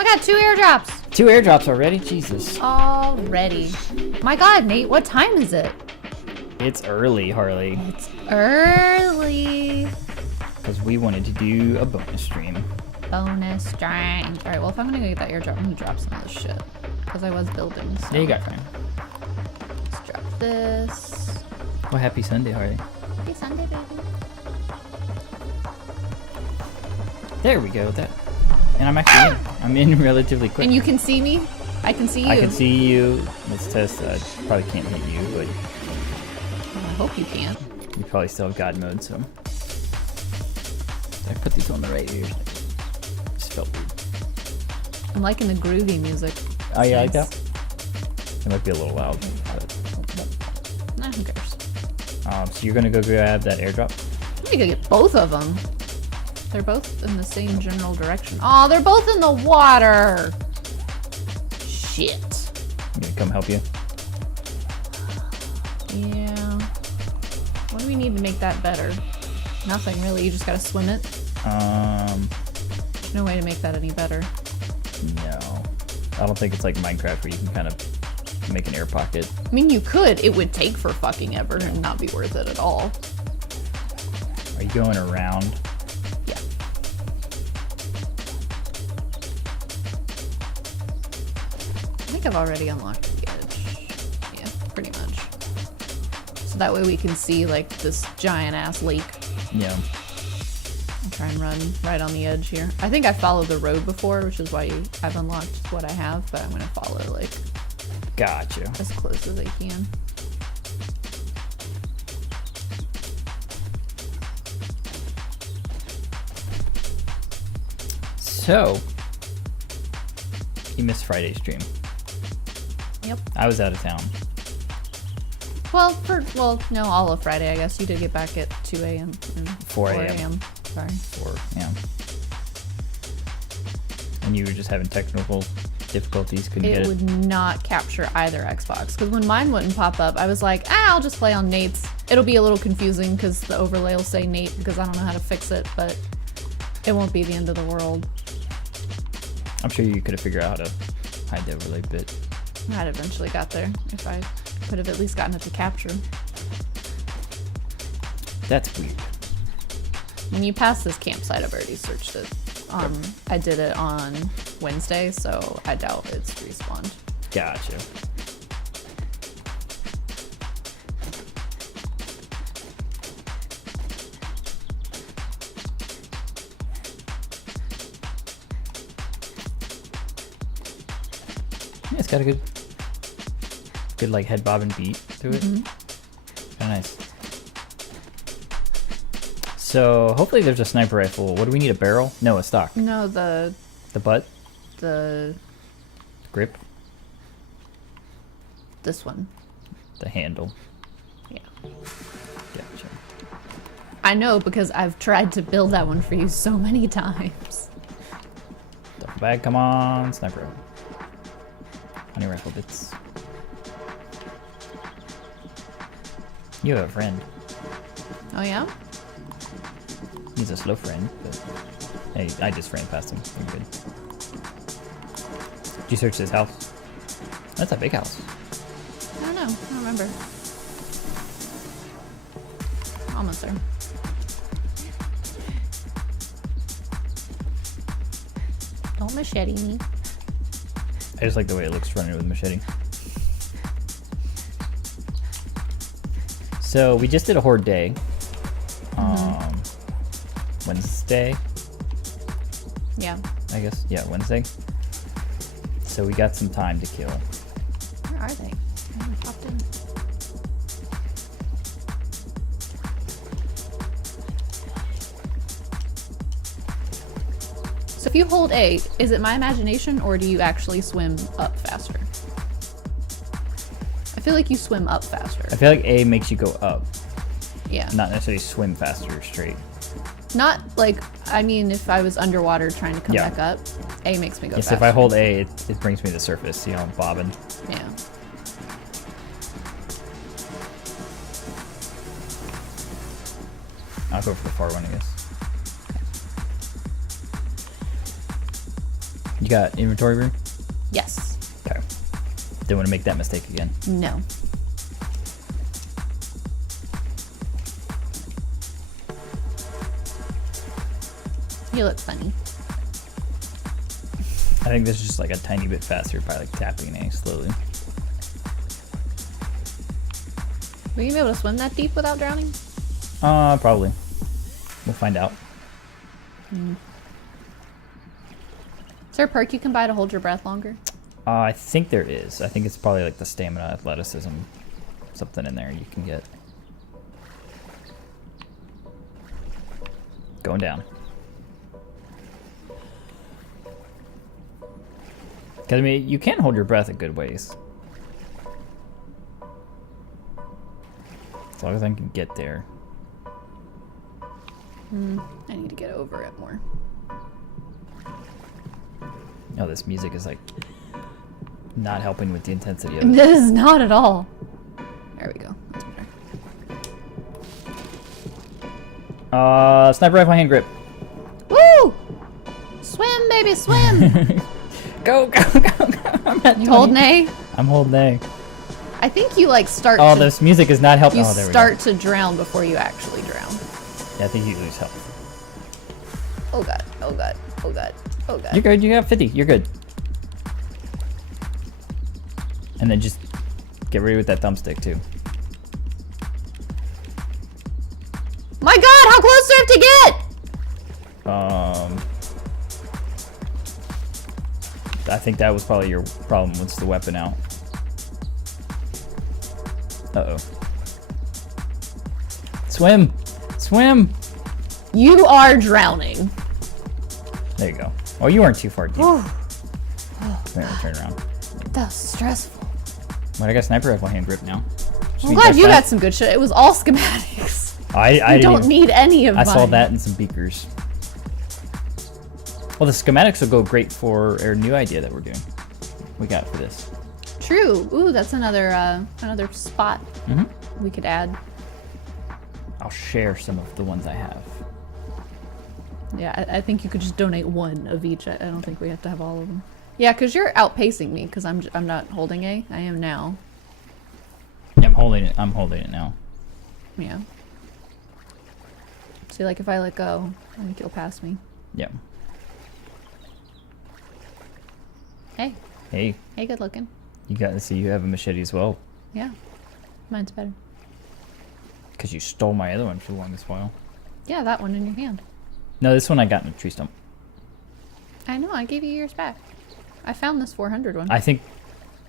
my god, 2 airdrops. 2 airdrops already? Jesus. Already. My god, Nate, what time is it? It's early, Harley. It's early. Because we wanted to do a bonus stream. Bonus stream. Alright, well, if I'm gonna go get that airdrop, I'm gonna drop some of this shit. Because I was building. So. Yeah, you got fine. Let's drop this. Well, happy Sunday, Harley. Happy Sunday, baby. There we go. And I'm actually in. I'm in relatively quick. And you can see me? I can see you. I can see you. Let's test. I probably can't hit you, but Well, I hope you can. you probably still have God mode, so. Did I put these on the right here? Just felt weird. I'm liking the groovy music. Oh, yeah, I Nice. like that? It might be a little loud. Nah, who cares? So you're gonna go grab that airdrop? Let me go get both of them. They're both in the same general direction. Oh, they're both in the water. Shit. I'm gonna come help you. Yeah. What do we need to make that better? Nothing really. You just gotta swim it. There's no way to make that any better. No. I don't think it's like Minecraft where you can kind of make an air pocket. I mean, you could. It would take for fucking ever and not be worth it at all. Are you going around? Yeah. I think I've already unlocked the edge. Yeah, pretty much. So that way we can see like this giant ass lake. Yeah. I'll try and run right on the edge here. I think I followed the road before, which is why I've unlocked what I have, but I'm gonna follow like Gotcha. as close as I can. So, you missed Friday's stream. Yep. I was out of town. Well, no, all of Friday, I guess. You did get back at 2 a.m. and 4 a.m. Sorry. 4 a.m. And you were just having technical difficulties, couldn't get It it? would not capture either Xbox. Because when mine wouldn't pop up, I was like, I'll just play on Nate's. It'll be a little confusing because the overlay will say Nate because I don't know how to fix it, but it won't be the end of the world. I'm sure you could have figured out how to hide the overlay bit. I'd eventually got there if I could have at least gotten it to capture. That's weird. When you pass this campsite, I've already searched it. I did it on Wednesday, so I doubt it's respawned. Gotcha. Yeah, it's got a good like head bob and beat to it. Kind of nice. So hopefully there's a sniper rifle. What do we need? A barrel? No, a stock. No, the butt? the Grip? this one. The handle. Yeah. Gotcha. I know because I've tried to build that one for you so many times. Duffel bag, come on. Sniper rifle. Honey rifle bits. You have a friend. Oh yeah? He's a slow friend, but hey, I just ran past him. I'm good. Did you search his house? That's a big house. I don't know. I don't remember. Almost there. Don't machete me. I just like the way it looks running with machete. So we just did a horde day. Wednesday, Yeah. I guess. Yeah, Wednesday. So we got some time to kill. Where are they? I haven't popped in. So if you hold A, is it my imagination or do you actually swim up faster? I feel like you swim up faster. I feel like A makes you go up, Yeah. not necessarily swim faster straight. Not like, I mean, if I was underwater trying to come Yeah. back up, A makes me go Yes, faster. if I hold A, it brings me to the surface. See how I'm bobbing? Yeah. I'll go for the far one, I guess. You got inventory room? Yes. Okay. Don't want to make that mistake again. No. You look funny. I think this is just like a tiny bit faster by like tapping A slowly. Will you be able to swim that deep without drowning? Probably. We'll find out. Is there a perk you can buy to hold your breath longer? I think there is. I think it's probably like the stamina, athleticism, something in there you can get. Going down. Because, I mean, you can hold your breath a good ways. As long as I can get there. I need to get over it more. Oh, this music is like not helping with the intensity of it. This is not at all. There we go. That's better. Sniper rifle hand grip. Woo! Swim, baby, swim! Go, go, go, go. I'm at You 20. holding A? I'm holding A. I think you like start Oh, to, this music is not helping. you Oh, there we start to drown before you actually drown. go. Yeah, I think you lose health. Oh god, oh god, oh god, oh god. You're good. You got 50. You're good. And then just get ready with that thumbstick too. My god, how close do I have to get? I think that was probably your problem. What's the weapon out? Uh-oh. Swim! Swim! You are drowning. There you go. Oh, you weren't too far deep. Whew. Turn around. That was stressful. But I got sniper rifle hand grip now. I'm glad you got some good shit. It was all schematics. I You didn't don't even, need any of I mine. saw that in some beakers. Well, the schematics will go great for our new idea that we're doing. We got for this. True. Ooh, that's another spot Mm-hmm. we could add. I'll share some of the ones I have. Yeah, I think you could just donate one of each. I don't think we have to have all of them. Yeah, because you're outpacing me because I'm not holding A. I am now. Yeah, I'm holding it. I'm holding it now. Yeah. See, like if I let go, I think you'll pass me. Yeah. Hey. Hey, Hey, good looking. you got to see you have a machete as well. Yeah. Mine's better. Because you stole my other one for the longest while. Yeah, that one in your hand. No, this one I got in a tree stump. I know, I gave you yours back. I found this 400 one. I think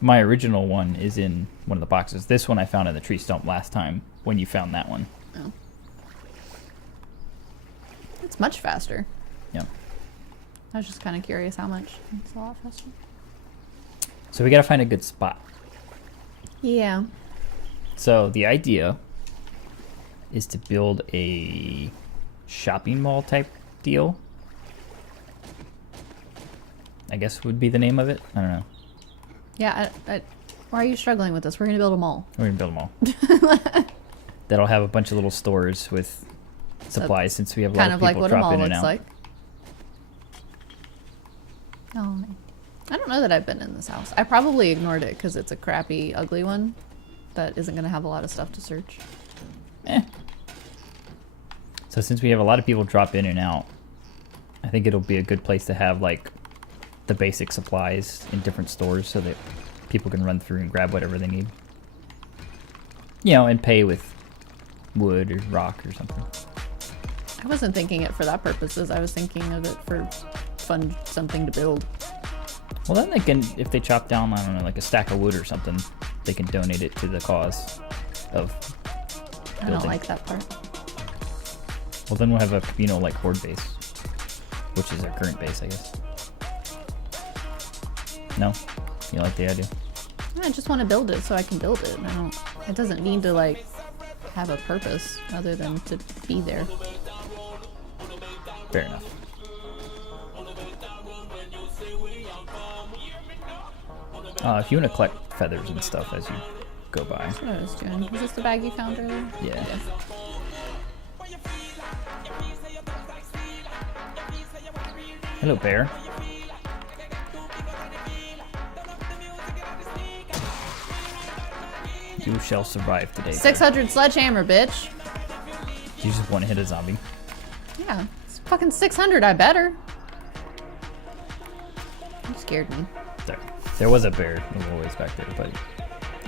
my original one is in one of the boxes. This one I found in the tree stump last time when you found that one. Oh. It's much faster. Yeah. I was just kind of curious how much. It's a lot faster. So we got to find a good spot. Yeah. So the idea is to build a shopping mall type deal. I guess would be the name of it. I don't know. Yeah, why are you struggling with this? We're going to build a mall. We're gonna build a mall. That'll have a bunch of little stores with supplies, since we have a lot Kind of of like people what a drop mall in and looks out. like. Oh, I don't know that I've been in this house. I probably ignored it because it's a crappy, ugly one that isn't going to have a lot of stuff to search. Eh. So since we have a lot of people drop in and out, I think it'll be a good place to have like the basic supplies in different stores so that people can run through and grab whatever they need. You know, and pay with wood or rock or something. I wasn't thinking it for that purposes. I was thinking of it for fun, something to build. Well, then they can, if they chop down, I don't know, like a stack of wood or something, they can donate it to the cause of I building. don't like that part. Well, then we'll have a communal like horde base, which is our current base, I guess. No? You like the idea? I just want to build it so I can build it. It doesn't need to like have a purpose other than to be there. Fair enough. If you want to collect feathers and stuff as you go by. That's what I was doing. Was this the bag you found earlier? Yeah. Hello, bear. Who shall survive today? 600 sledgehammer, bitch. You just want to hit a zombie. Yeah, it's fucking 600. I better. You scared me. There was a bear a little ways back there, but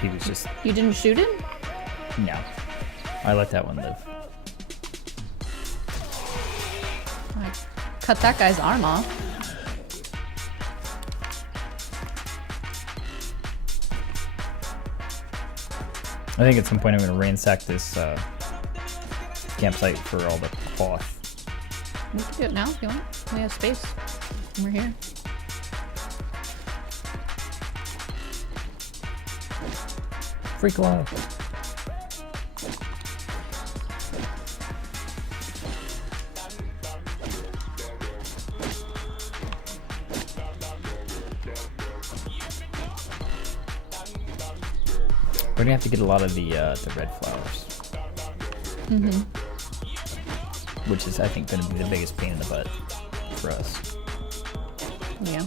he was just. You didn't shoot him? No, I let that one live. I cut that guy's arm off. I think at some point I'm going to ransack this campsite for all the cloth. We can do it now if you want. We have space. And we're here. Freak alive. We're gonna have to get a lot of the red flowers. Which is, I think, gonna be the biggest pain in the butt for us. Yeah.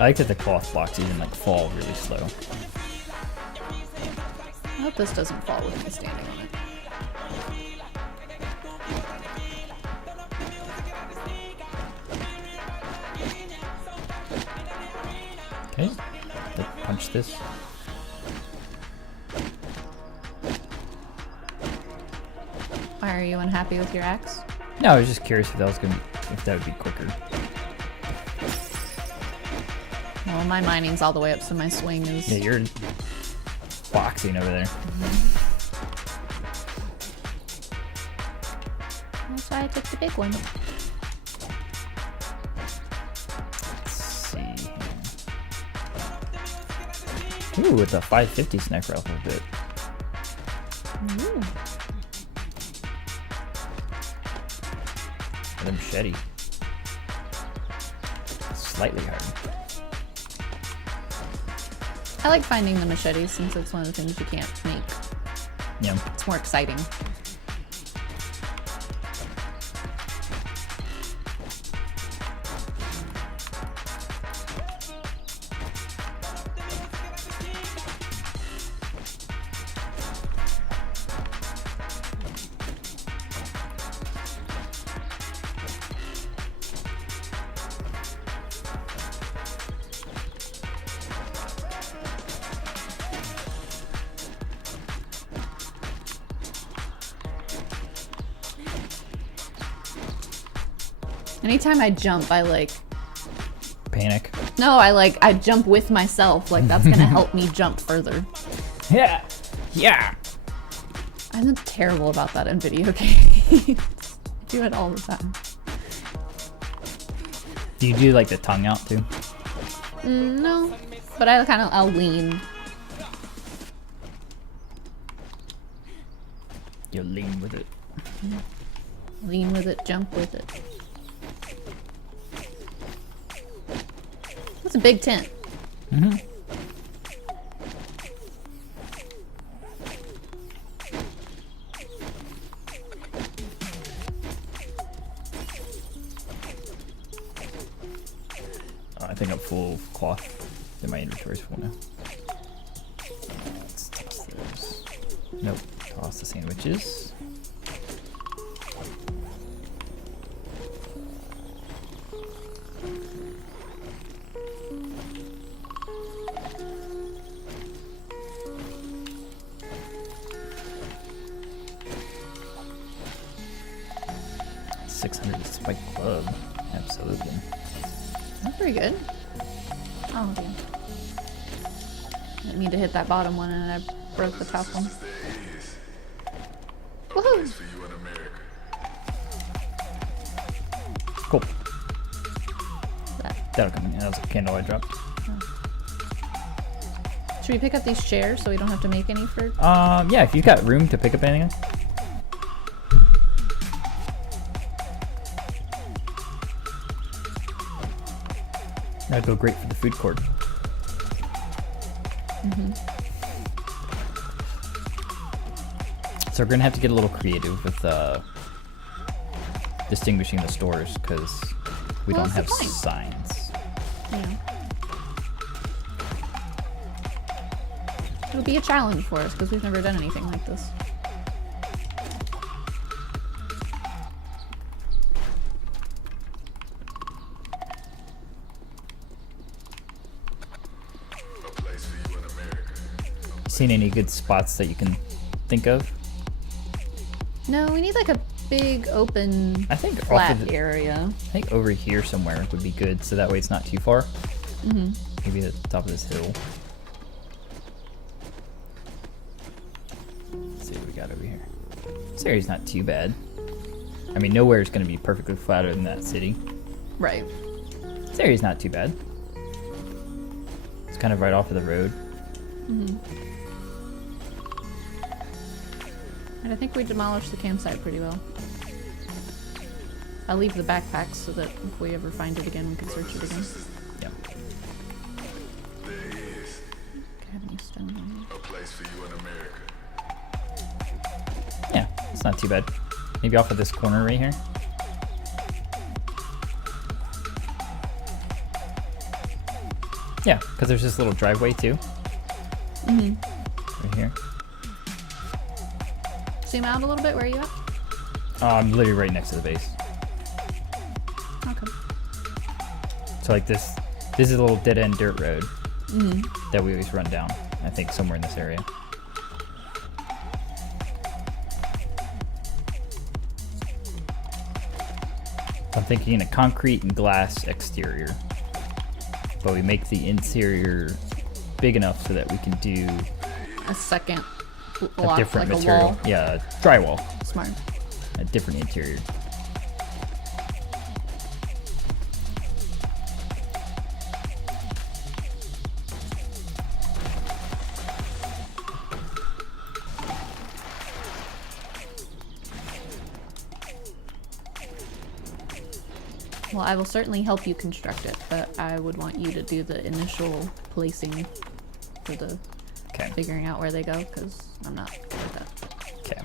I like that the cloth blocks even like fall really slow. I hope this doesn't fall with me standing on it. Okay, let's punch this. Why are you unhappy with your axe? No, I was just curious if that would be quicker. Well, my mining's all the way up, so my swing is... Yeah, you're boxing over there. That's why I took the big one. Let's see. Ooh, with a 550 sniper rifle bit. Ooh. With a machete. Slightly harder. I like finding the machete since it's one of the things you can't make. Yeah. It's more exciting. Anytime I jump, I like... Panic. No, I jump with myself. Like, that's gonna help me jump further. Yeah. Yeah. I'm terrible about that in video games. I do it all the time. Do you do like the tongue out too? No, but I'll lean. You lean with it. Lean with it, jump with it. That's a big tent. Mm-hmm. I think I'm full of cloth. My inventory's full now. Let's toss those. Nope. Toss the sandwiches. $600 spike club. Absolutely. That's pretty good. Oh, dear. Didn't mean to hit that bottom one and I broke the top one. Woohoo! Cool. That. That'll come in. That was a candle I dropped. Should we pick up these chairs so we don't have to make any for... Yeah, if you've got room to pick up anything. That'd go great for the food court. So we're gonna have to get a little creative with distinguishing the stores, because We Well, don't have that's the point. signs. Yeah. It'll be a challenge for us because we've never done anything like this. Seen any good spots that you can think of? No, we need like a big open I think off flat of the, area. I think over here somewhere would be good, so that way it's not too far. Mm-hmm. Maybe at the top of this hill. Let's see what we got over here. This area's not too bad. I mean, nowhere is going to be perfectly flatter than that city. Right. This area's not too bad. It's kind of right off of the road. Mm-hmm. And I think we demolished the campsite pretty well. I'll leave the backpacks so that if we ever find it again, we can search it again. Yeah. Do I have any stone on A place for you in America. Yeah, it's not too bad. Maybe off of this corner right here. Yeah, because there's this little driveway too. Mm-hmm. Right here. Zoom out a little bit. Where are you at? Oh, I'm literally right next to the base. Okay. So like this is a little dead-end dirt road Mm-hmm. that we always run down. I think somewhere in this area. I'm thinking a concrete and glass exterior, but we make the interior big enough so that we can do A second a block, different like material. a wall. Yeah, drywall. Smart. A different interior. Well, I will certainly help you construct it, but I would want you to do the initial placing for the Okay. figuring out where they go, because I'm not good at that. Okay.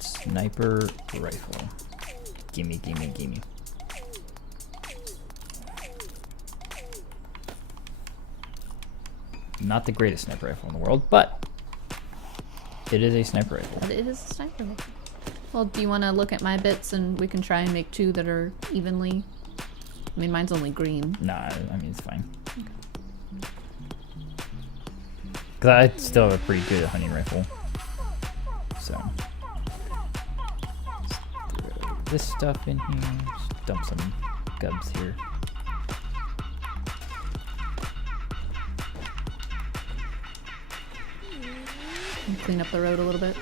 Sniper rifle. Gimme, gimme, gimme. Not the greatest sniper rifle in the world, but it is a sniper rifle. But it is a sniper rifle. Well, do you want to look at my bits and we can try and make two that are evenly? I mean, mine's only green. Nah, I mean, it's fine. Because I still have a pretty good hunting rifle. So. Throw this stuff in here. Just dump some gubs here. And clean up the road a little bit.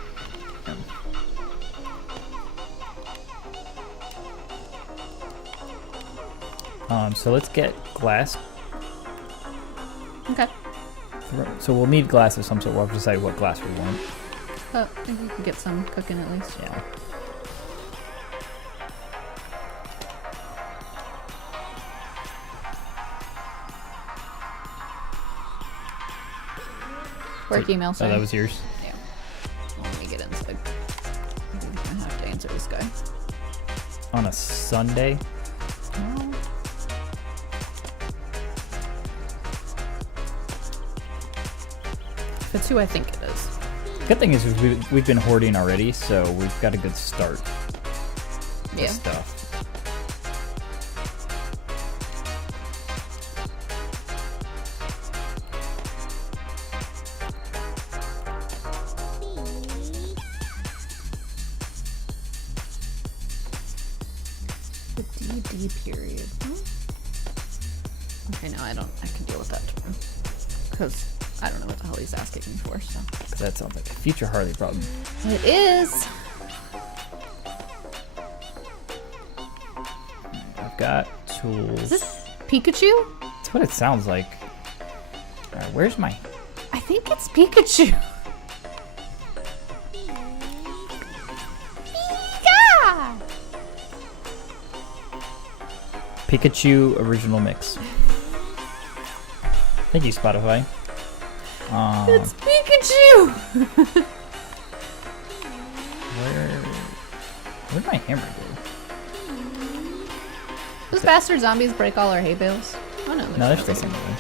So let's get glass. Okay. So we'll need glass of some sort. We'll have to decide what glass we want. Oh, I think we can get some cooking at least. Yeah. Work email, Oh, sorry. that was yours? Yeah. Well, let me get inside. I have to answer this guy. On a Sunday? Well, if it's who I think it is. Good thing is we've been hoarding already, so we've got a good start with Yeah. stuff. The DD period. Okay, no, I can deal with that tomorrow. Because I don't know what the hell he's asking me for, so. 'Cause that sounds like a future Harley problem. It is! I've got Is tools. this Pikachu? That's what it sounds like. Alright, where's my... I think it's Pikachu. Pika! Pikachu original mix. Thank you, Spotify. It's Pikachu! Where'd my hammer go? Those bastard zombies break all our hay bales. Oh no, No, they're there's still no moving.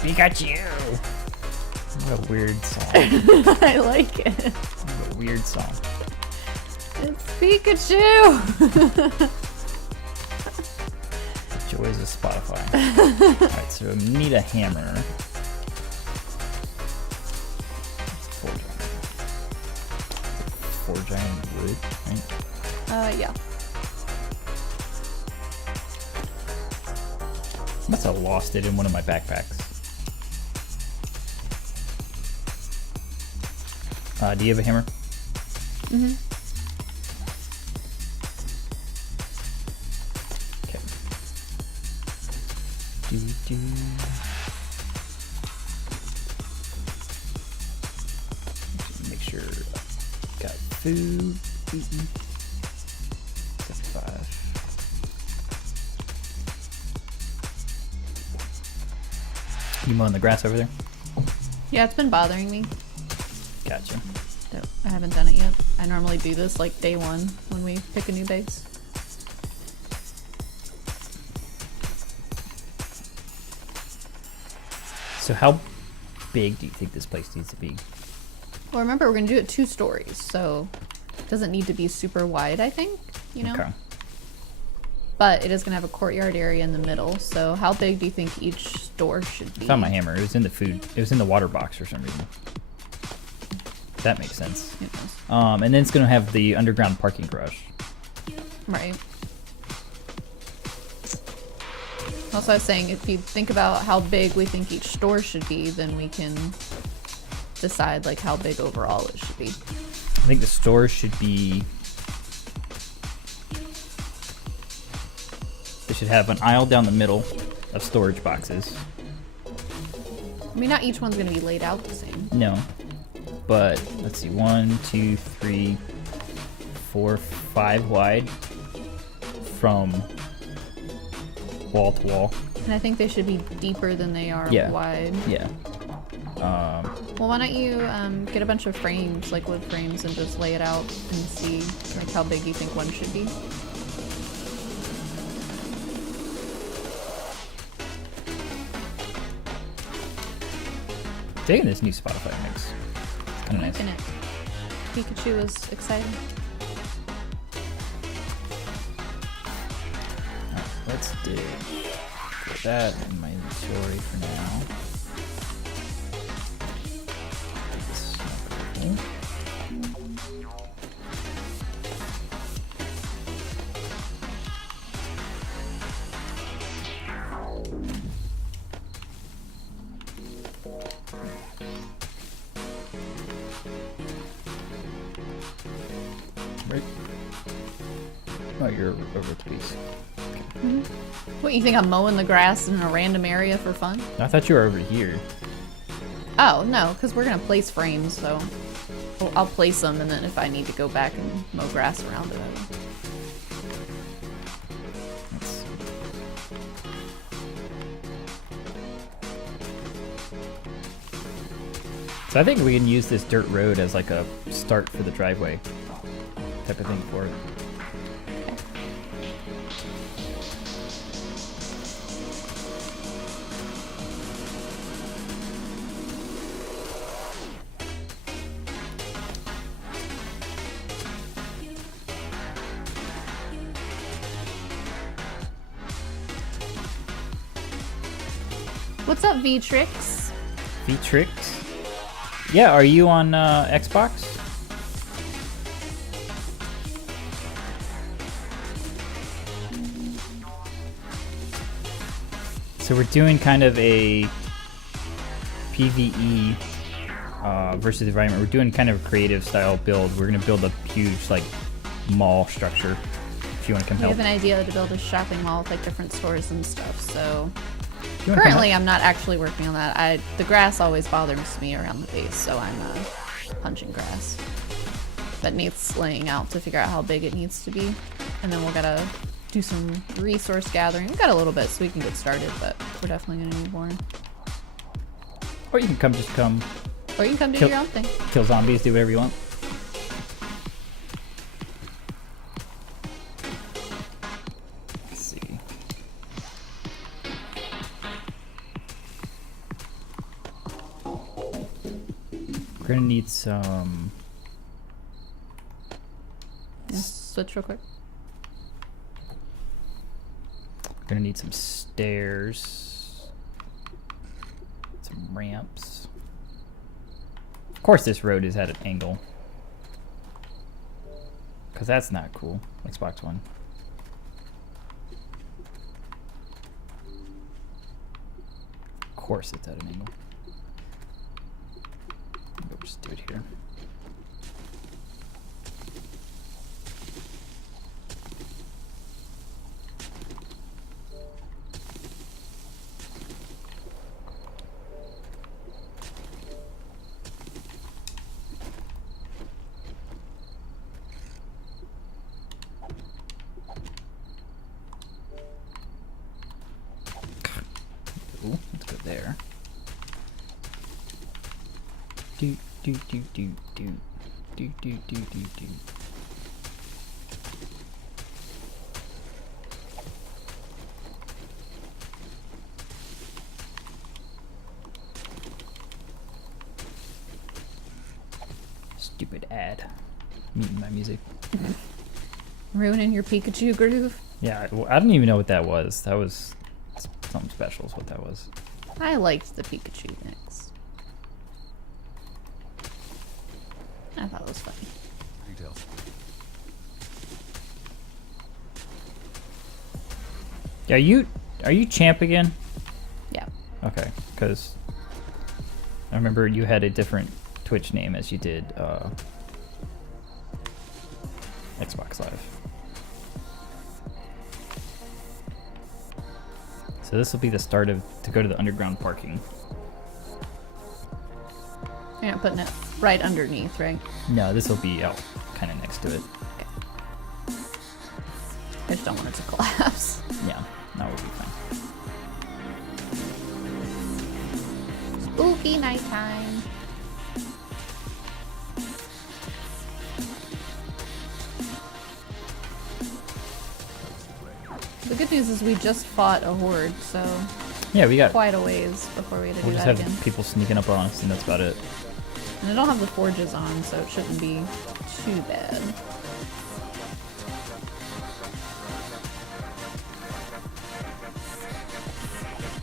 Pikachu! What a weird song. I like it. What a weird song. It's Pikachu! The joys of Spotify. Alright, so we need a hammer. Four giant wood, right? Yeah. Must have lost it in one of my backpacks. Do you have a hammer? Mm-hmm. Okay. Do. Make sure got food. Eaten. 75. You mowing the grass over there? Yeah, it's been bothering me. Gotcha. No, I haven't done it yet. I normally do this like day one when we pick a new base. So how big do you think this place needs to be? Well, remember, we're going to do it 2 stories, so it doesn't need to be super wide, I think, you know? Okay. But it is going to have a courtyard area in the middle, so how big do you think each store should be? I found my hammer. It was in the food. It was in the water box for some reason. That makes sense. It does. And then it's going to have the underground parking garage. Right. Also, I was saying, if you think about how big we think each store should be, then we can decide like how big overall it should be. I think the store should be... They should have an aisle down the middle of storage boxes. I mean, not each one's going to be laid out the same. No. But, let's see, 1, 2, 3, 4, 5 wide from wall to wall. And I think they should be deeper than they are wide. Yeah. Well, why don't you get a bunch of frames, like wood frames, and just lay it out and see like how big you think one should be. Digging this new Spotify mix. Kind of nice. Liking it. Pikachu is exciting. Alright, let's do put that in my inventory for now. This is not cool. Right. Oh, you're over at the piece. What, you think I'm mowing the grass in a random area for fun? I thought you were over here. Oh, no, because we're going to place frames, so I'll place them, and then if I need to go back and mow grass around it, I will. Let's see. So I think we can use this dirt road as like a start for the driveway type of thing for it. What's up, V-Trix? V-Trix? Yeah, are you on Xbox? So we're doing kind of a PvE versus environment. We're doing kind of a creative style build. We're gonna build a huge like mall structure. If you want to come We help. have an idea to build a shopping mall with like different stores and stuff, so If you wanna come currently help- I'm not actually working on that. The grass always bothers me around the base, so I'm punching grass. That needs laying out to figure out how big it needs to be. And then we'll gotta do some resource gathering. We've got a little bit so we can get started, but we're definitely gonna need more. Or you can just come Or you can come do Kill- your own thing. kill zombies, do whatever you want. Let's see. We're gonna need some. Switch real quick. We're gonna need some stairs, some ramps. Of course, this road is at an angle, cause that's not cool. Xbox One. Of course, it's at an angle. We'll just do it here. Ooh, let's go there. Do do do do do do do do do do. Stupid ad. Muting my music. Ruining your Pikachu groove. Yeah, I don't even know what that was. That was something special is what that was. I liked the Pikachu mix. I thought it was funny. Details. Yeah, are you champ again? Yeah. Okay, because I remember you had a different Twitch name as you did Xbox Live. So this will be the start of to go to the underground parking. You're not putting it right underneath, right? No, this will be out kind of next to it. I just don't want it to collapse. Yeah, that will be fine. Spooky nighttime. The good news is we just fought a horde, so Yeah, we got. quite a ways before we had to We'll do just that have again. people sneaking up on us, and that's about it. And I don't have the forges on, so it shouldn't be too bad.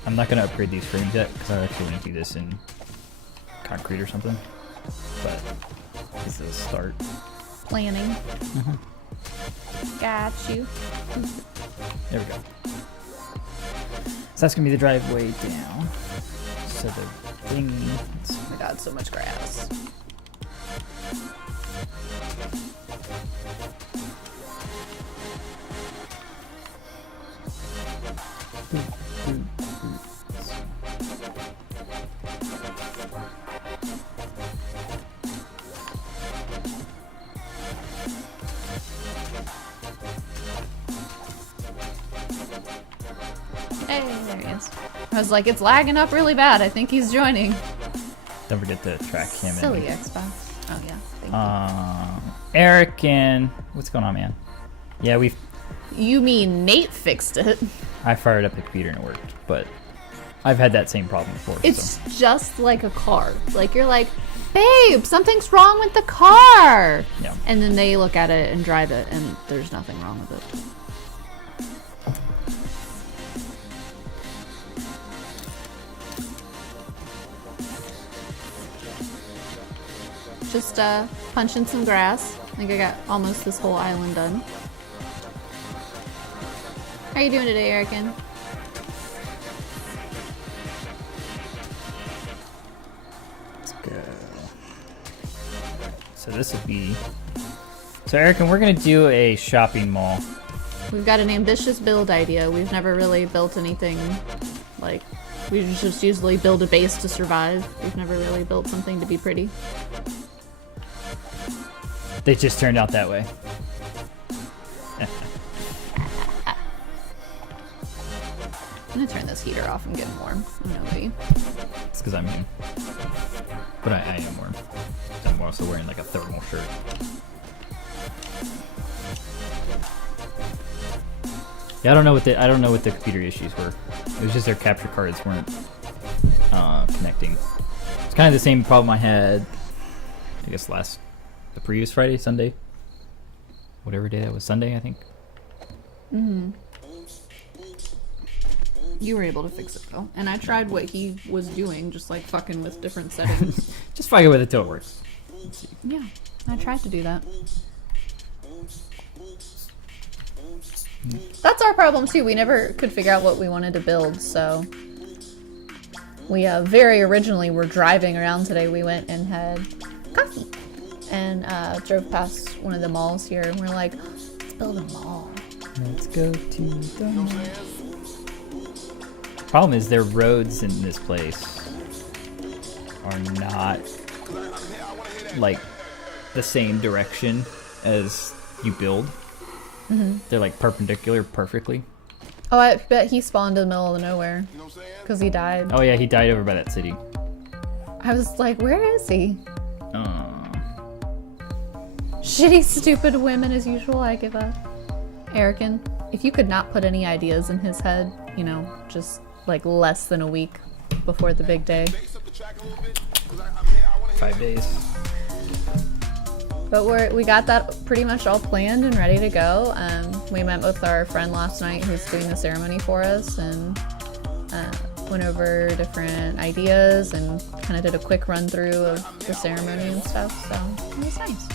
I'm not gonna upgrade these frames yet because I actually want to do this in concrete or something. But this is a start. Planning. Got you. There we go. So that's gonna be the driveway down. So the thing. Oh my god, so much grass. Hey, there he is. I was like, it's lagging up really bad. I think he's joining. Don't forget to track him. Silly Xbox. Oh yeah. Thank Eric and what's going on, man? Yeah, you. You mean Nate fixed it? I fired up the computer and it worked, but I've had that same problem before. It's just like a car. Like you're like, babe, something's wrong with the car. Yeah. And then they look at it and drive it, and there's nothing wrong with it. Just punching some grass. I think I got almost this whole island done. How are you doing today, Erican? Let's go. So this will be. So Eric, and we're gonna do a shopping mall. We've got an ambitious build idea. We've never really built anything like we just usually build a base to survive. We've never really built something to be pretty. They just turned out that way. gonna turn this heater off. I'm getting warm. I'm nosy. It's because I'm in. But I am warm. I'm also wearing like a thermal shirt. Yeah, I don't know what the computer issues were. It was just their capture cards weren't connecting. It's kind of the same problem I had, I guess the previous Friday, Sunday, whatever day that was, Sunday, I think. Mm-hmm. You were able to fix it though, and I tried what he was doing, just like fucking with different settings. Just fucking with it till it works. Let's see. Yeah, I tried to do that. That's our problem too. We never could figure out what we wanted to build, so we very originally were driving around today. We went and had coffee and drove past one of the malls here, and we're like, let's build a mall. Let's go to the mall. Problem is, their roads in this place are not like the same direction as you build. Mm-hmm. They're like perpendicular perfectly. Oh, I bet he spawned in the middle of nowhere because he died. Oh yeah, he died over by that city. I was like, where is he? Shitty, stupid women as usual. I give up. Erican, if you could not put any ideas in his head, you know, just like less than a week before the big day. 5 days. But we got that pretty much all planned and ready to go. We met with our friend last night who's doing the ceremony for us and went over different ideas and kind of did a quick run through of the ceremony and stuff. So it was nice.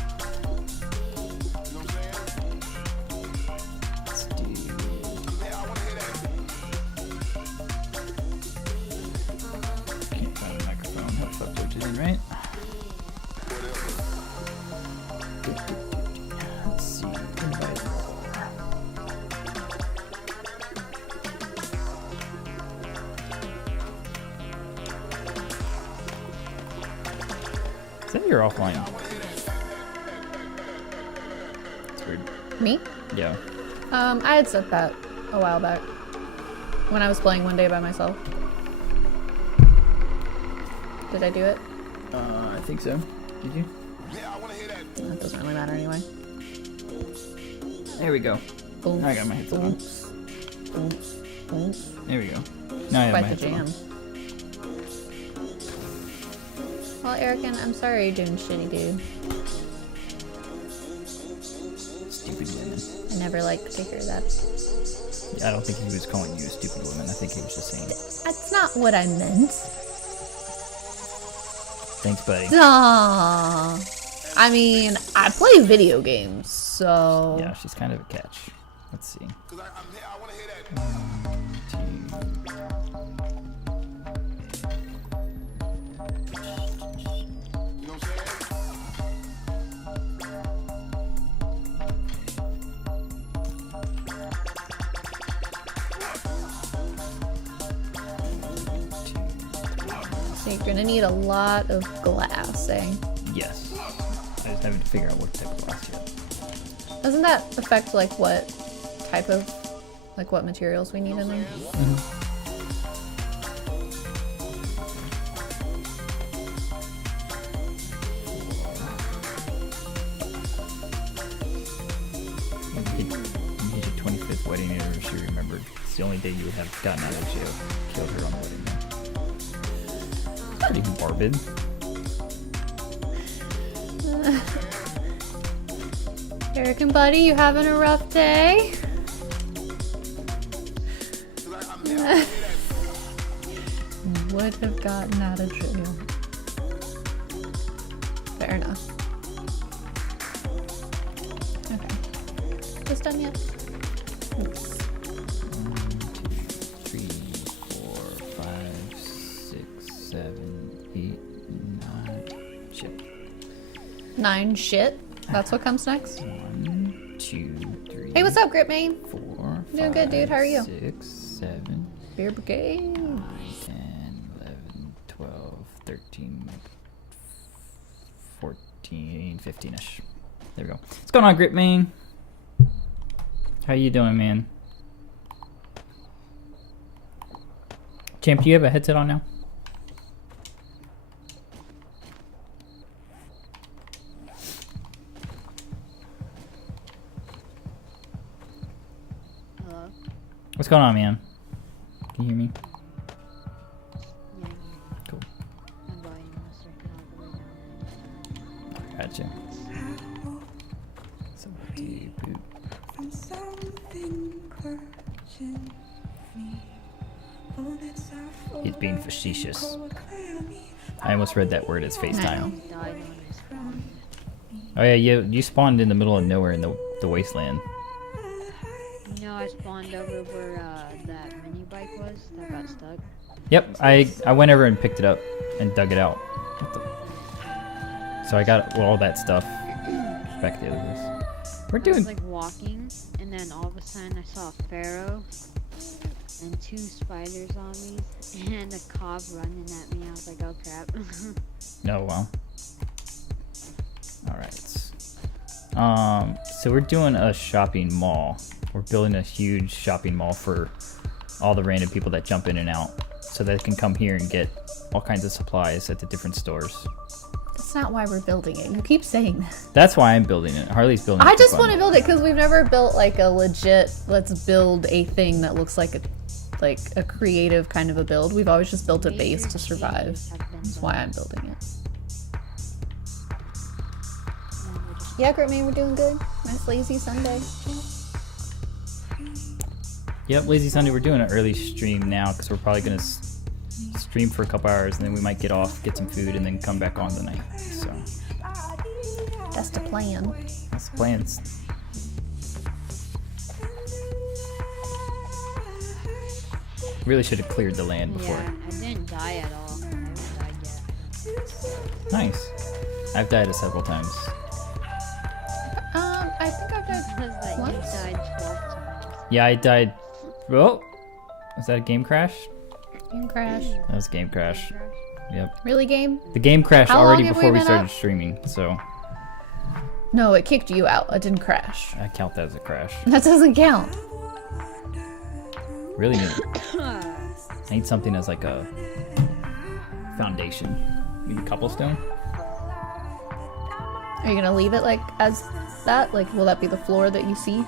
Let's do... Can't find a microphone. Have to upload it in, right? Let's see. Invite. Is that your offline? That's weird. Me? Yeah. I had said that a while back when I was playing one day by myself. Did I do it? I think so. Did you? That doesn't really matter anyway. There we go. Boom. I got my headphones on. There we go. Now I have my Quite the headphones jam. on. Well, Erican, I'm sorry you're doing shitty, dude. Stupid women. I never like to hear that. Yeah, I don't think he was calling you a stupid woman. I think he was just saying. That's not what I meant. Thanks, buddy. Aww. I mean, I play video games, so... Yeah, she's kind of a catch. Let's see. So you're gonna need a lot of glass, eh? Yes. I just haven't figured out what type of glass yet. Doesn't that affect, like, what type of... like, what materials we need in there? Mm-hmm. You hit your 25th wedding anniversary, remembered. It's the only day you would have gotten out of jail. Killed her on the wedding day. Pretty morbid. Eric and Buddy, you having a rough day? Would have gotten out of jail. Fair enough. Okay. This done yet? Oops. 1, 2, 3, 4, 5, 6, 7, 8, 9. Shit. 9 shit? That's what comes next? 1, 2, 3. Hey, what's up, Gripmane? 4, Doing good, dude. How are you? 6, 7, Beer Brigade. 9, 10, 11, 12, 13, 14, 15-ish. There we go. What's going on, Gripmane? How you doing, man? Champ, do you have a headset on now? Hello? What's going on, man? Can you hear me? Yeah, Cool. I'm going to circle all the way down. Gotcha. So, deep boot. He's being facetious. I almost read that word as FaceTime. Died when I spawned. Oh yeah, you spawned in the middle of nowhere in the wasteland. You know, I spawned over where that mini bike was that got stuck. Yep, I went over and picked it up and dug it out. So I got all that stuff back to the other place. We're I was doing like walking, and then all of a sudden I saw a pharaoh and 2 spiders on me, and a cob running at me. I was like, oh crap. Oh well. Alright. So we're doing a shopping mall. We're building a huge shopping mall for all the random people that jump in and out, so they can come here and get all kinds of supplies at the different stores. That's not why we're building it. You keep saying that. That's why I'm building it. Harley's building it. I for just fun. want to build it because we've never built like a legit, let's build a thing that looks like a creative kind of a build. We've always just built a base to survive. That's why I'm building it. Yeah, Grit Man, we're doing good. Nice lazy Sunday. Yep, Lazy Sunday, we're doing an early stream now because we're probably going to stream for a couple hours and then we might get off, get some food, and then come back on tonight. So That's the plan. that's the plan. Really should have cleared the land before. Yeah, I didn't die at all. I haven't died yet. Nice. I've died several times. I think I've died Because like you once. died 12 times. Yeah, I died. Oh, was that a game crash? Game crash. That was a game crash. Yep. Really, game? The game crashed How long already have we before we been started up? streaming, so No, it kicked you out. It didn't crash. I count that as a crash. That doesn't count. Really need. I need something as like a foundation. Maybe cobblestone. Are you gonna leave it like as that? Like, will that be the floor that you see?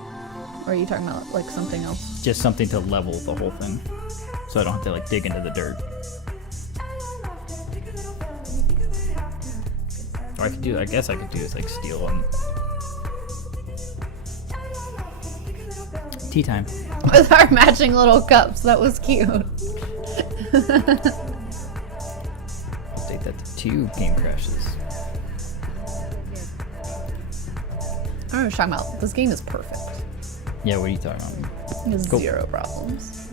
Or are you talking about like something else? Just something to level the whole thing, so I don't have to like dig into the dirt. Or I guess I could do is like steel and tea time. With our matching little cups. That was cute. Update that to 2 game crashes. I don't know what you're talking about. This game is perfect. Yeah, what are you talking about? It has Cool. 0 problems.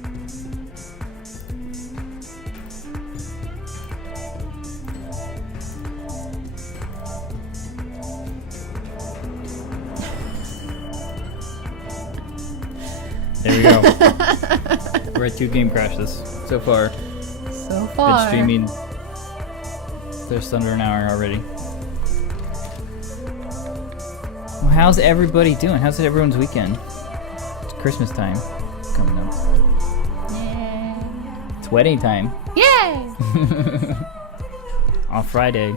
There we go. We're at 2 game crashes so far. So far. Been streaming just under an hour already. Well, how's everybody doing? How's everyone's weekend? It's Christmas time coming up. Yay. It's wedding time Yay! on Friday.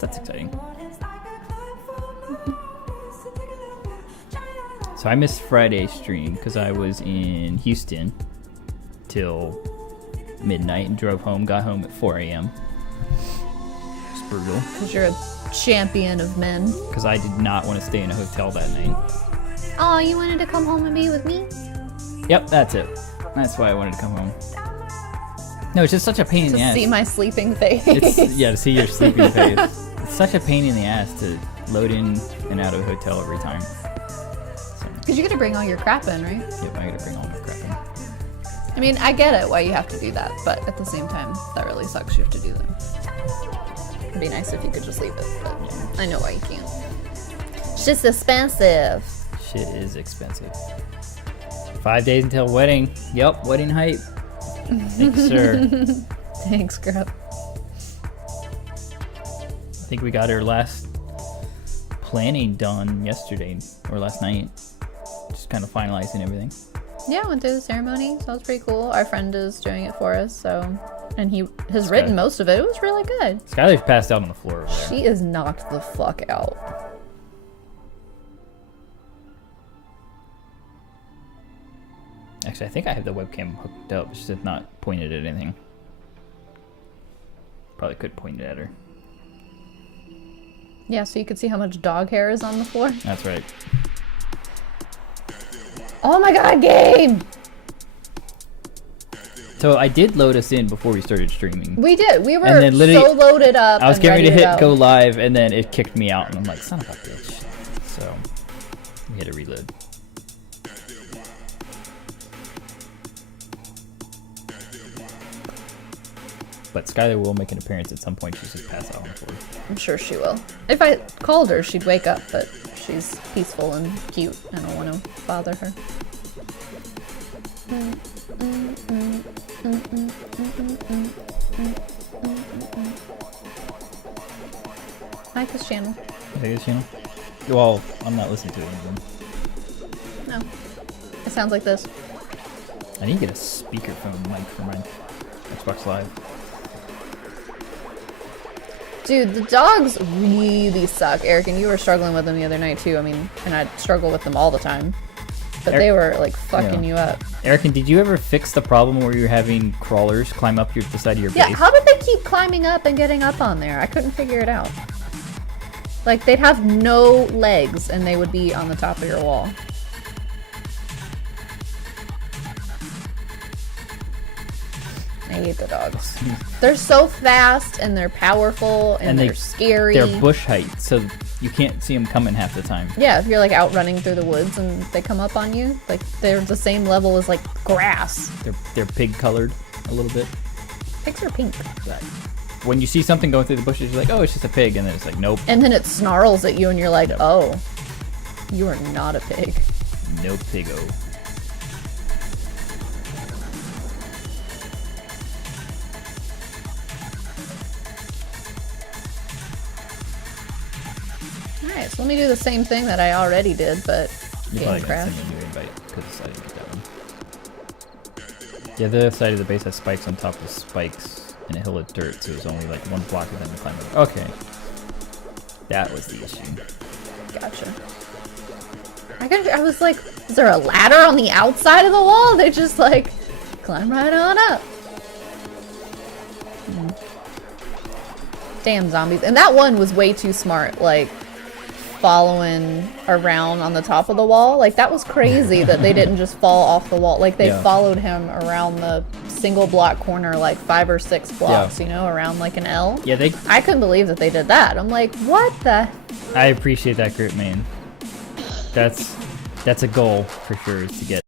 That's exciting. So I missed Friday's stream because I was in Houston till midnight and drove home. Got home at 4 a.m. It's brutal Because you're a champion of men. because I did not want to stay in a hotel that night. Oh, you wanted to come home and be with me? Yep, that's it. That's why I wanted to come home. No, it's just such a pain in To the ass. see my sleeping face. It's yeah, to see your sleeping face. It's such a pain in the ass to load in and out of a hotel every time. So, Because you gotta bring all your crap in, right? yep, I gotta bring all my crap in. I mean, I get it why you have to do that, but at the same time, that really sucks you have to do that. It'd be nice if you could just leave it, but I know why you can't. It's just expensive. Shit is expensive. 5 days until wedding. Yep, wedding hype. Thanks, sir. Thanks, Grub. I think we got our last planning done yesterday or last night. Just kind of finalizing everything. Yeah, I went through the ceremony, so it was pretty cool. Our friend is doing it for us, so and he has written most of it. It was really good. Skylar's passed out on the floor over there. She is knocked the fuck out. Actually, I think I have the webcam hooked up. It's just not pointed at anything. Probably could point it at her. Yeah, so you could see how much dog hair is on the floor. That's right. Oh my god, game! So I did load us in before we started streaming. We did. We were And then literally, so loaded up. I was and getting ready to to hit go live, and then it kicked me out, and I'm like, son of a bitch. So we had to reload. But Skylar will make an appearance at some point. She's just passed out on the floor. I'm sure she will. If I called her, she'd wake up, but she's peaceful and cute. I don't want to bother her. Like this channel. I think this channel? Well, I'm not listening to it anymore. No. It sounds like this. I need to get a speakerphone mic for my Xbox Live. Dude, the dogs really suck. Eric, and you were struggling with them the other night too. I mean, and I struggle with them all the time. But they were like fucking you up. Eric, did you ever fix the problem where you're having crawlers climb up the side of your Yeah, base? how did they keep climbing up and getting up on there? I couldn't figure it out. Like, they'd have no legs and they would be on the top of your wall. I hate the dogs. They're so fast and they're powerful and they're scary. They're bush height, so you can't see them coming half the time. Yeah, if you're like out running through the woods and they come up on you, like they're the same level as like grass. They're pig colored a little bit. Pigs are pink. But when you see something going through the bushes, you're like, oh, it's just a pig, and then it's like, nope. And then it snarls at you and you're like, Yep. oh, you are not a pig. No pig-o. Alright, so let me do the same thing that I already did, but You're game probably gonna crash. send me a new invite because I didn't get that one. Yeah, the other side of the base has spikes on top of spikes and a hill of dirt, so there's only like one block of them to climb over. Okay. That was the issue. Gotcha. I was like, is there a ladder on the outside of the wall? They just like climb right on up. Damn zombies. And that one was way too smart, like following around on the top of the wall. Like that was crazy that they didn't just fall off the wall. Like they followed him around the single block corner like 5 or 6 blocks, you know, around like an L. Yeah, I couldn't believe that they did that. I'm like, what the? I appreciate that grit, man. That's a goal for sure, is to get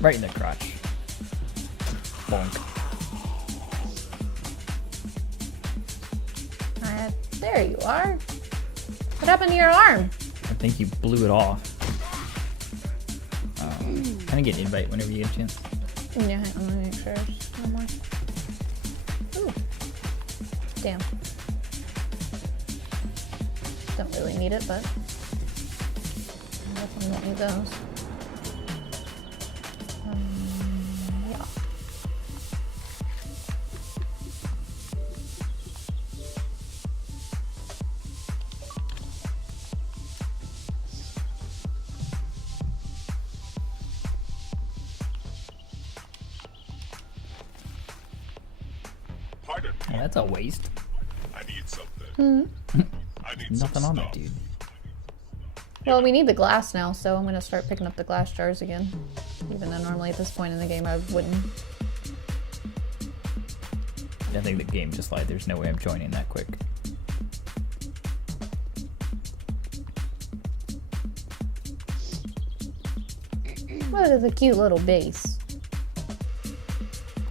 Right in the crotch. Bonk. There you are. What happened to your arm? I think you blew it off. Can I get an invite whenever you get a chance? Yeah, I'm gonna make sure there's no more. Ooh. Damn. Don't really need it, but I definitely don't need those. Yeah. Pardon me, Well, that's a waste. I need something. I need Nothing some on stuff. it, dude. Well, we need the glass now, so I'm gonna start picking up the glass jars again. Even though normally at this point in the game I wouldn't. I think the game just lied. There's no way I'm joining that quick. Look at the cute little base.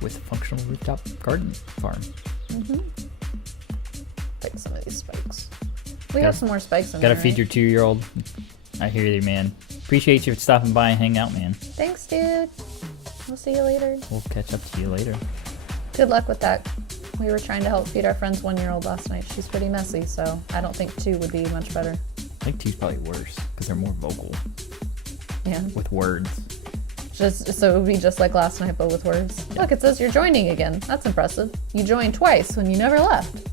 With a functional rooftop garden farm. Pick some of these spikes. We Gotta- have some more spikes in Gotta there. feed right? your 2-year-old. I hear you, man. Appreciate you stopping by and hang out, man. Thanks, dude. We'll see you later. We'll catch up to you later. Good luck with that. We were trying to help feed our friend's 1-year-old last night. She's pretty messy, so I don't think 2 would be much better. I think 2's probably worse because they're more vocal Yeah. with words. Just so it would be just like last night, but with words. Look, it says you're joining again. That's impressive. You joined twice when you never left.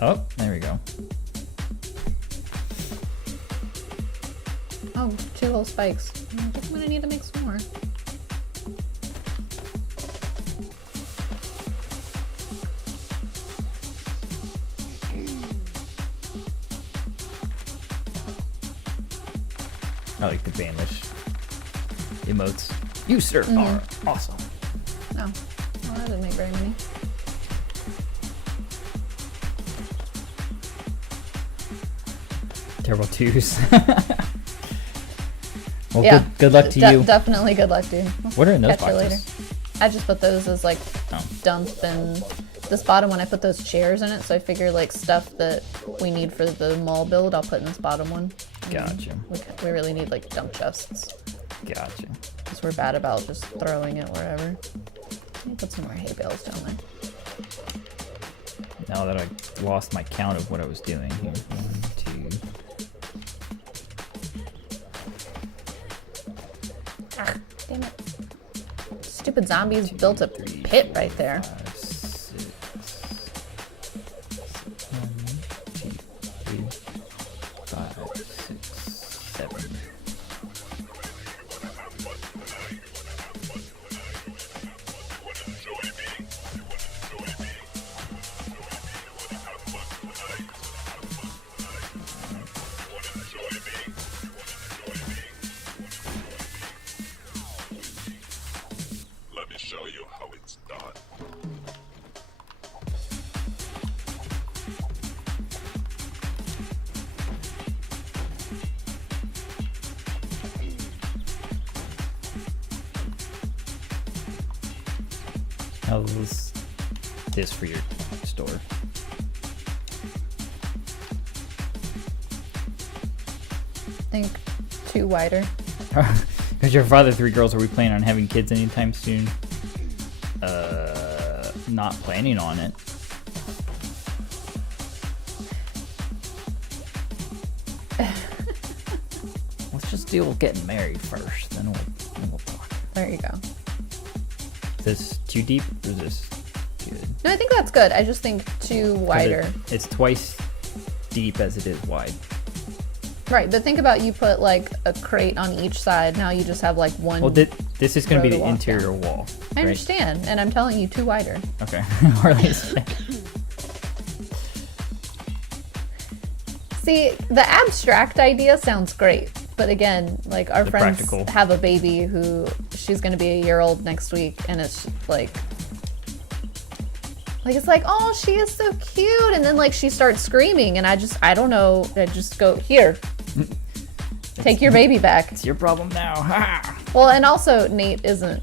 Oh, there we go. Oh, 2 whole spikes. I think I'm gonna need to make some more. I like the Vanish emotes. You, sir, are awesome. Oh, well, I didn't make very many. Terrible 2s. Well, Yeah. good luck to you. Definitely good luck, dude. What are in those Catch you later. boxes? I just put those as like Oh. dump, and this bottom one I put those chairs in it, so I figure like stuff that we need for the mall build I'll put in this bottom one. Gotcha. We really need like dump chests Gotcha. because we're bad about just throwing it wherever. Let me put some more hay bales down there. Now that I lost my count of what I was doing here. 1, 2. Ah, damn it. Stupid zombies built a pit right there. 5, 6, 1, 2, 3, 5, 6, 7. Let me show you how it's done. How's this for your store? I think 2 wider. Because your father, 3 girls, are we planning on having kids anytime soon? Not planning on it. Let's just deal with getting married first, then we'll talk. There you go. Is this too deep or is this good? No, I think that's good. I just think 2 wider. It's twice deep as it is wide. Right, but think about you put like a crate on each side. Now you just have like one. Well, this is going to be row to the walk interior down. wall. I right? understand, and I'm telling you 2 wider. Okay. Or at least. See, the abstract idea sounds great, but again, like our The friends practical. have a baby who she's going to be a year old next week, and it's like it's like, oh, she is so cute, and then like she starts screaming, and I don't know, I just go, here, take your baby back. It's your problem now. Ha! Well, and also Nate isn't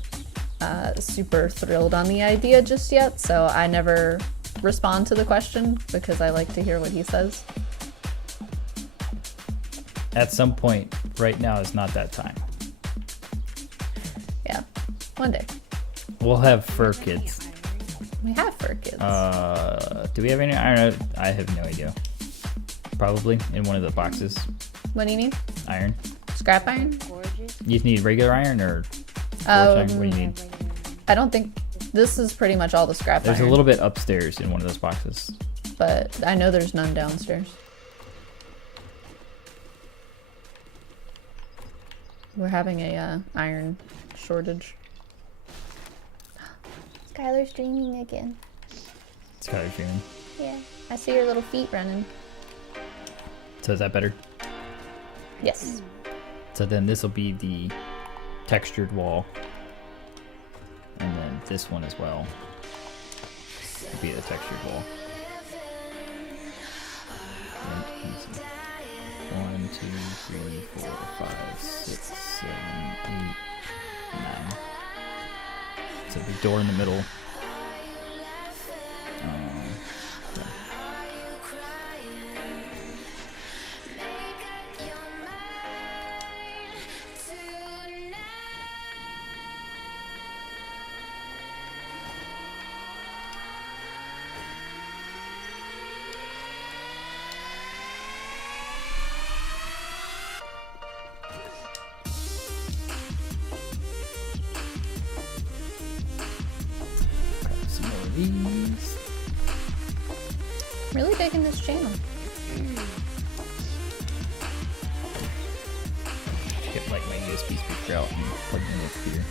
super thrilled on the idea just yet, so I never respond to the question because I like to hear what he says. At some point, right now is not that time. Yeah, one day. We'll have fur kids. We have fur kids. Do we have any iron? I have no idea. Probably in one of the boxes. What do you need? Iron. Scrap iron? Gorgeous. You need regular iron or forged iron? What do you need? I don't think this is pretty much all the scrap There's iron. a little bit upstairs in one of those boxes. But I know there's none downstairs. We're having a iron shortage. Skylar's dreaming again. Skylar's dreaming. Yeah, I see her little feet running. So is that better? Yes. So then this will be the textured wall. And then this one as well will be the textured wall. Let me see. 1, 2, 3, 4, 5, 6, 7, 8, 9. So the door in the middle. Yeah. Grab some more of these. Really digging this channel. Get like my USB speaker out and plug it in the computer.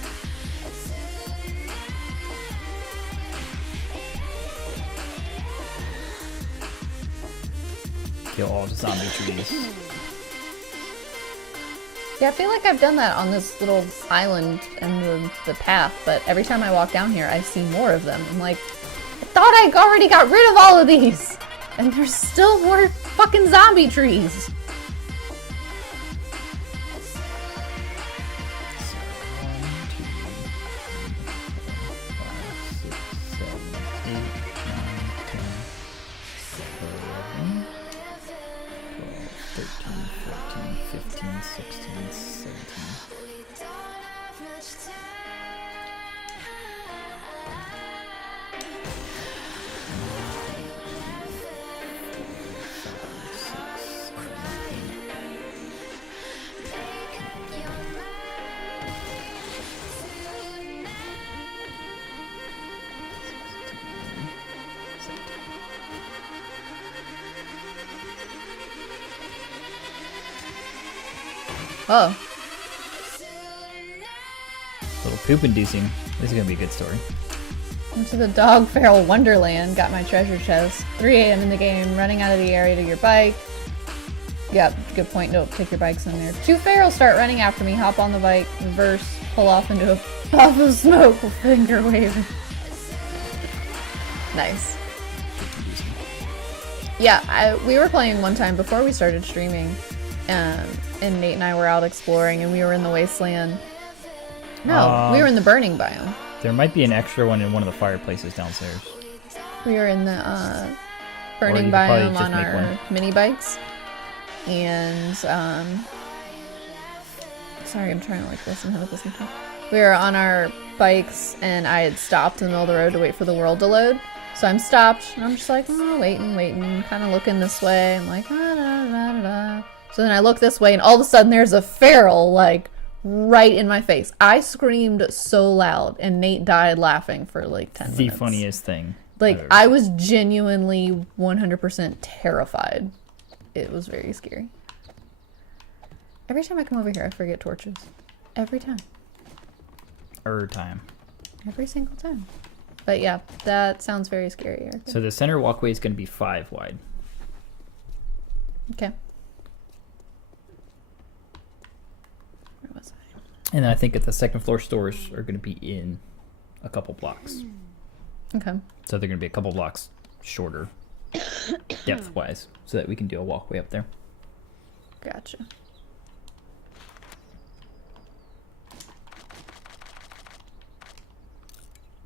Kill all the zombie trees. Yeah, I feel like I've done that on this little island and the path, but every time I walk down here, I see more of them. I'm like, I thought I already got rid of all of these! And there's still more fucking zombie trees! Oh. Little poop inducing. This is gonna be a good story. Went to the dog feral wonderland, got my treasure chest. 3 a.m. in the game, running out of the area to your bike. Yep, good point. Nope, take your bikes in there. 2 ferals start running after me, hop on the bike, reverse, pull off into a puff of smoke with finger waving. Nice. Yeah, we were playing one time before we started streaming, and Nate and I were out exploring, and we were in the wasteland. No, we were in the burning biome. There might be an extra one in one of the fireplaces downstairs. We were in the Or you burning could probably biome just on make our one. mini bikes, and sorry, I'm trying to like listen to this. We were on our bikes, and I had stopped in the middle of the road to wait for the world to load. So I'm stopped, and I'm just like, oh, waiting, kind of looking this way. I'm like, da, da, da, da, da. So then I look this way, and all of a sudden there's a feral, like, right in my face. I screamed so loud, and Nate died laughing for like 10 minutes. The funniest thing. Like, I've ever I was genuinely 100% terrified. It was very scary. Every time I come over here, I forget torches. Every time. Time. Every single time. But yeah, that sounds very scary, Erica. So the center walkway is going to be 5 wide. Okay. Where was I? And then I think that the second floor stores are going to be in a couple blocks. Okay. So they're going to be a couple blocks shorter depth-wise so that we can do a walkway up there. Gotcha.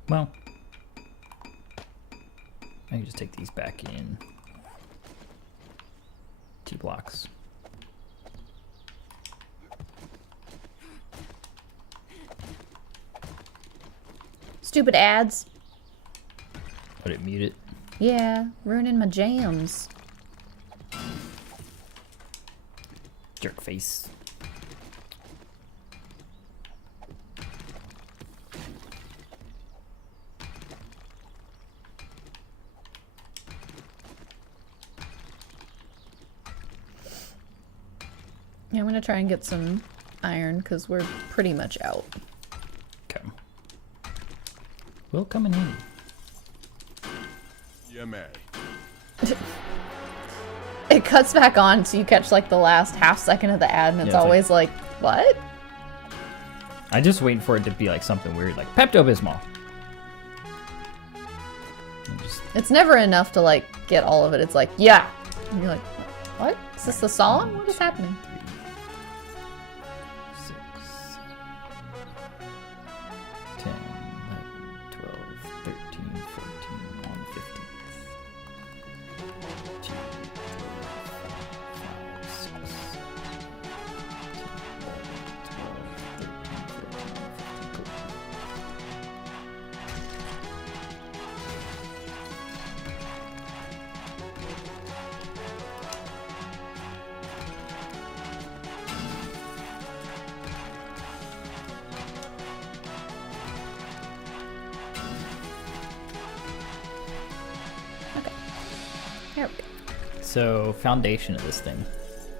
Well, I can just take these back in 2 blocks. Stupid ads. Let it mute it. Yeah, ruining my jams. Jerk face. Yeah, I'm gonna try and get some iron because we're pretty much out. Okay. Will come in handy. You may. It cuts back on so you catch like the last half second of the ad and it's Yeah, it's always like, what? I just waiting for it to be like something weird, like Pepto-Bismol. And just It's never enough to like get all of it. It's like, yeah. And you're like, what? Is this the song? What is happening? 6, 10, 11, 12, 13, 14, 15. 2, 5, 6, There we go. So, foundation of this thing.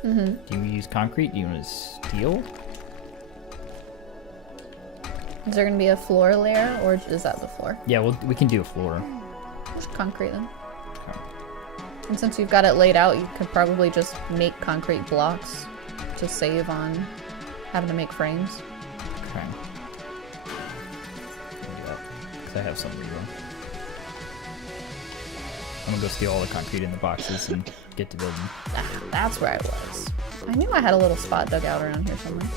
Mm-hmm. Do you use concrete? Do you use steel? Is there gonna be a floor layer or is that the floor? Yeah, we can do a floor. Just concrete then. Okay. And since you've got it laid out, you could probably just make concrete blocks to save on having to make frames. Okay. Because I have some leeway. I'm gonna go steal all the concrete in the boxes and get to building. Ah, that's where I was. I knew I had a little spot dug out around here somewhere.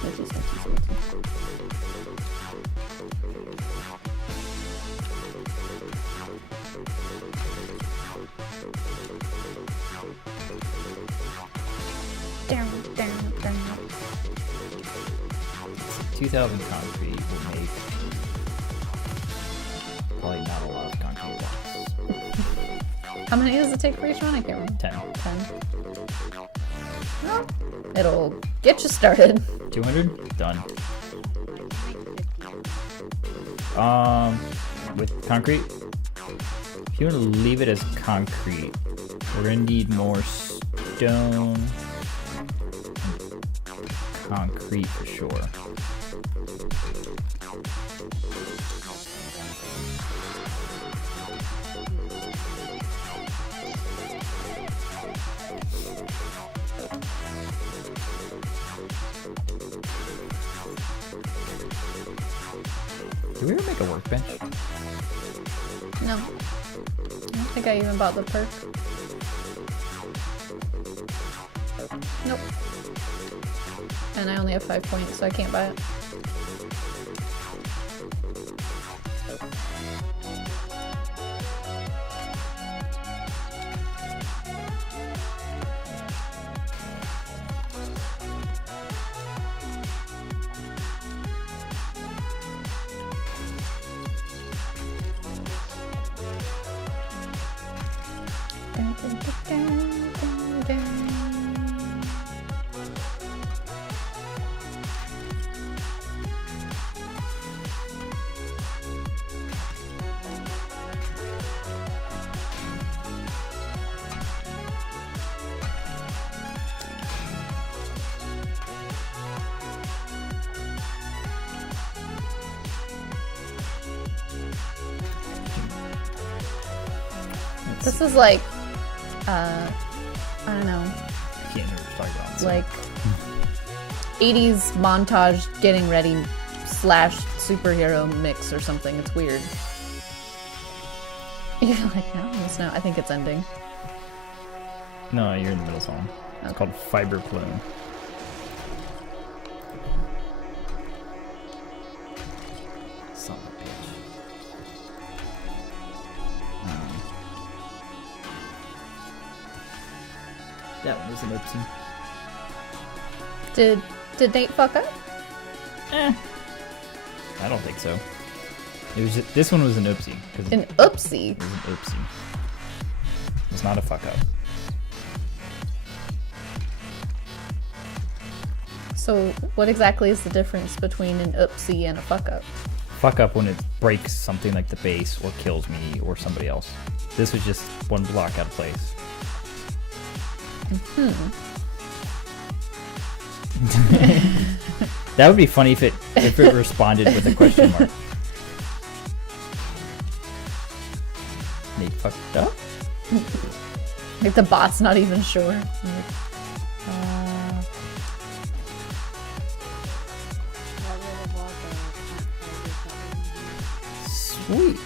Snitchy, snitchy, snitchy. Down, down, down. 2,000 concrete will make probably not a lot of concrete blocks. How many does it take for each one? I can't remember. 10. 10. Well, it'll get you started. 200? Done. With concrete? If you want to leave it as concrete, we're gonna need more stone. Concrete for sure. Did we ever make a workbench? No. I don't think I even bought the perk. Nope. And I only have 5 points, so I can't buy it. This is like, I don't know, Can't remember what we're talking about. So. like 80s montage getting ready / superhero mix or something. It's weird. You're like, no, it's not. I think it's ending. No, you're in the middle song. It's called Fiber Plume. That one was an oopsie. Did Nate fuck up? I don't think so. It was just, this one was an oopsie. An oopsie? It was an oopsie. It was not a fuck up. So what exactly is the difference between an oopsie and a fuck up? Fuck up when it breaks something like the base or kills me or somebody else. This was just one block out of place. That would be funny if it responded with a question mark. Nate fucked up? Like the bot's not even sure. Sweet.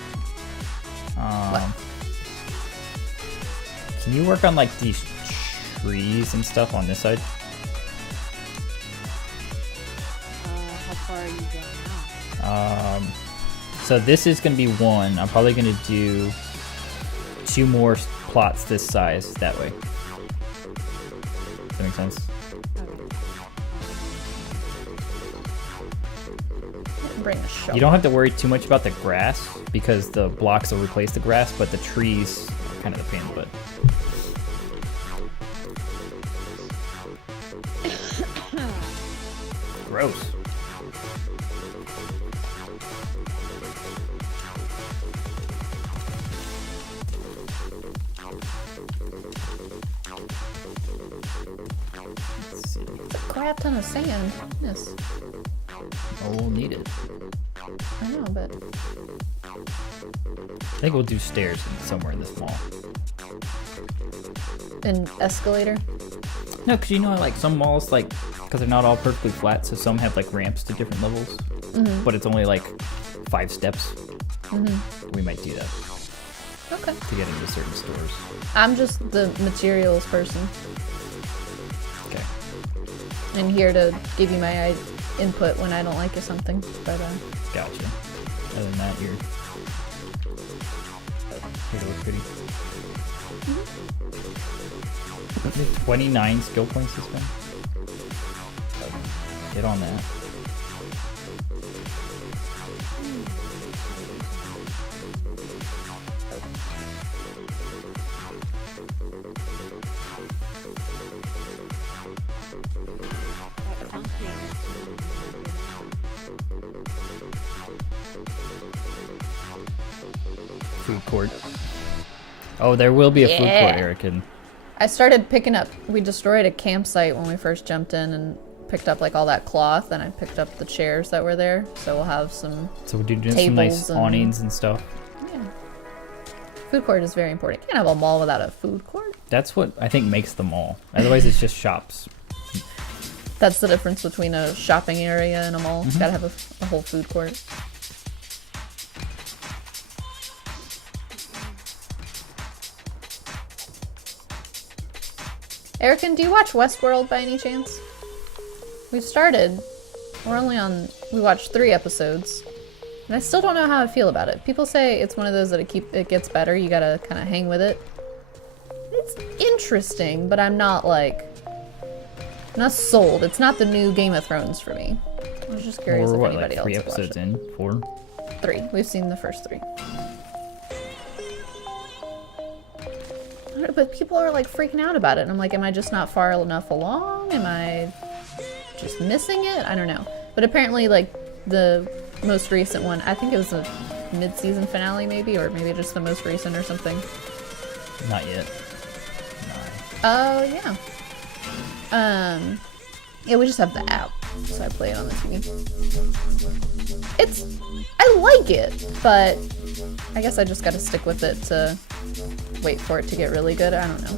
Can you work on like these trees and stuff on this side? How far are you going now? So this is gonna be one. I'm probably gonna do 2 more plots this size that way. Does that make sense? Bring a shovel. You don't have to worry too much about the grass because the blocks will replace the grass, but the trees are kind of the pain in the butt. Gross. Let's see. A crap ton of sand. Yes. Oh, we'll need it. I know, but I think we'll do stairs somewhere in this mall. an escalator. No, because you know, like some malls, like, because they're not all perfectly flat, so some have like ramps to different levels, but it's only like 5 steps. We might do that Okay. to get into certain stores. I'm just the materials person. Okay. I'm here to give you my input when I don't like something. But Gotcha. Other than that, you're here to look pretty. 29 skill points this one. Get on that. Food court. Oh, there will be a food court, Eric. And I started picking up. We destroyed a campsite when we first jumped in and picked up like all that cloth, and I picked up the chairs that were there. So we'll have some. so we're doing some nice awnings and stuff. Yeah. Food court is very important. You can't have a mall without a food court. That's what I think makes the mall. Otherwise, it's just shops. That's the difference between a shopping area and a mall. It's gotta have a whole food court. Erican, do you watch Westworld by any chance? We've started. We watched 3 episodes. And I still don't know how I feel about it. People say it's one of those that it gets better. You gotta kind of hang with it. It's interesting, but I'm not not sold. It's not the new Game of Thrones for me. I was just curious Or if what, anybody like 3 else watched episodes it. in? 4? 3. We've seen the first 3. But people are like freaking out about it, and I'm like, am I just not far enough along? Am I just missing it? I don't know. But apparently, like, the most recent one, I think it was a mid-season finale maybe, or maybe just the most recent or something. Not yet. Oh, yeah. Yeah, we just have the app, so I play it on the TV. I like it, but I guess I just gotta stick with it to wait for it to get really good. I don't know.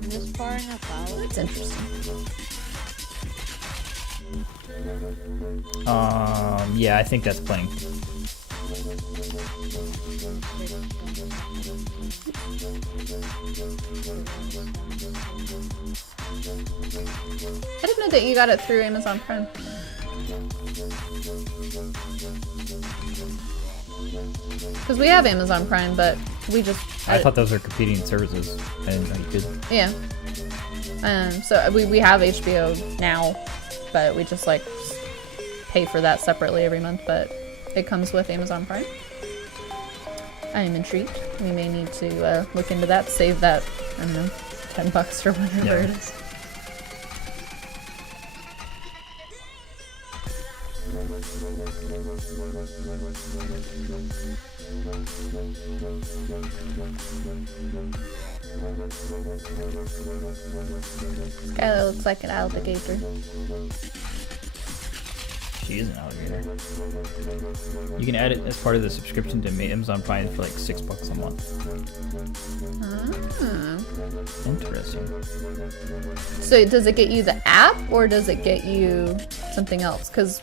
This far enough out. It's interesting. Yeah, I think that's plenty. I didn't know that you got it through Amazon Prime. Because we have Amazon Prime, but we just... I thought those were competing services. I didn't know you could. Yeah. So we have HBO now, but we just like pay for that separately every month, but it comes with Amazon Prime. I am intrigued. We may need to look into that, save that, I don't know, $10 or whatever it is. Skylar looks like an alligator. She is an alligator. You can add it as part of the subscription to Amazon Prime for like $6 a month. Ah. Interesting. So does it get you the app or does it get you something else? Because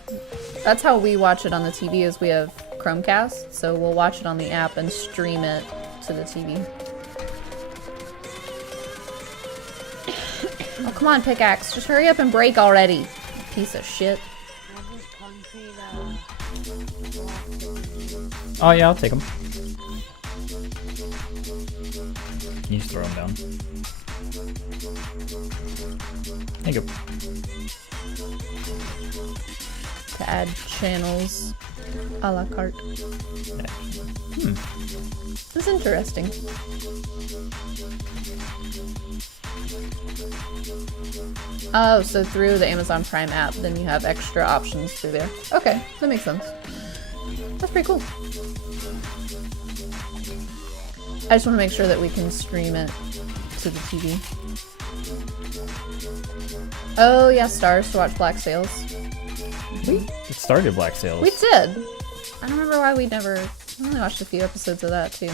that's how we watch it on the TV is we have Chromecast, so we'll watch it on the app and stream it to the TV. Oh, come on, pickaxe. Just hurry up and break already. Piece of shit. Oh yeah, I'll take them. Can you just throw them down? Thank you. To add channels a la carte. That's interesting. Oh, so through the Amazon Prime app, then you have extra options through there. Okay, that makes sense. That's pretty cool. I just want to make sure that we can stream it to the TV. Oh yeah, stars to watch Black Sails. It started Black Sails. We did. I don't remember why we never. I only watched a few episodes of that too.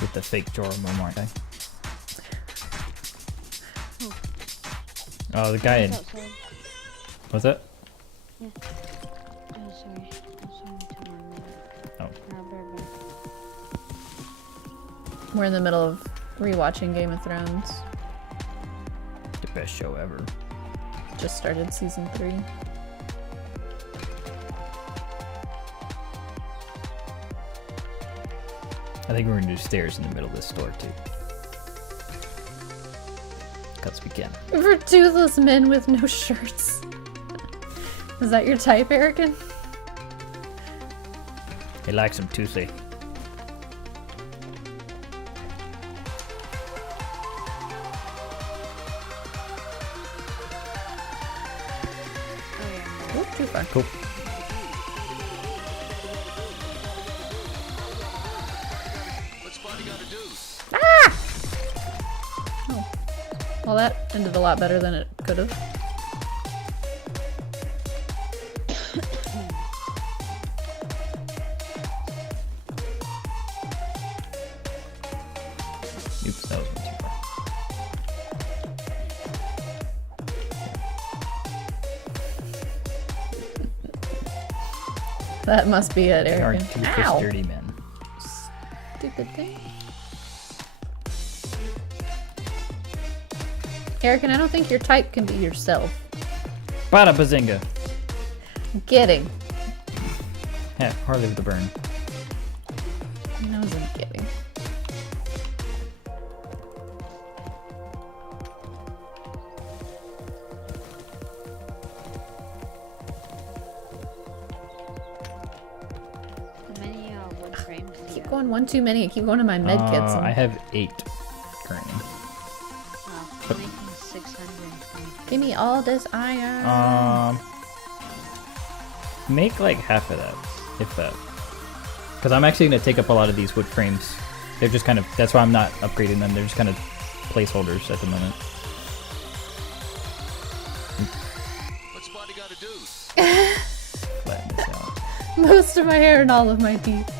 With the fake Jorah Mormont guy. Oh, the guy in. What's that? Yeah. Oh, sorry. I'm sorry to my mom. Oh. We're in the middle of rewatching Game of Thrones. The best show ever. Just started season 3. I think we're gonna do stairs in the middle of this store too. Cause we can. For toothless men with no shirts. Is that your type, Erican? He likes them toothy. Oh, too far. Cool. Well, that ended a lot better than it could have. Oops, that was too far. That must be it, They aren't Erican. toothless Ow! dirty men. Stupid thing. Erican, I don't think your type can be yourself. Bada bazinga. Getting. Yeah, hardly with the burn. I wasn't getting. How many wood frames do you Keep have? going one too many. I keep going to my med kits. I have 8 currently. Oh, I'm making 620. Give me all this iron. Make like half of that, if that. Because I'm actually going to take up a lot of these wood frames. They're just kind of, that's why I'm not upgrading them. They're just kind of placeholders at the moment. What's Spotty gotta do? Flatten this out. Most of my hair and all of my teeth.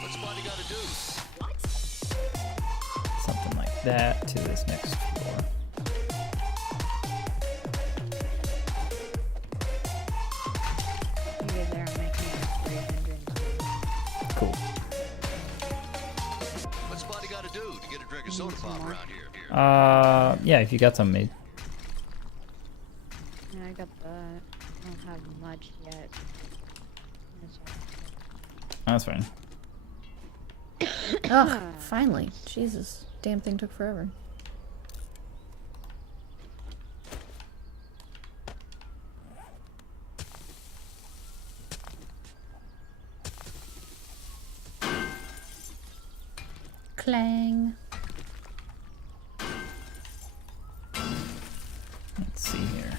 What's Spotty gotta do? Something like that to this next floor. soda pop around here. Yeah, if you got some made. Yeah, I got that. I don't have much yet. That's fine. Ugh, finally. Jesus. Damn thing took forever. Clang. Let's see here.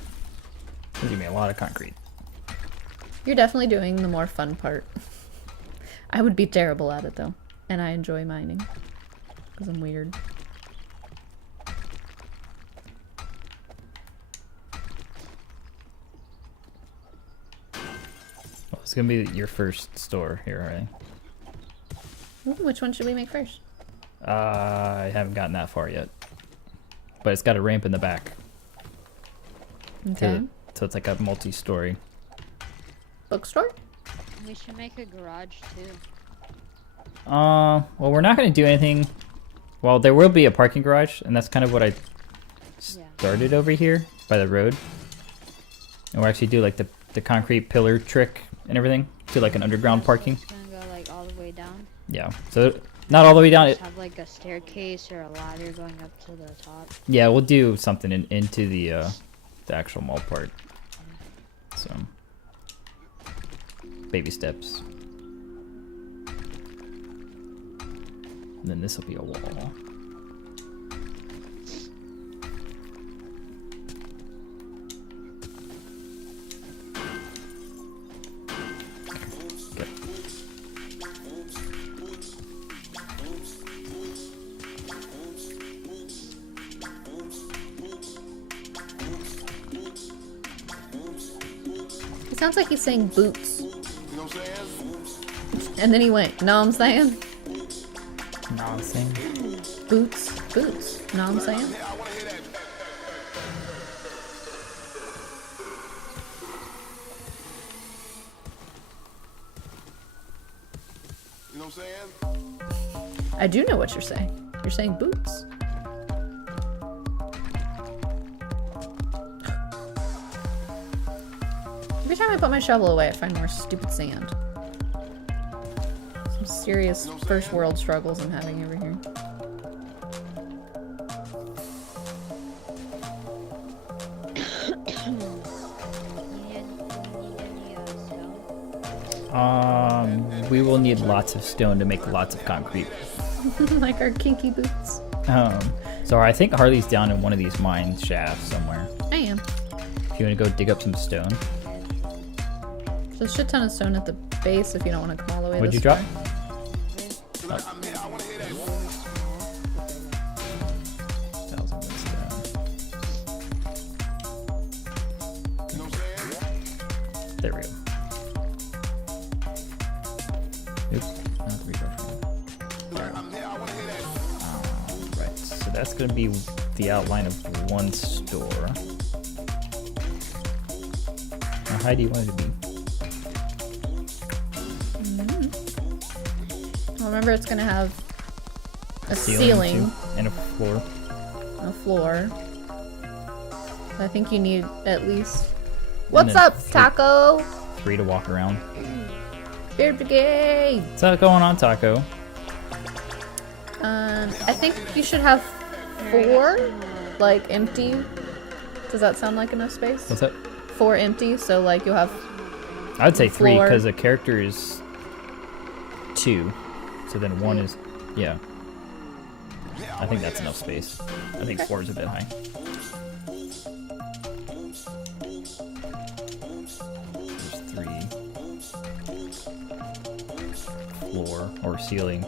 There's gonna be a lot of concrete. You're definitely doing the more fun part. I would be terrible at it though. And I enjoy mining. Because I'm weird. Well, it's gonna be your first store here, right? Ooh, which one should we make first? I haven't gotten that far yet. But it's got a ramp in the back. Okay. So it's like a multi-story. Bookstore? We should make a garage too. Well, we're not gonna do anything. Well, there will be a parking garage, and that's kind of what I started over here by the road. And we'll actually do like the concrete pillar trick and everything to like an underground parking. It's gonna go like all the way down. Yeah. So not all the way down. Just have like a staircase or a ladder going up to the top. Yeah, we'll do something into the actual mall part. So baby steps. And then this will be a wall. Okay. It sounds like he's saying boots. You know what I'm saying? And then he went, know what I'm saying? Nonsense. Boots. Boots. Know what I'm saying? Yeah, I wanna hear that. You know what I'm saying? I do know what you're saying. You're saying boots. Every time I put my shovel away, I find more stupid sand. Some serious first world struggles I'm having over here. We will need lots of stone to make lots of concrete. Like our kinky boots. So I think Harley's down in one of these mine shafts somewhere. I am. If you want to go dig up some stone. There's a shit ton of stone at the base if you don't want to come all the way What'd this you drop? far. I wanna hear that. 1,000 wood stone. You know what I'm saying? There we go. Oop, not the rebar. Right, so that's gonna be the outline of one store. How high do you want it to be? Well, remember it's gonna have a ceiling, too, and a floor. a floor. I think you need at least. What's then up, Taco? 3 to walk around. Beard Brigade. What's that going on, Taco? I think you should have 4, like empty. Does that sound like enough space? What's that? 4 empty, so like you'll have. I would say 3 Floor. because a character is 2. So then 1 is, yeah. I think that's enough space. I think 4 is a bit high. There's 3. Floor or ceiling.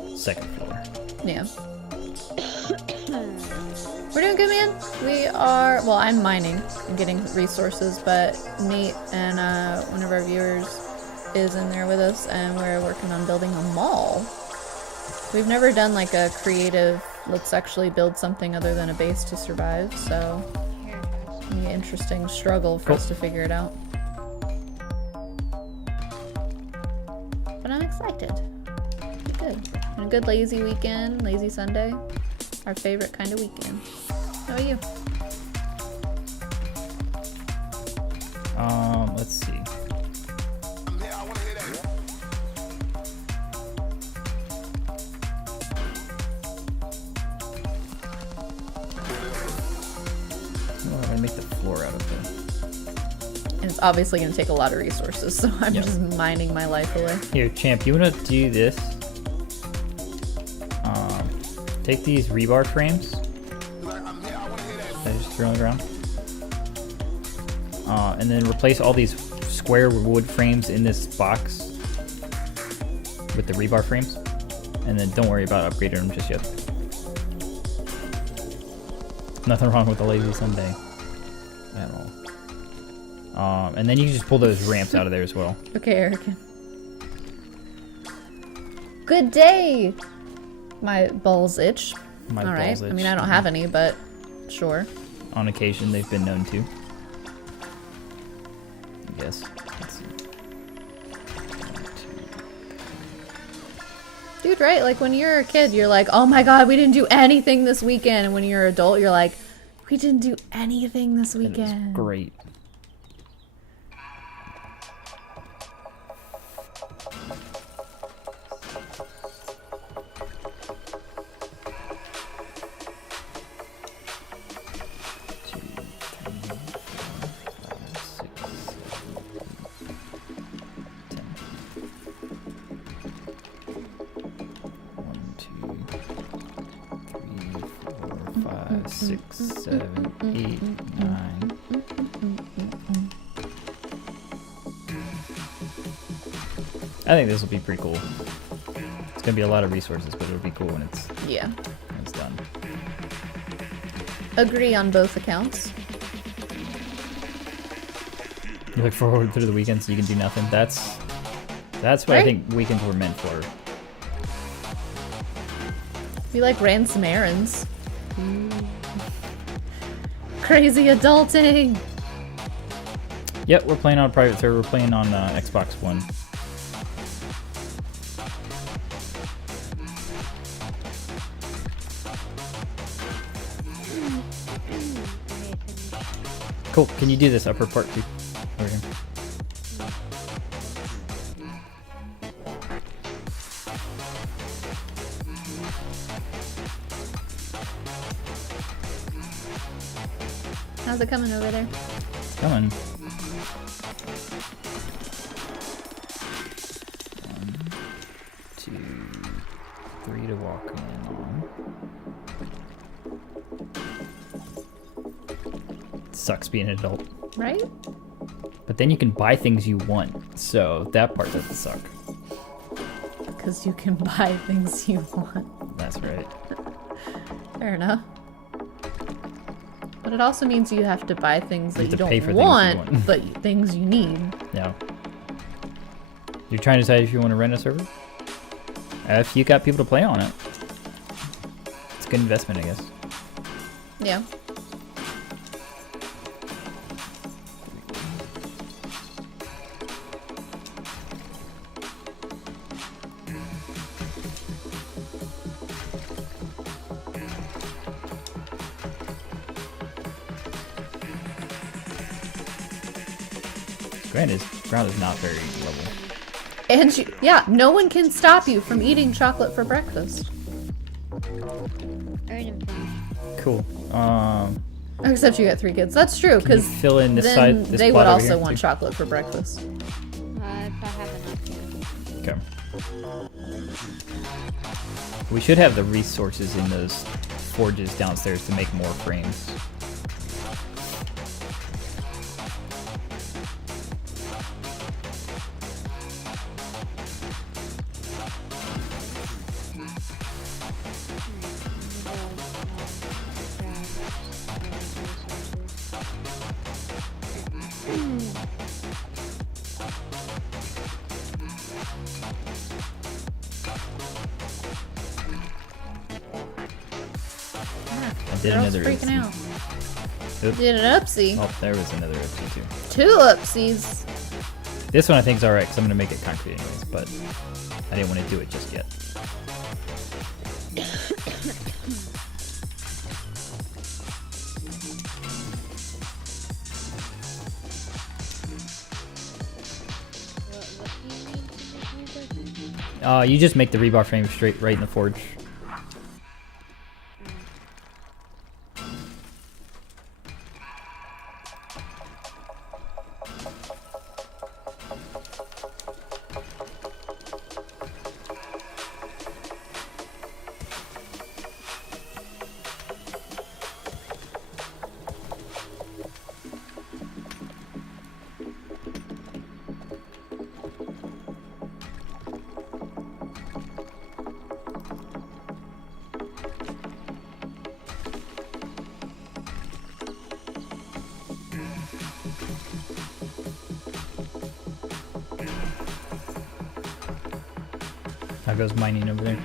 2nd floor. Yeah. We're doing good, man. We are. Well, I'm mining and getting resources, but Nate and one of our viewers is in there with us, and we're working on building a mall. We've never done like a creative, let's actually build something other than a base to survive, so it'll be an interesting struggle for us to figure it out. But I'm excited. It'll be good. And a good lazy weekend, lazy Sunday. Our favorite kind of weekend. How are you? Let's see. I'm gonna make the floor out of it. And it's obviously going to take a lot of resources, so I'm Yep. just mining my life away. Here, champ, you wanna do this? Take these rebar frames. I just throw it around. And then replace all these square wood frames in this box with the rebar frames. And then don't worry about upgrading them just yet. Nothing wrong with a lazy Sunday at all. And then you can just pull those ramps out of there as well. Okay, Erica. Good day! My balls itch. My Alright, balls I itch. mean, I don't have any, but sure. On occasion, they've been known to. I guess. Let's see. Dude, right? Like, when you're a kid, you're like, oh my god, we didn't do anything this weekend. And when you're an adult, you're like, we didn't do anything this That is weekend. great. Six, 7, 8, 9. I think this will be pretty cool. It's gonna be a lot of resources, but it'll be cool when Yeah. it's done. Agree on both accounts. You look forward to the weekends so you can do nothing. That's what I Right? think weekends were meant for. Be like ransom errands. Crazy adulting! Yep, we're playing on a private server. We're playing on Xbox One. Cool. Can you do this upper part too? Over here. How's it coming over there? Coming. 1, 2, 3 to walk in on. Sucks being an adult. Right? But then you can buy things you want, so that part doesn't suck. Because you can buy things you want. That's right. Fair enough. But it also means you have to buy things that You you have to pay don't for things you want, want. but things you need. Yeah. You're trying to decide if you want to rent a server? If you got people to play on it. It's a good investment, I guess. Yeah. Granted, ground is not very level. And you, yeah, no one can stop you from eating chocolate for breakfast. Alright, I'm finished. Cool. Except you got 3 kids. That's true, Can you because fill in this then side, this they plot would over also here, want too? chocolate for breakfast. If I have enough. Okay. We should have the resources in those forges downstairs to make more frames. I did Girl's another freaking oopsie. out. Oop. Did an upsie. Oh, there was another oopsie too. 2 upsies. This one I think is alright because I'm going to make it concrete anyways, but I didn't want to do it just yet. You just make the rebar frame straight right in the forge. How goes mining over there?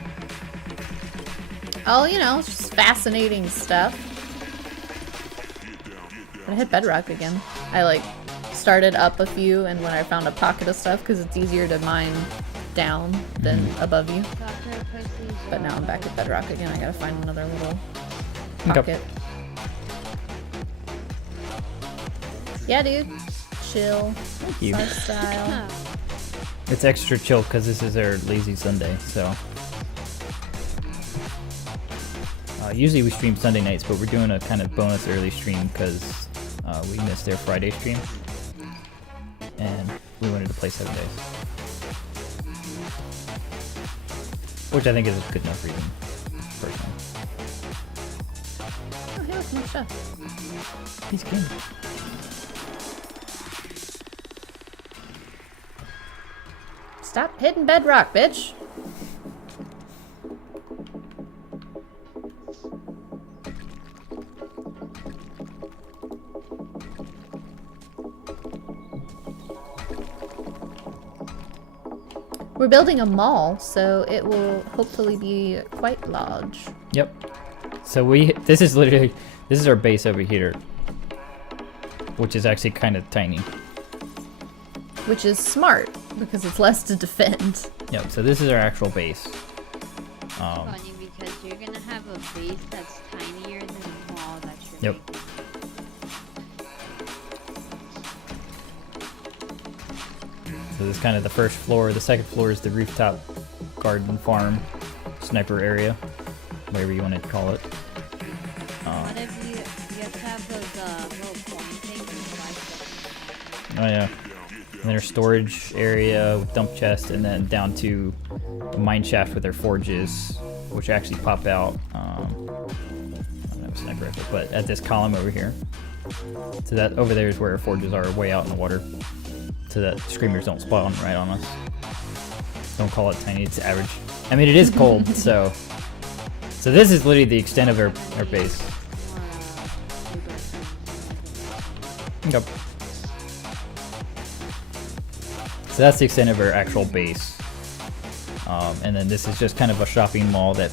Oh, you know, it's just fascinating stuff. I hit bedrock again. I like started up a few, and when I found a pocket of stuff, because it's easier to mine down than above you. But now I'm back at bedrock again. I gotta find another little pocket. Yeah, dude. Chill. Thank you. Lifestyle. It's extra chill because this is our lazy Sunday, so. Usually we stream Sunday nights, but we're doing a kind of bonus early stream because we missed their Friday stream. And we wanted to play 7 days. Which I think is a good enough reason, personally. Oh, hey, look, more stuff. He's good. Stop hitting bedrock, bitch. We're building a mall, so it will hopefully be quite large. Yep. So this is our base over here, which is actually kind of tiny. Which is smart, because it's less to defend. Yep, so this is our actual base. Funny because you're gonna have a base that's tinier than the wall that you're Yep. making. So this is kind of the first floor. The second floor is the rooftop garden farm sniper area, whatever you want to call it. What if you have to have those little point things? Oh yeah. And then our storage area, dump chest, and then down to a mine shaft with their forges, which actually pop out. I don't have a sniper rifle, but at this column over here. So that over there is where our forges are, way out in the water, so that screamers don't spawn right on us. Don't call it tiny; it's average. I mean, it is cold, so this is literally the extent of our base. Yep. So that's the extent of our actual base. And then this is just kind of a shopping mall that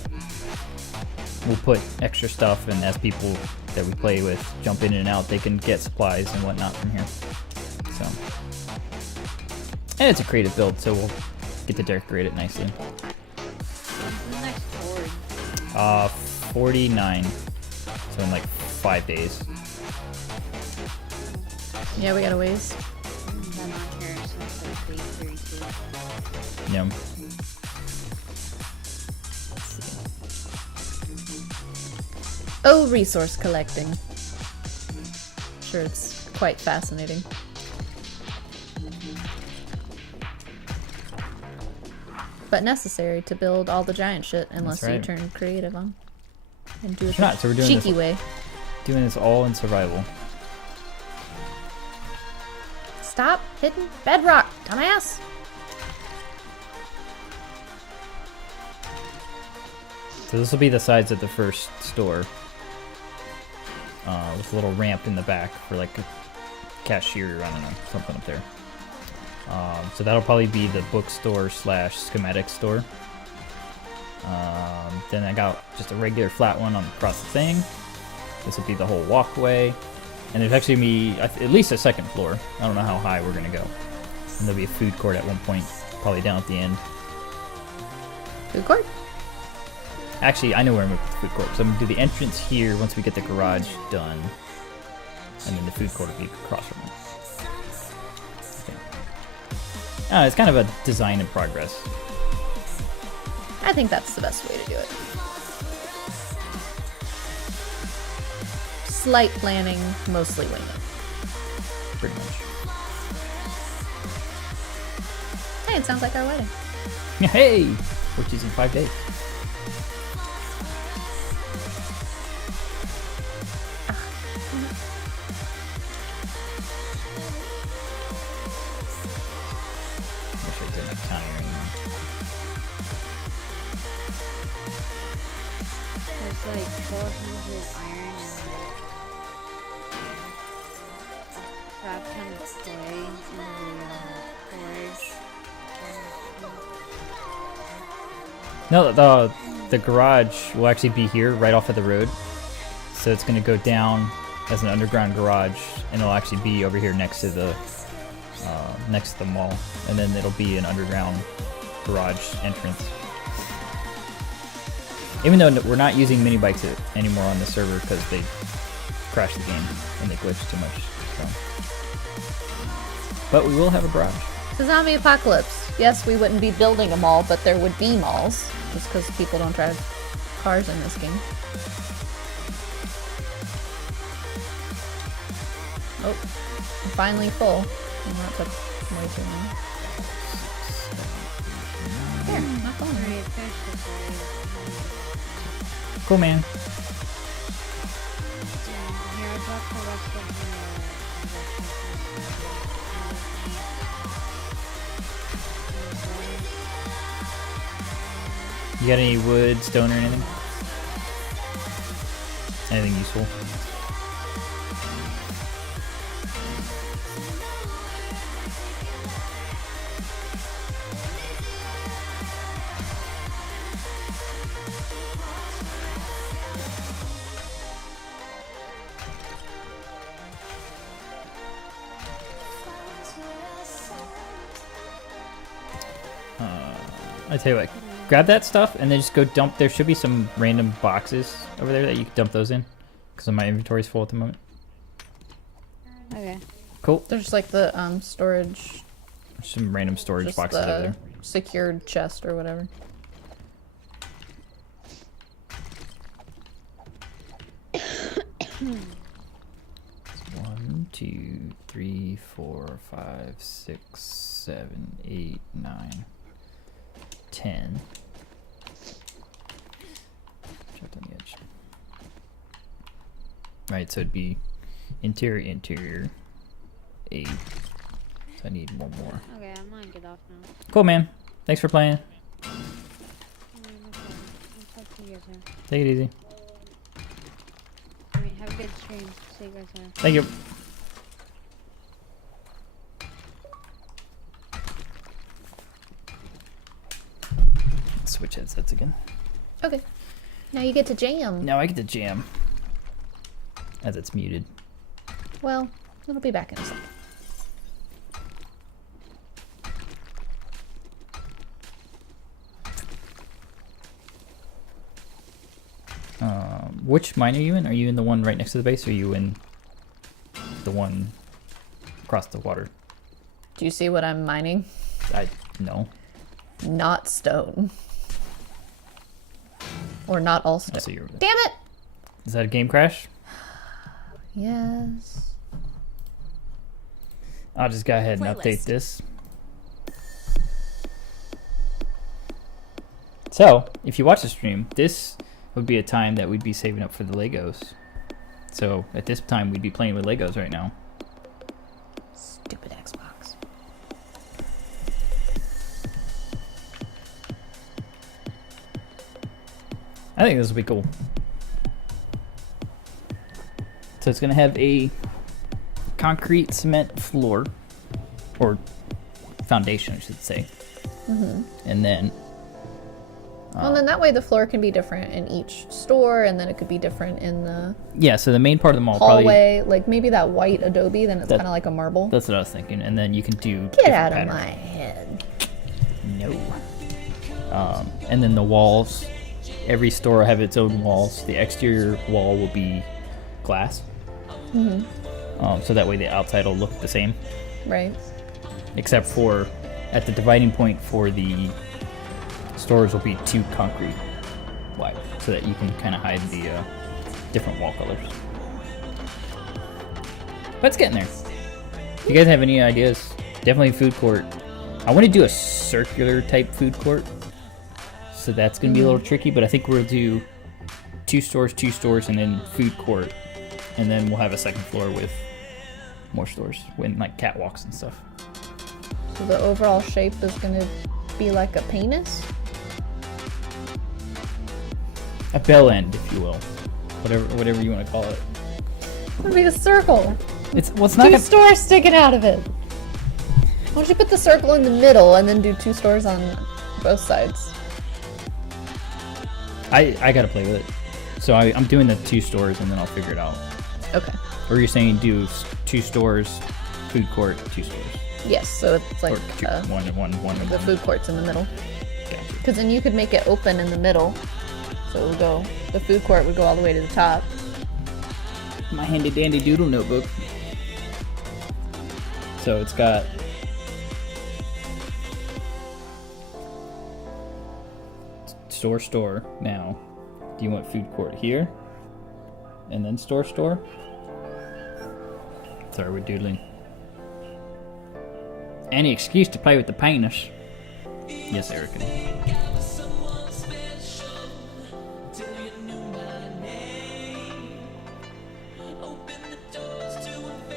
we'll put extra stuff, and as people that we play with jump in and out, they can get supplies and whatnot from here. So, and it's a creative build, so we'll get to decorate it nicely. When's the next board? 49. So in like 5 days. Yeah, we got a ways. I'm on here since like day 32. Yeah. Oh, resource collecting. Sure, it's quite fascinating. But necessary to build all the giant shit unless That's you right. turn creative on. And do it It's not, so we're the doing cheeky this, way. doing this all in survival. Stop hitting bedrock, dumbass! So this will be the sides of the first store. With a little ramp in the back for like a cashier, I don't know, something up there. So that'll probably be the bookstore / schematic store. Then I got just a regular flat one on across the thing. This will be the whole walkway. And there's actually be at least a second floor. I don't know how high we're gonna go. And there'll be a food court at one point, probably down at the end. Food court? Actually, I know where I'm going to put the food court. So I'm going to do the entrance here once we get the garage done. And then the food court will be across from it. Okay. It's kind of a design in progress. I think that's the best way to do it. Slight planning, mostly wing it. Pretty much. Hey, it sounds like our wedding. Hey! Which is in 5 days. Wish I didn't have counting anymore. There's like 400 iron and a crap ton of clay in the forest. No, the garage will actually be here, right off of the road. So it's going to go down as an underground garage, and it'll actually be over here next to the mall, and then it'll be an underground garage entrance. Even though we're not using mini bikes anymore on the server because they crashed the game and they glitched too much. So. But we will have a garage. The zombie apocalypse. Yes, we wouldn't be building a mall, but there would be malls. Just because people don't drive cars in this game. Oh, I'm finally full. Oh, that took way too long. Here, my phone. Alright, finished this already. Cool, man. Here, I dropped the rest of You got any wood, stone, or anything? Anything useful? I tell you what, grab that stuff and then just go dump. There should be some random boxes over there that you can dump those in, because my inventory's full at the moment. Okay. Cool. There's like the storage, Some random storage just boxes over there. secured chest or whatever. One, 2, 3, 4, 5, 6, 7, 8, 9, 10. Trapped on the edge. Right, so it'd be interior, 8. So I need one more. Okay, I'm gonna get off now. Cool, man. Thanks for playing. No problem. I'll talk to you guys later. Take it easy. Alright, have a good stream. See you guys later. Thank you. Switch headsets again. Okay. Now you get to jam. Now I get to jam. As it's muted. Well, it'll be back in a second. Which mine are you in? Are you in the one right next to the base, or are you in the one across the water? Do you see what I'm mining? No. Not stone. Or not all stone. So you're, Damn it! is that a game crash? Yes. I'll just go ahead and update Playlist. this. So, if you watch the stream, this would be a time that we'd be saving up for the Legos. So, at this time, we'd be playing with Legos right now. Stupid Xbox. I think this will be cool. So it's going to have a concrete cement floor, or foundation, I should say. Mm-hmm. And then, Well, then that way the floor can be different in each store, and then it could be different in the yeah, so the main part of the mall hallway. Like maybe that white adobe, then it's That- kind of like a marble. That's what I was thinking. And then you can do Get different out of patterns. my head. No. And then the walls. Every store will have its own walls. The exterior wall will be glass. Mm-hmm. So that way the outside will look the same. Right. Except for at the dividing point for the stores will be 2 concrete wide, so that you can kind of hide the different wall colors. But it's getting there. If you guys have any ideas, definitely food court. I want to do a circular type food court, so that's going to be a little tricky, but I think we'll do 2 stores, and then food court, and then we'll have a second floor with more stores, with like catwalks and stuff. So the overall shape is gonna be like a penis? A bell end, if you will. Whatever you want to call it. It's gonna be a circle. It's not 2 gonna... stores sticking out of it. Why don't you put the circle in the middle and then do 2 stores on both sides? I gotta play with it. So I'm doing the 2 stores and then I'll figure it out. Okay. Or you're saying do 2 stores, food court, 2 stores. Yes, so it's like Or two, one and one. the food court's in the middle. Gotcha. Because then you could make it open in the middle. So it would go, the food court would go all the way to the top. My handy dandy doodle notebook. So it's got store now. Do you want food court here? And then store? Sorry, we're doodling. Any excuse to play with the penis. Yes, Erica.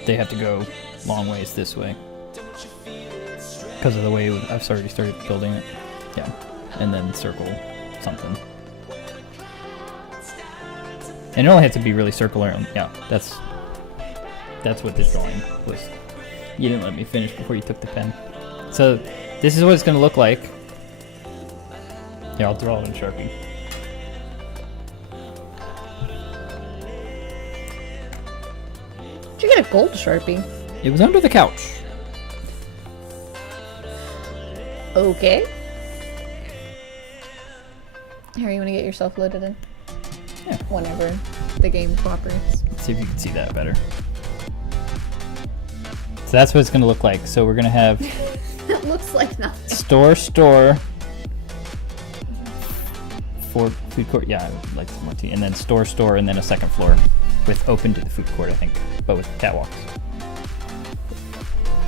They have to go long ways this way. Because of the way I've already started building it. Yeah. And then circle something. And it only has to be really circular. Yeah, that's what this drawing was. You didn't let me finish before you took the pen. So this is what it's going to look like. Here, I'll draw it in Sharpie. Did you get a gold Sharpie? It was under the couch. Okay. Here, you want to get yourself loaded in? Yeah. Whenever the game cooperates. Let's see if you can see that better. So that's what it's going to look like. So we're going to have It looks like nothing. store for food court. Yeah, I would like some more tea. And then store, and then a second floor with open to the food court, I think, but with catwalks.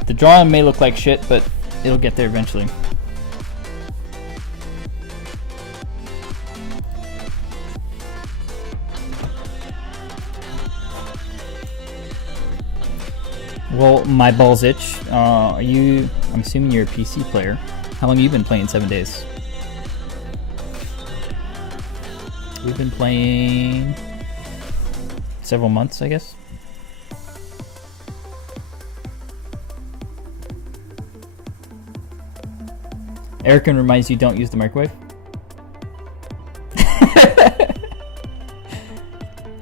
The drawing may look like shit, but it'll get there eventually. Well, my balls itch. I'm assuming you're a PC player. How long have you been playing 7 days? We've been playing several months, I guess. Erican reminds you don't use the microwave.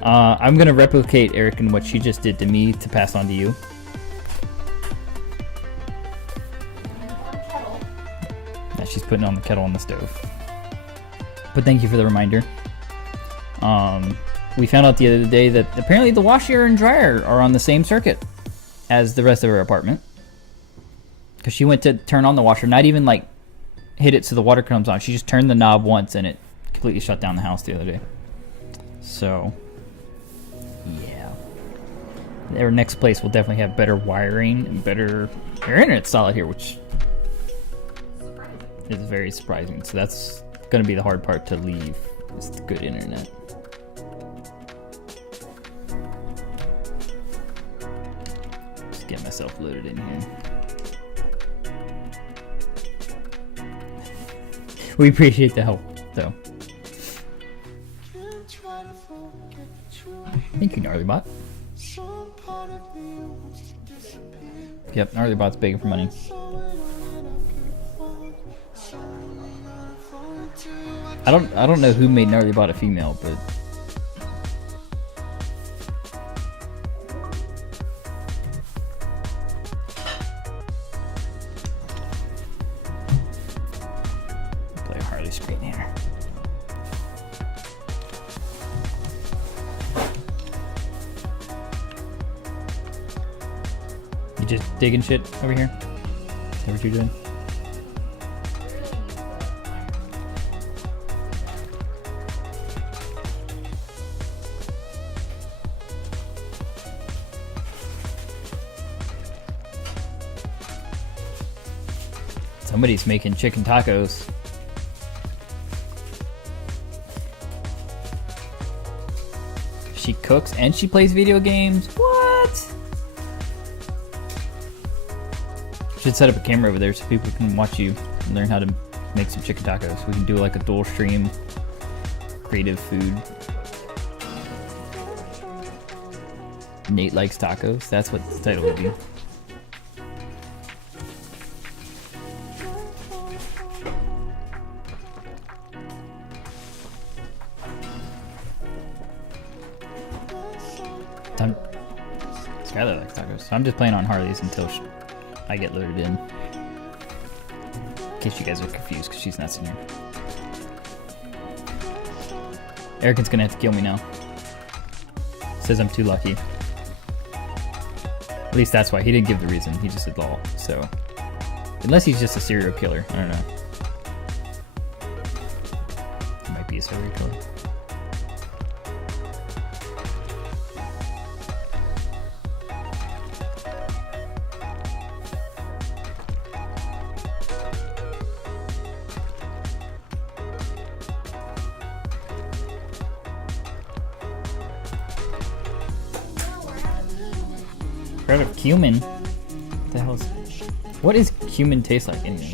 I'm gonna replicate Erican what she just did to me to pass on to you. Yeah, she's putting on the kettle on the stove. But thank you for the reminder. We found out the other day that apparently the washer and dryer are on the same circuit as the rest of her apartment. Because she went to turn on the washer, not even like hit it so the water comes on. She just turned the knob once and it completely shut down the house the other day. So, yeah. Our next place will definitely have better wiring and better... Our internet's solid here, which is very surprising. So that's going to be the hard part to leave, is the good internet. Just get myself loaded in here. We appreciate the help, though. Thank you, Gnarlybot. Yep, Gnarlybot's begging for money. I don't know who made Gnarlybot a female, but play a Harley screen here. You just digging shit over here? Is that what you're doing? Somebody's making chicken tacos. She cooks and she plays video games. What? Should set up a camera over there so people can watch you and learn how to make some chicken tacos. We can do like a dual stream creative food. Nate likes tacos. That's what the title would be. Skylar likes tacos. So I'm just playing on Harley's until I get loaded in. In case you guys are confused, because she's not sitting here. Erican's gonna have to kill me now. Says I'm too lucky. At least that's why. He didn't give the reason. He just said lol. So, unless he's just a serial killer. I don't know. He might be a serial killer. Out of cumin? What the hell is... What does cumin taste like anyway?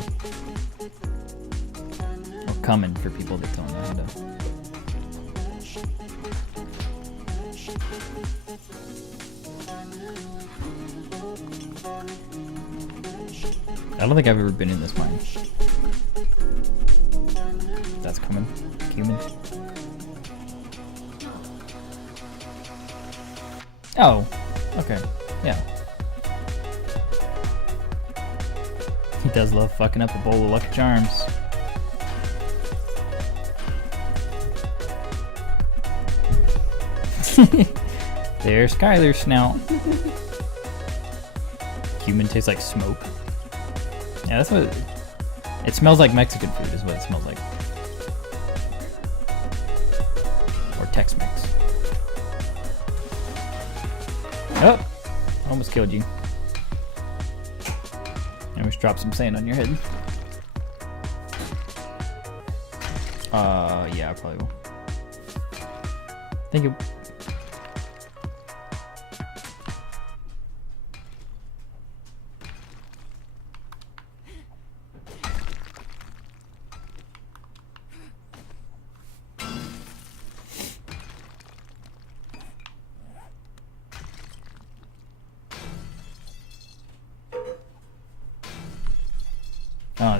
Or cumin for people that don't know how to... I don't think I've ever been in this mine. That's cumin. Oh, okay. Yeah. He does love fucking up a bowl of Lucky Charms. There's Skylar's snout. Cumin tastes like smoke. Yeah, that's what it smells like. Mexican food is what it smells like. Or Tex-Mex. Oh! Almost killed you. I almost dropped some sand on your head. Yeah, I probably will. Thank you.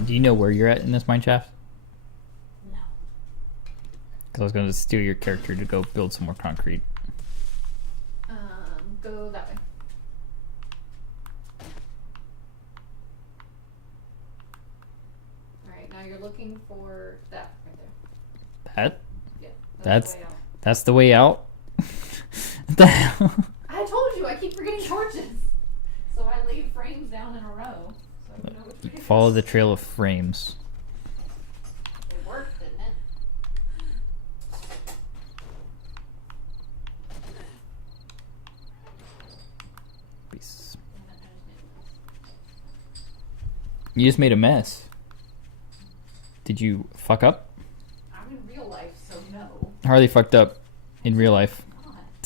Do you know where you're at in this mine shaft? No. Because I was going to steal your character to go build some more concrete. Go that way. Alright, now you're looking for that right there. That? Yeah. That's the way out? What the hell? I told you, I keep forgetting torches. So I laid frames down in a row. So I know which way to Follow the trail of frames. It worked, didn't it? Peace. You just made a mess. Did you fuck up? I'm in real life, so no. Harley fucked up in real life.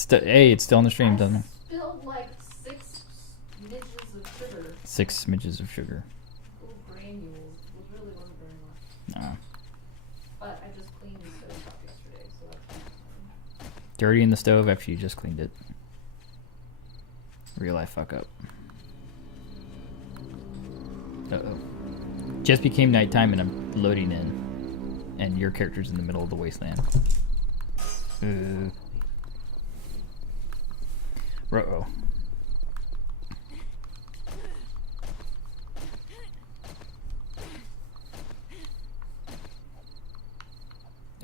God. Hey, it's still on the stream, doesn't it? Spilled like 6 midges of sugar. 6 smidges of sugar. Little granules. It really wasn't very much. No. But I just cleaned the stove up yesterday, so that's fine. Dirty in the stove after you just cleaned it. Real life fuck up. Uh-oh. Just became nighttime and I'm loading in. And your character's in the middle of the wasteland. Uh-oh.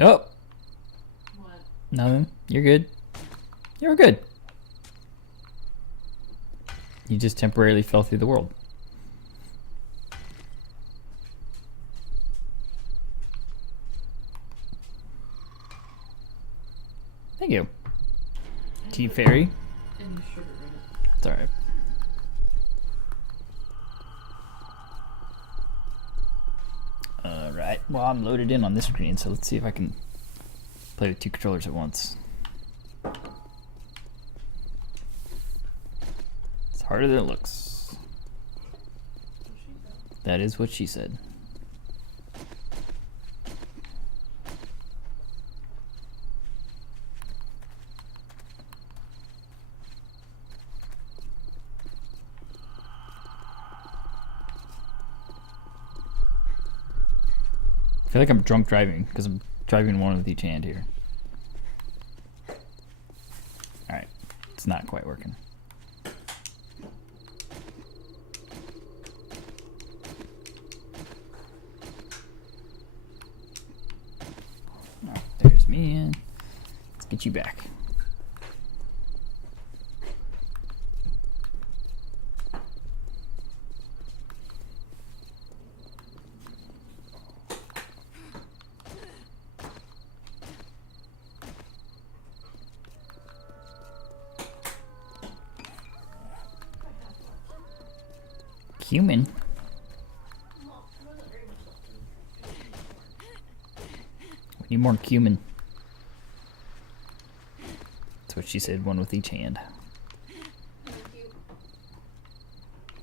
Oh! What? Nothing. You're good. You're good. You just temporarily fell through the world. Thank you. Tea Fairy. And sugar in it. It's alright. Alright, well I'm loaded in on this screen, so let's see if I can play with 2 controllers at once. It's harder than it looks. That is what she said. I feel like I'm drunk driving because I'm driving one with each hand here. Alright, it's not quite working. Alright, there's me in. Let's get you back. Cumin. We need more cumin. That's what she said, one with each hand.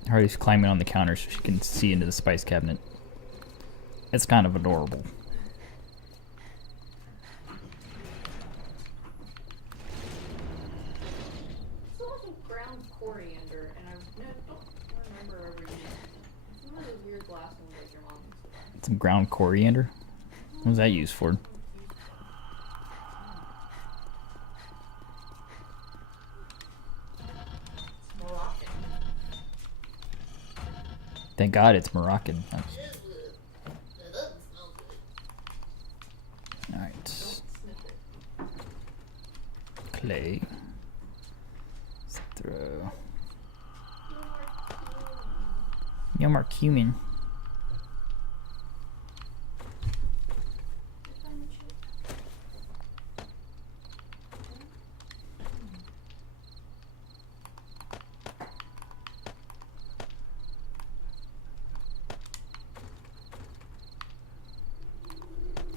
Hardy's climbing on the counter so she can see into the spice cabinet. It's kind of adorable. Ground coriander, and I don't remember ever using it. It's one of those weird glass ones like your mom used to buy. Some ground coriander. What was that used for? It's Moroccan. Thank God it's Moroccan. It doesn't smell good. Alright. Don't sniff it. Clay. Let's throw. No more cumin.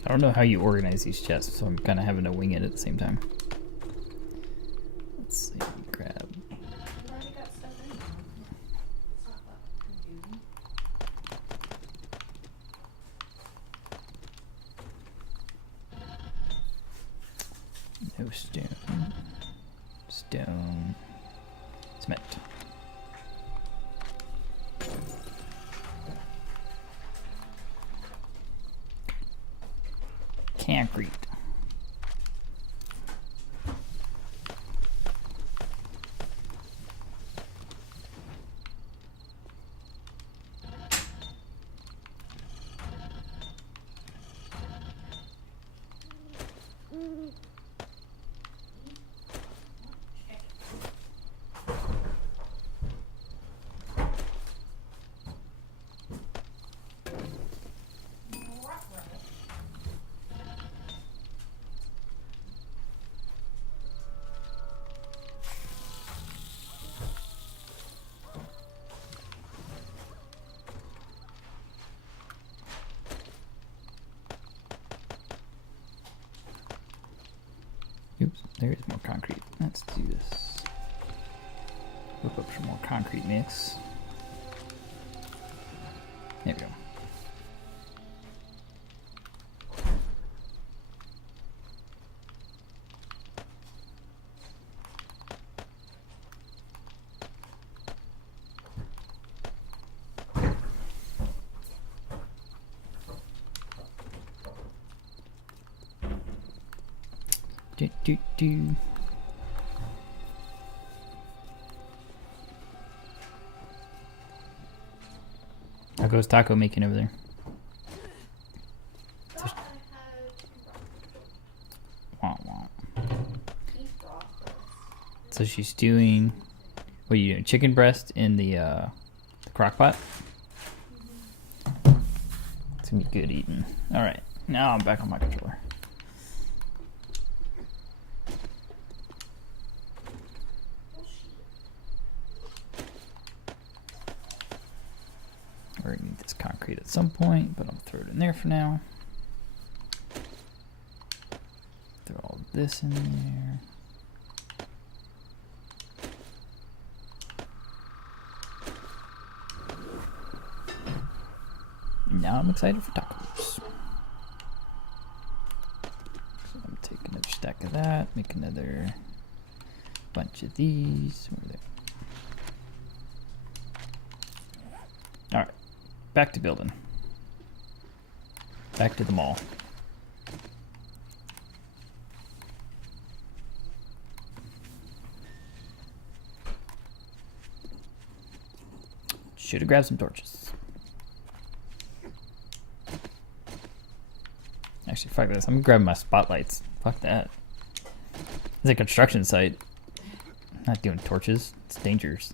I don't know how you organize these chests, so I'm kind of having to wing it at the same time. Let's see, grab. I've already got stuff in there. It's not that confusing. No stone. Stone. Cement. Concrete. Oops, there is more concrete. Let's do this. Whip up some more concrete mix. There we go. Do, do, do. How goes taco making over there? Wah, wah. So she's doing, what are you doing? Chicken breast in the crock pot? It's gonna be good eating. Alright, now I'm back on my controller. We're gonna need this concrete at some point, but I'll throw it in there for now. Throw all this in there. Now I'm excited for tacos. So I'm taking another stack of that, make another bunch of these. Over there. All right, back to building. Back to the mall. Should have grabbed some torches. Actually, fuck this. I'm gonna grab my spotlights. Fuck that. It's a construction site. I'm not doing torches. It's dangerous.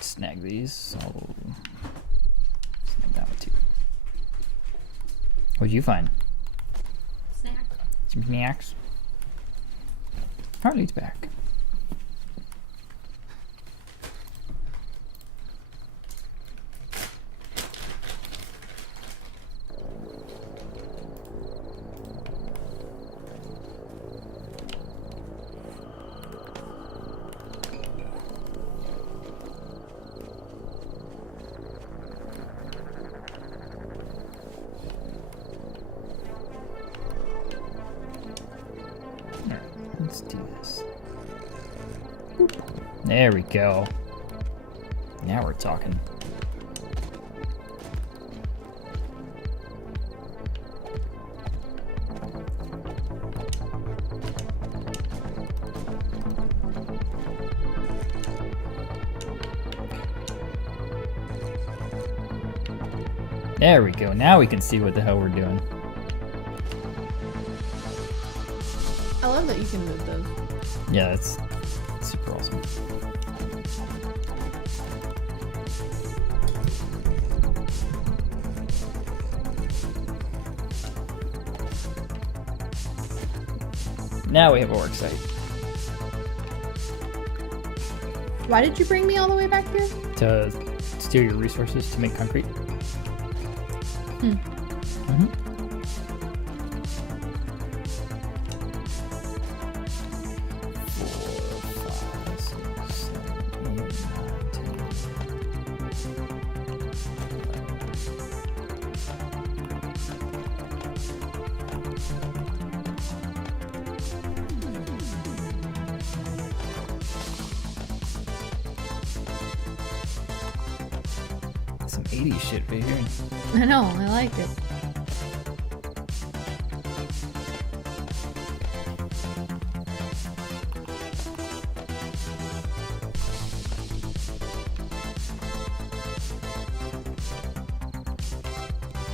Snag these. I'll snag that one too. What'd you find? Snack. Some snacks. Harley's back. Let's do this. Boop. There we go. Now we're talking. There we go. Now we can see what the hell we're doing. I love that you can move those. Yeah, that's super awesome. Now we have a work site. Why did you bring me all the way back here? To steal your resources to make concrete. Mm-hmm. Some 80s shit right here. I know, I like it.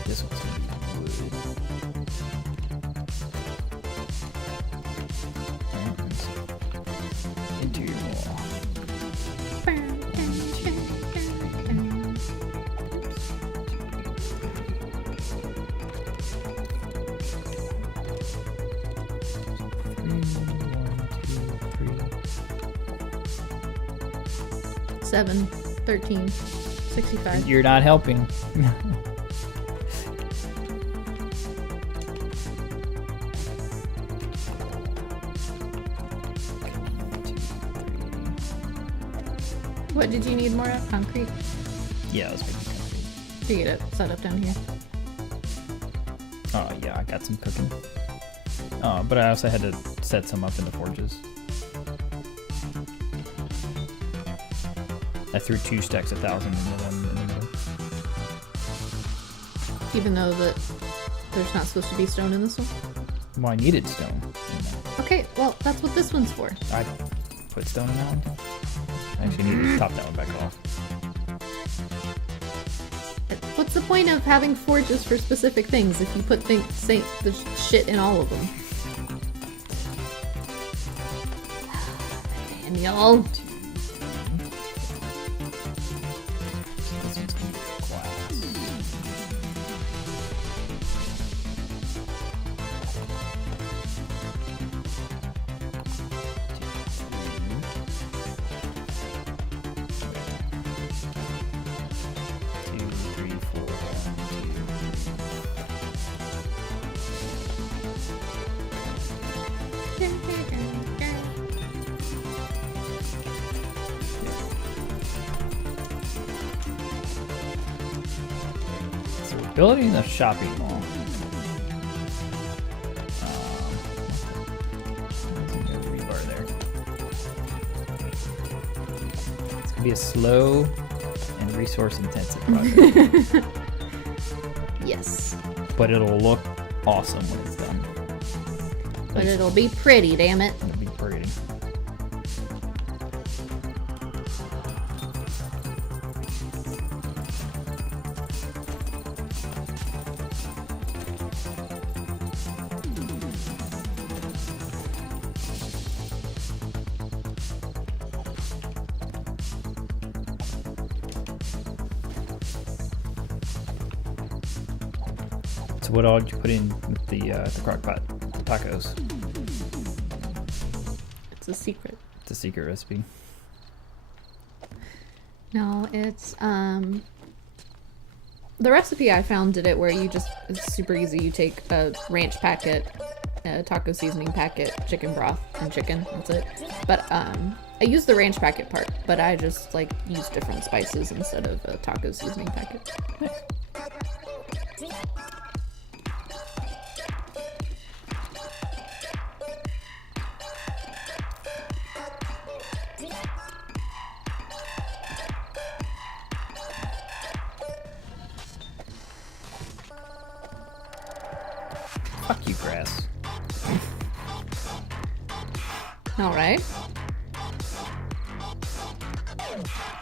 This one's gonna be wood. Alright, interior wall. 7, 13, 65. You're not helping. What did you need more of? Concrete? Yeah, let's make concrete. To get it set up down here. Oh yeah, I got some cooking. Oh, but I also had to set some up in the forges. I threw 2 stacks of 1,000 into them. Even though that there's not supposed to be stone in this one? Well, I needed stone. Okay, well, that's what this one's for. I put stone in that one. I actually need to top that one back off. What's the point of having forges for specific things if you put the shit in all of them? Daniel. This one's gonna be quiet. Building a shopping mall. Rebar there. It's gonna be a slow and resource-intensive project, Yes. but it'll look awesome when it's done. But it'll be pretty, damn it. It'll be pretty. So what all did you put in with the crock pot? The tacos. It's a secret. It's a secret recipe. No, it's the recipe I found did it where you just, it's super easy. You take a ranch packet, a taco seasoning packet, chicken broth, and chicken. That's it. But I used the ranch packet part, but I just like used different spices instead of a taco seasoning packet. Nice. Fuck you, grass. All right.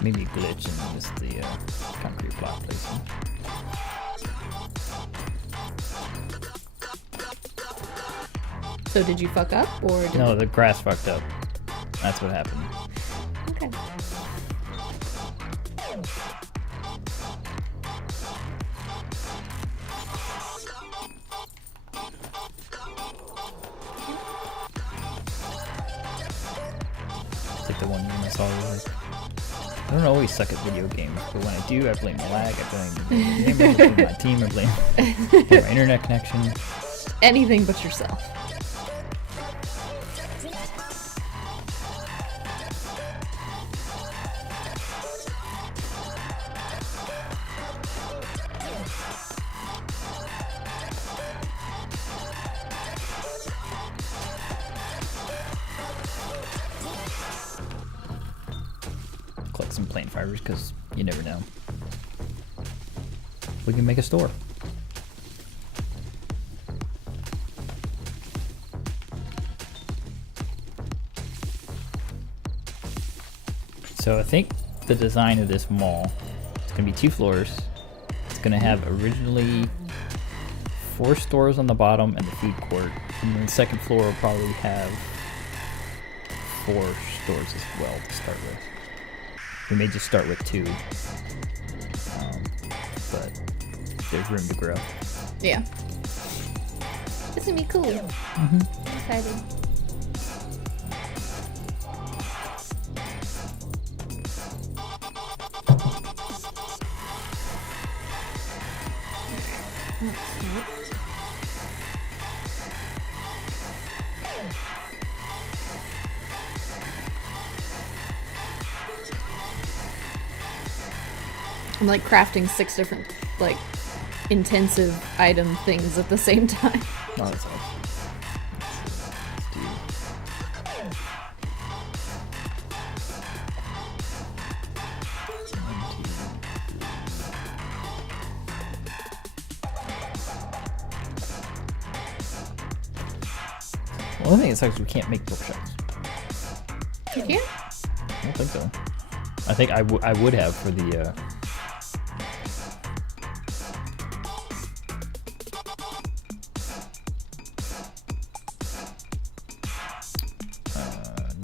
Maybe a glitch in just the concrete block placement. So did you fuck up or did No, the grass fucked up. That's what happened. Okay. It's like the one game I saw where like, I don't always suck at video games, but when I do, I blame the lag, I blame the game, I blame my team, I blame my internet connection. Anything but yourself. Collect some plant fibers because you never know. We can make a store. So I think the design of this mall, it's gonna be 2 floors. It's gonna have originally 4 stores on the bottom and the food court, and then the second floor will probably have 4 stores as well to start with. We may just start with 2, but there's room to grow. Yeah. This is gonna be cool. I'm excited. I'm like crafting 6 different, like, intensive item things at the same time. Oh, that's awesome. Let's do Well, the thing that sucks is we can't make bookshelves. You can? I don't think so. I think I would have for the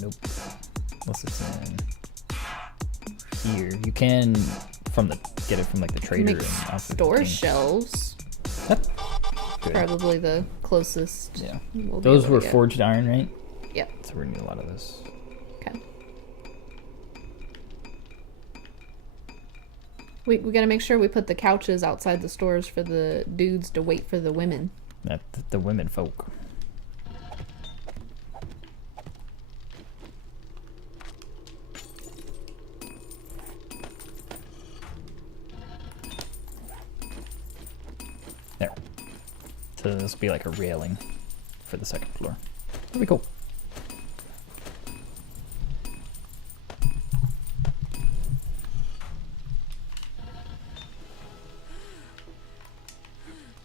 nope. Unless it's in here. You can get it from like the trader Make and off the store thing. shelves. That's good. Probably the closest. Yeah. we'll be Those able were to get. forged iron, right? Yep. So we're gonna need a lot of this. Okay. We gotta make sure we put the couches outside the stores for the dudes to wait for the women. The women folk. There. So this will be like a railing for the second floor. That'll be cool.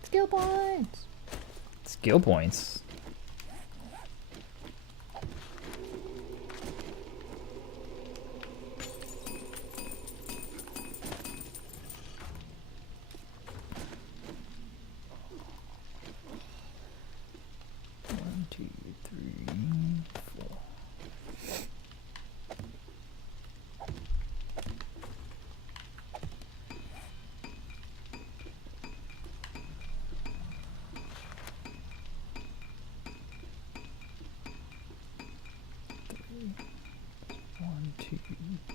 Skill points. Skill points. One, two, three, four. One, two,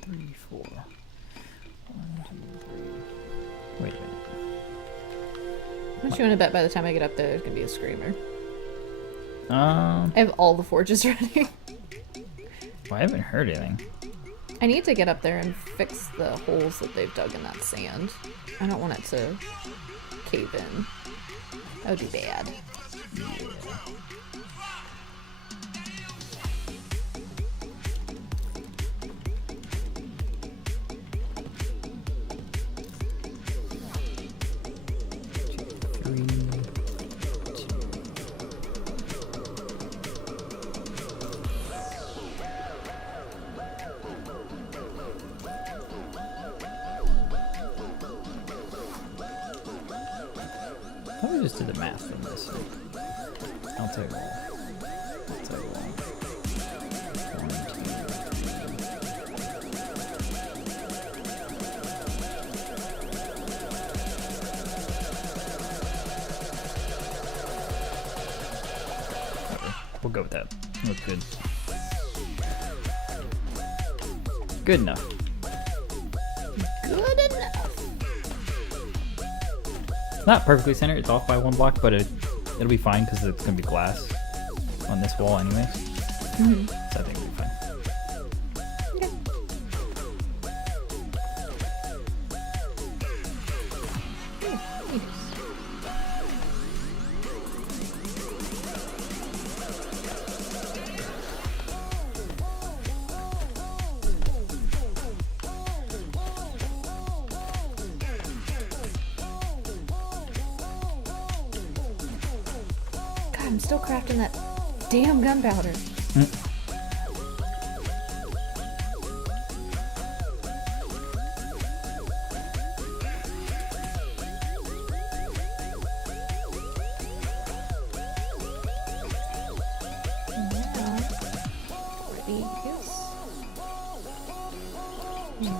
three, four. One, two, three. Wait a minute. I'm just gonna bet by the time I get up there, there's gonna be a screamer. I I have all the forges ready. well, I haven't heard anything. I need to get up there and fix the holes that they've dug in that sand. I don't want it to cave in. That would be bad. Three, I thought we just did the math from this. I'll tell you all. I'll tell you all. We'll go with that. Looks good. Good enough. Good enough. Not perfectly centered. It's off by one block, but it'll be fine because it's gonna be glass on this wall anyway. Mm-hmm. So I think it'll be fine. God, I'm still crafting that damn gunpowder.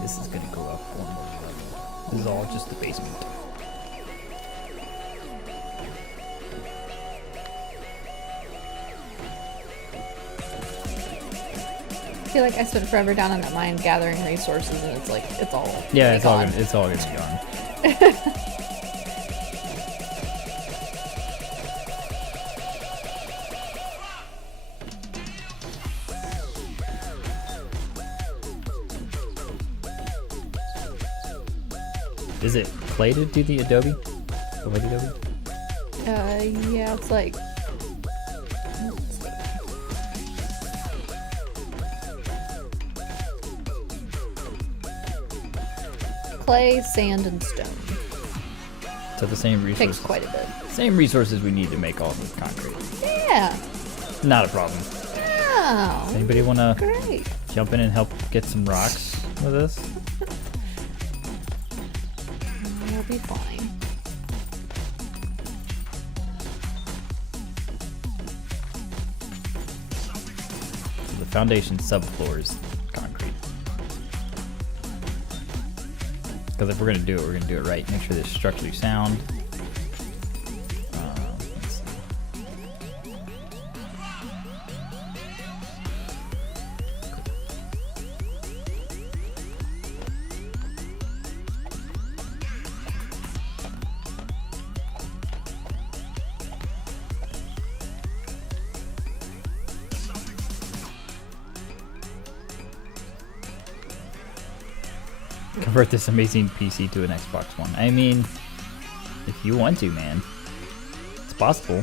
This is gonna go up one more level. This is all just the basement. I feel like I spent forever down in that mine gathering resources, and it's like it's all Yeah, gone. it's all gonna be gone. Is it clay to do the adobe? The white adobe? Yeah, it's like. Clay, sand, and stone. So the same Takes resources. quite a bit. Same resources we need to make all this concrete. Yeah. Not a problem. Oh, Anybody wanna great. jump in and help get some rocks with this? We'll be fine. The foundation subfloor is concrete. Because if we're gonna do it, we're gonna do it right. Make sure it's structurally sound. Let's see. Convert this amazing PC to an Xbox One. I mean, if you want to, man. possible.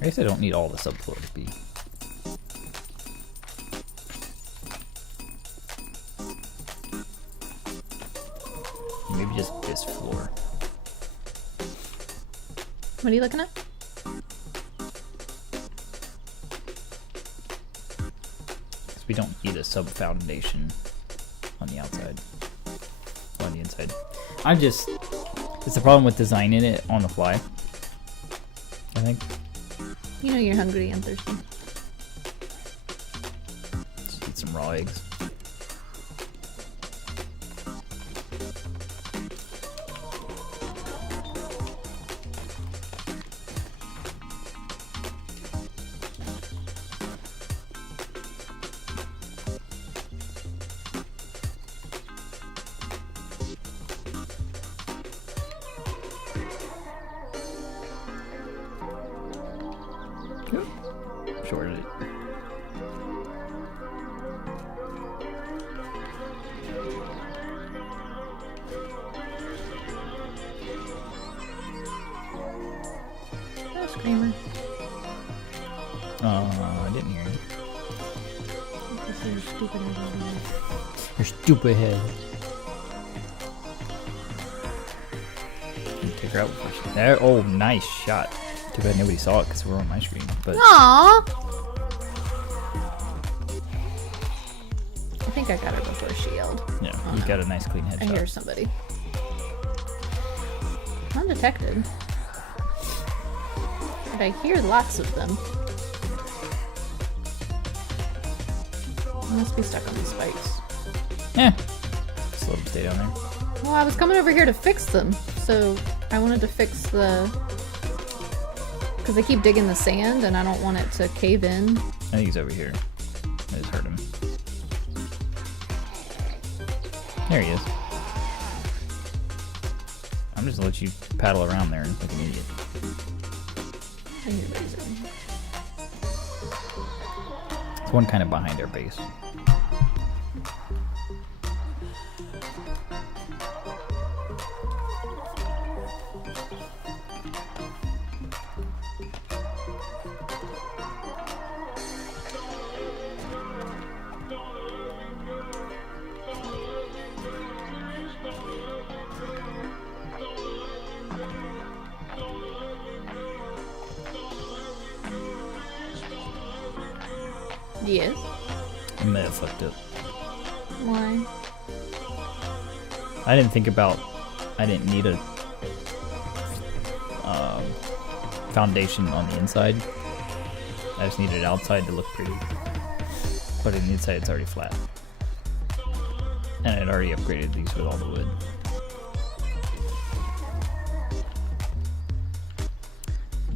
I guess I don't need all the subfloor to be. Maybe just this floor. What are you looking at? Because we don't need a sub foundation on the outside. On the inside. I'm just. It's the problem with designing it on the fly. I think. You know you're hungry and thirsty. Just eat some raw eggs. Shorted it. Oh, screamer. I didn't hear you. This is stupid idea. Your stupid head. Take her out before she. There. Oh, nice shot. Too bad nobody saw it because we're on my screen. But Aww. I think I got her before she yelled. yeah, Oh, you no. got a nice clean I headshot. hear somebody. Undetected. But I hear lots of them. I must be stuck on these spikes. Yeah. Just let them stay down there. Well, I was coming over here to fix them, so I wanted to fix the... Because they keep digging the sand, and I don't want it to cave in. I think he's over here. I just heard him. There he is. I'm just gonna let you paddle around there like an idiot. I hear those. There's one kind of behind our base. Yes. I may have fucked up. Why? I didn't think about. I didn't need a foundation on the inside. I just needed it outside to look pretty. But on the inside, it's already flat. And I'd already upgraded these with all the wood.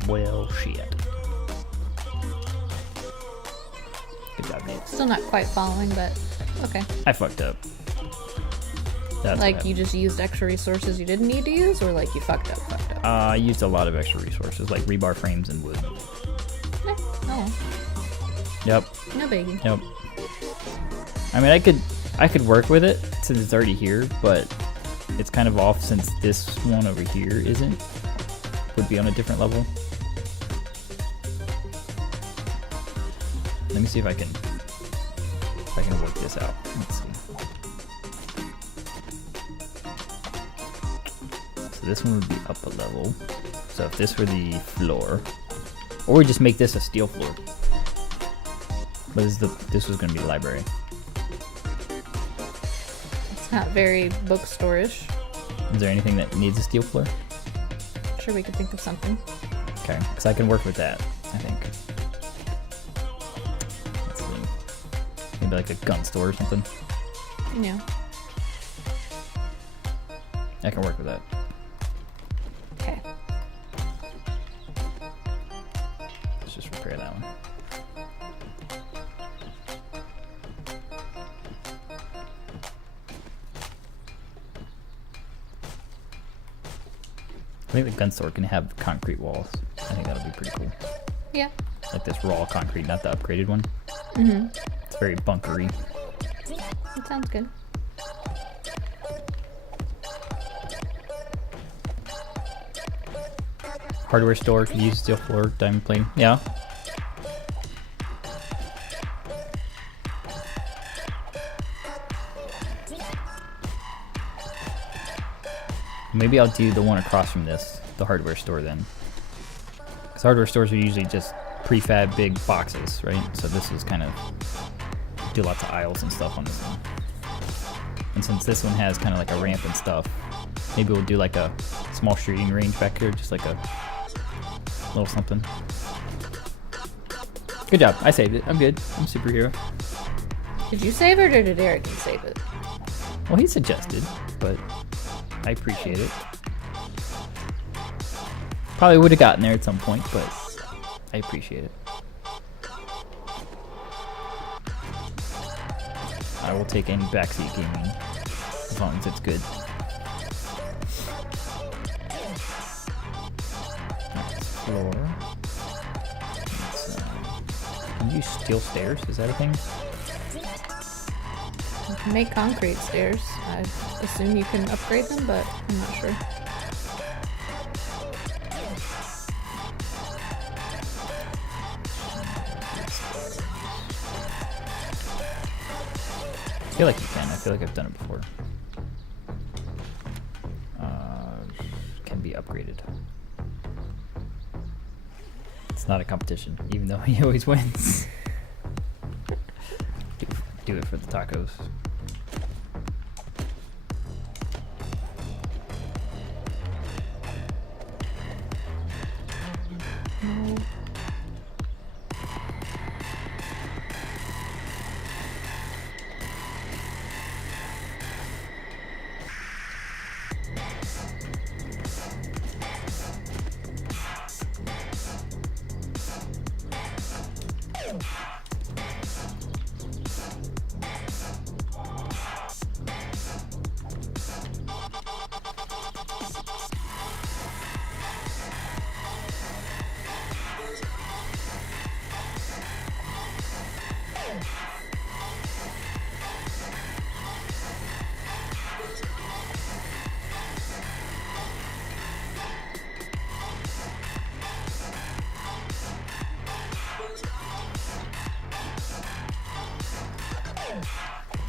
Well, shit. Good job, Nate. Still not quite following, but okay. I fucked up. That's Like what you just used extra resources you didn't need to use, or like you fucked up? I used a lot of extra resources, like rebar frames and wood. Oh, Yep. no biggie. Yep. I mean, I could work with it since it's already here, but it's kind of off since this one over here isn't. Would be on a different level. Let me see if I can work this out. Let's see. So this one would be up a level. So if this were the floor, or we just make this a steel floor. But this was going to be the library. It's not very bookstore-ish. Is there anything that needs a steel floor? Sure, we could think of something. Okay, because I can work with that, I think. Let's see. Maybe like a gun store or something. Yeah. I can work with that. Okay. Let's just repair that one. think the gun store can have concrete walls. I think that'll be pretty cool. Yeah. Like this raw concrete, not the upgraded one. Mm-hmm. It's very bunkery. That sounds good. Hardware store could use steel floor, diamond plating. Yeah. Maybe I'll do the one across from this, the hardware store then. Because hardware stores are usually just prefab big boxes, right? So this is kind of do lots of aisles and stuff on this one. And since this one has kind of like a ramp and stuff, maybe we'll do like a small shooting range back here, just like a little something. Good job, I saved it. I'm good. I'm a superhero. Did you save it or did Eric save it? Well, he suggested, but I appreciate it. Probably would have gotten there at some point, but I appreciate it. I will take any backseat gaming as long as it's good. That's floor. Can you use steel stairs? Is that a thing? You can make concrete stairs. I assume you can upgrade them, but I'm not sure. I feel like you can. I feel like I've done it before. Can be upgraded. It's not a competition, even though he always wins. Do it for the tacos. No.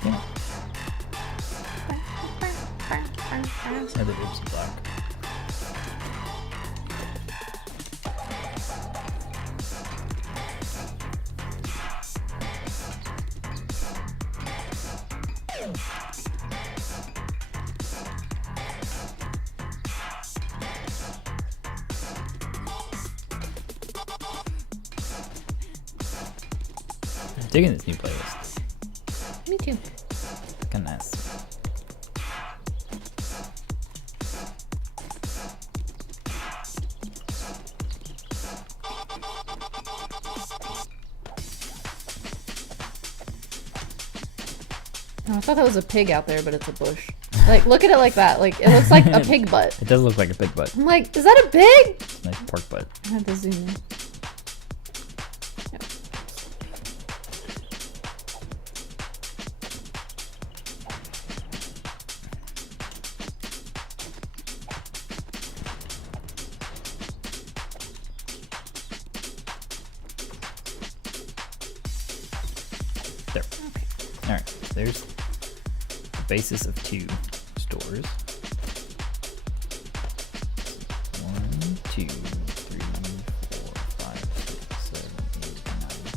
Yeah. Another oops block. I'm digging this new playlist. Me too. Kinda nice. Oh, I thought that was a pig out there, but it's a bush. Like, look at it like that. Like, it looks like a pig butt. It does look like a big butt. I'm like, is that a pig? Nice pork butt. I have to zoom in. Yep. There. Okay. Alright, so there's the basis of 2 stores. 1, 2, 3, 4, 5, 6, 7, 8, 9.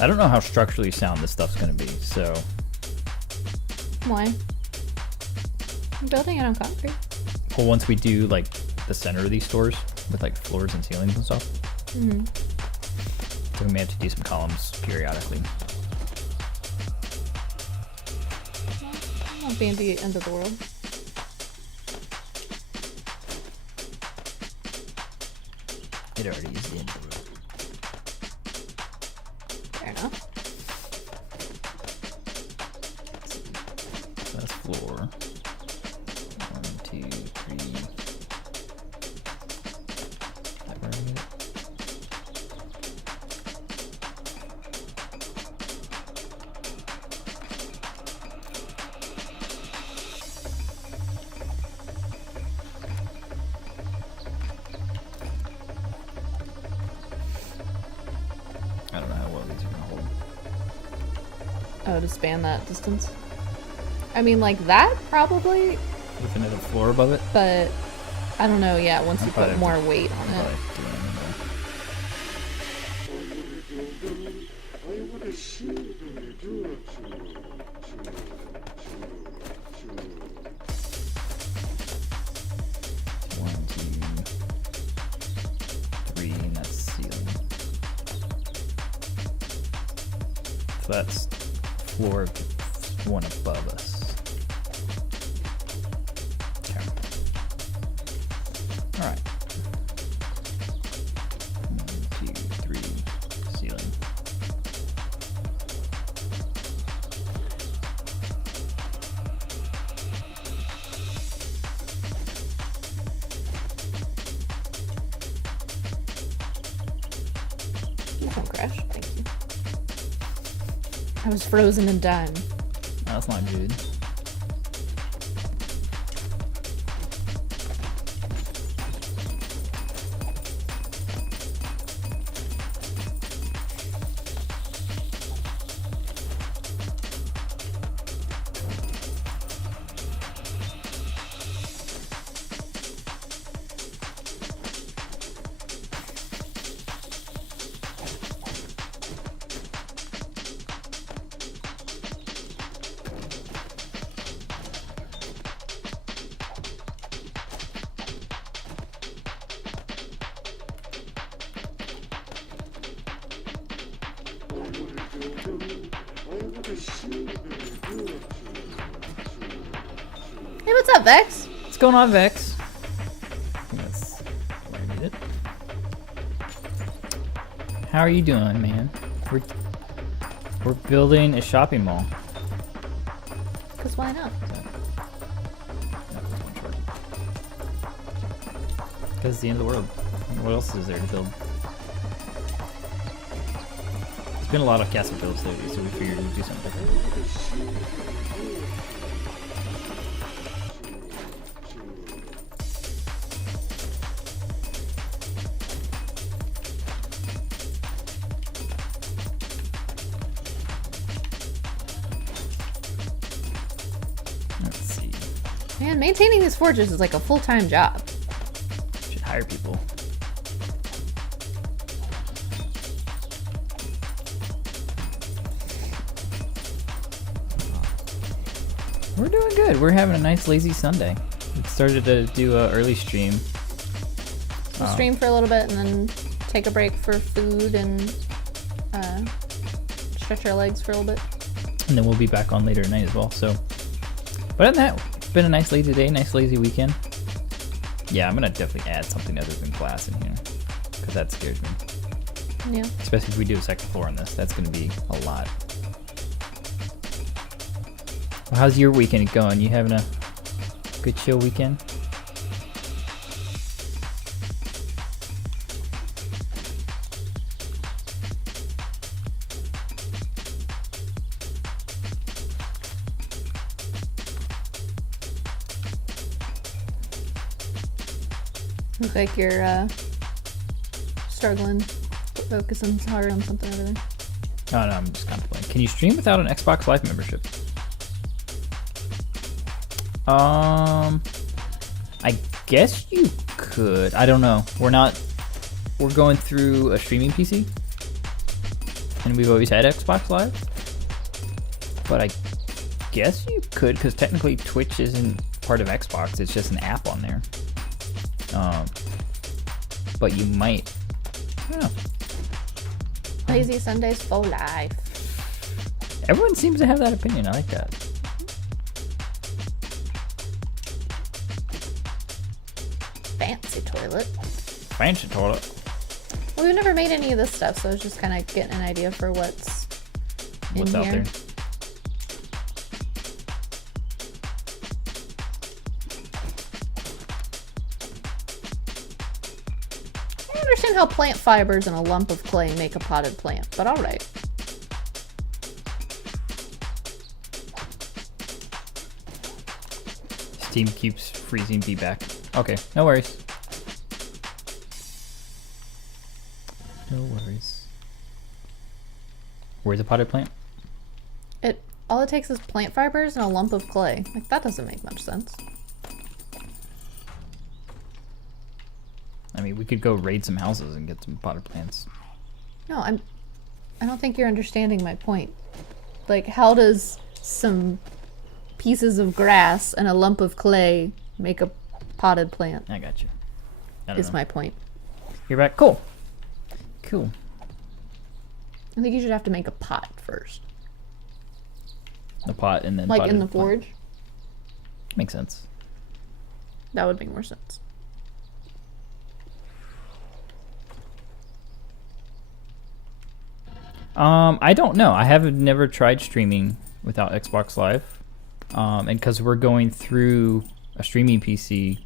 I don't know how structurally sound this stuff's gonna be, so Why? I'm building it on concrete. well, once we do like the center of these stores with like floors and ceilings and stuff, Mm-hmm. so we may have to do some columns periodically. Won't be the end of the world. It already is the end of the road. Fair enough. So that's floor. 1, 2, 3. That where I get it? I don't know how well these are gonna hold. Oh, to span that distance. I mean, like that probably, With another floor above it. but I don't know. Yeah, once I'll you probably put have more weight on Probably it. do it anyway. One, two, three, and that's ceiling. So that's floor one above us. Okay. All right. 1, 2, 3, ceiling. Please don't crash. Thank you. I was frozen and dying. That's not good. Hey, what's up, Vex? What's going on, Vex? I think that's where I need it. How are you doing, man? We're building a shopping mall. Cause why not? Because it's the end of the world. What else is there to build? There's been a lot of castle builds lately, so we figured we'd do something different. Let's see. Man, maintaining these forges is like a full-time job. Should hire people. We're doing good. We're having a nice lazy Sunday. We started to do a early stream. We'll stream for a little bit and then take a break for food and stretch our legs for a little bit. And then we'll be back on later at night as well. So, but other than that, it's been a nice lazy day, nice lazy weekend. Yeah, I'm gonna definitely add something other than glass in here, because that scares me. Yeah. Especially if we do a second floor on this, that's gonna be a lot. Well, how's your weekend going? You having a good chill weekend? Look like you're struggling, focusing hard on something over there. Oh no, I'm just contemplating. Can you stream without an Xbox Live membership? I guess you could. I don't know. We're going through a streaming PC. And we've always had Xbox Live. But I guess you could, because technically Twitch isn't part of Xbox. It's just an app on there. But you might. I don't know. Lazy Sundays for life. Everyone seems to have that opinion. I like that. Fancy toilet. Fancy toilet. Well, we've never made any of this stuff, so I was just kind of getting an idea for what's in Out here. there? I don't understand how plant fibers and a lump of clay make a potted plant, but alright. Steam keeps freezing me back. Okay, no worries. No worries. Where's the potted plant? All it takes is plant fibers and a lump of clay. Like, that doesn't make much sense. I mean, we could go raid some houses and get some potted plants. No, I don't think you're understanding my point. Like, how does some pieces of grass and a lump of clay make a potted plant? I got you. I don't Is know. my point. You're back. Cool. Cool. I think you should have to make a pot first. The pot and then Like potted in the plant. forge. Makes sense. That would make more sense. I don't know. I have never tried streaming without Xbox Live. And because we're going through a streaming PC,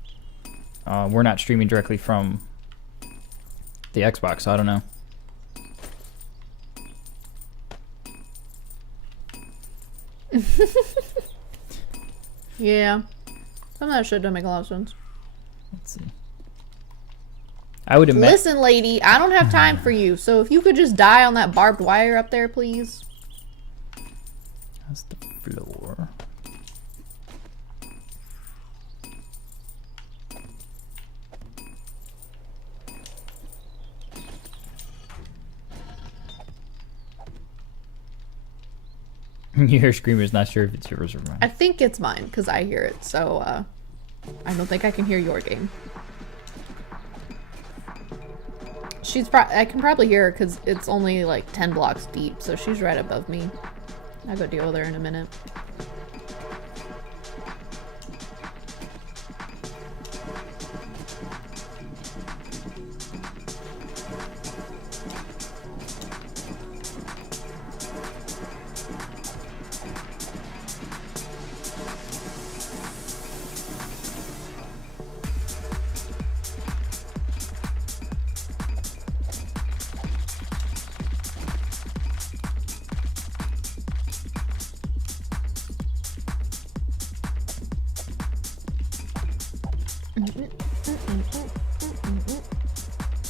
we're not streaming directly from the Xbox, so I don't know. Yeah. Some of that shit doesn't make a lot of sense. Let's see. I would imagine. Listen, lady, I don't have time for you, so if you could just die on that barbed wire up there, please. That's the floor. You hear screamers, not sure if it's yours or mine. I think it's mine, because I hear it, so, I don't think I can hear your game. I can probably hear her, because it's only, like, 10 blocks deep, so she's right above me. I'll go deal with her in a minute.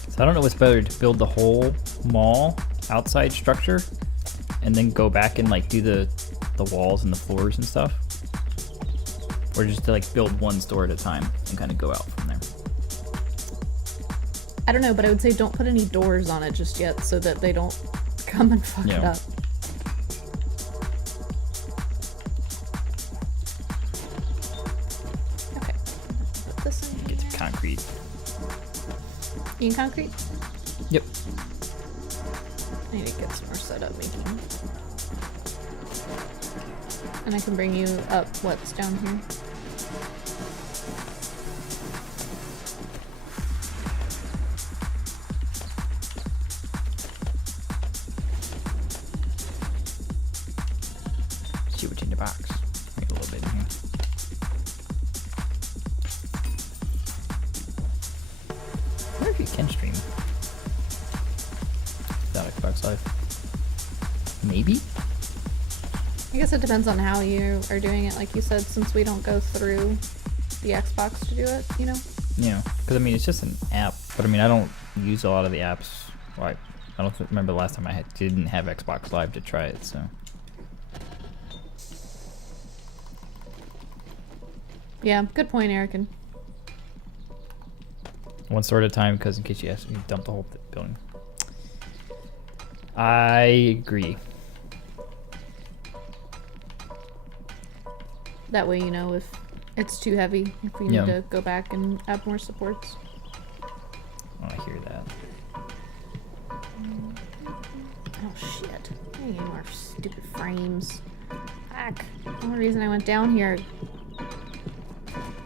So I don't know what's better, to build the whole mall outside structure and then go back and like do the walls and the floors and stuff, or just to like build one store at a time and kind of go out from there. I don't know, but I would say don't put any doors on it just yet so that they don't come and fuck it Yeah. up. Okay. Put this in Get here. to concrete. You can concrete? Yep. I need to get some more setup making. And I can bring you up what's down here. See what's in the box. Get a little bit in here. I wonder if you can stream without Xbox Live. Maybe? I guess it depends on how you are doing it. Like you said, since we don't go through the Xbox to do it, you know? Yeah, because I mean, it's just an app, but I mean, I don't use a lot of the apps. Like, I don't remember the last time I didn't have Xbox Live to try it, so. Yeah, good point, Erican. One store at a time, because in case you ask, you dump the whole building. I agree. That way you know if it's too heavy, if we need Yeah. to go back and add more supports. Oh, I hear that. Oh shit. I need more stupid frames. Fuck. The only reason I went down here.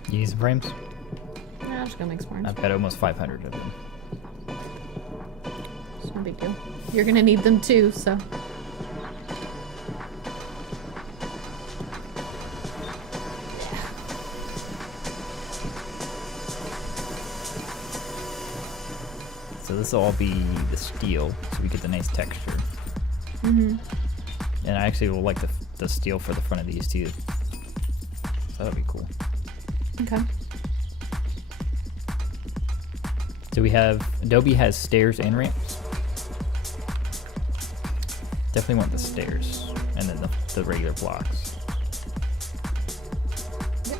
You need some frames? No, I'm just gonna make some more. I've got almost 500 of them. It's no big deal. You're gonna need them too, so. So this will all be the steel, so we get the nice texture. Mm-hmm. And I actually will like the steel for the front of these too. So that'll be cool. Okay. So we have, Adobe has stairs and ramps. Definitely want the stairs, and then the regular blocks.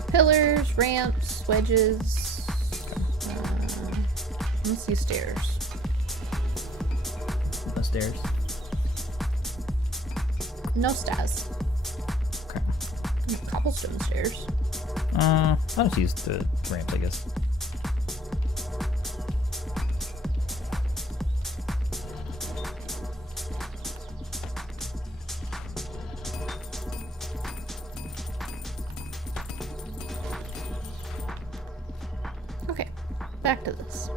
Pillars, ramps, wedges. Let's see stairs. No stairs. No stairs. Okay. Cobblestone stairs. I'll just use the ramps, I guess. Okay, back to this.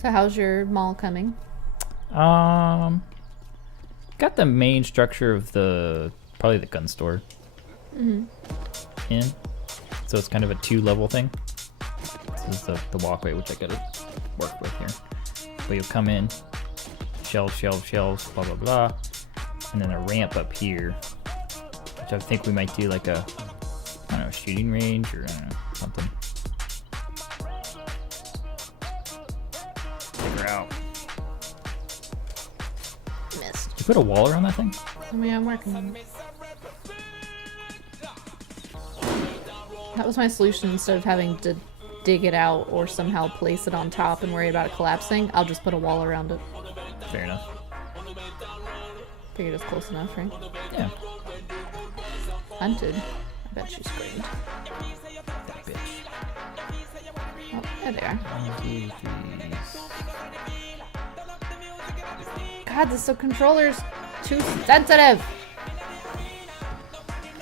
So how's your mall coming? Got the main structure of probably the gun store in. So it's kind of a 2-level thing. This is the walkway, which I gotta work with here. But you'll come in, shelves, blah, blah, blah. And then a ramp up here, which I think we might do like a, I don't know, shooting range or I don't know, something. Take her out. Missed. You put a wall around that thing? I mean, I'm working on it. That was my solution. Instead of having to dig it out or somehow place it on top and worry about it collapsing, I'll just put a wall around it. Fair enough. Figured it's close enough, right? Yeah. Hunted. I bet she screamed. That bitch. Oh, there they are. 1, 2, 3. God, the controller's too sensitive.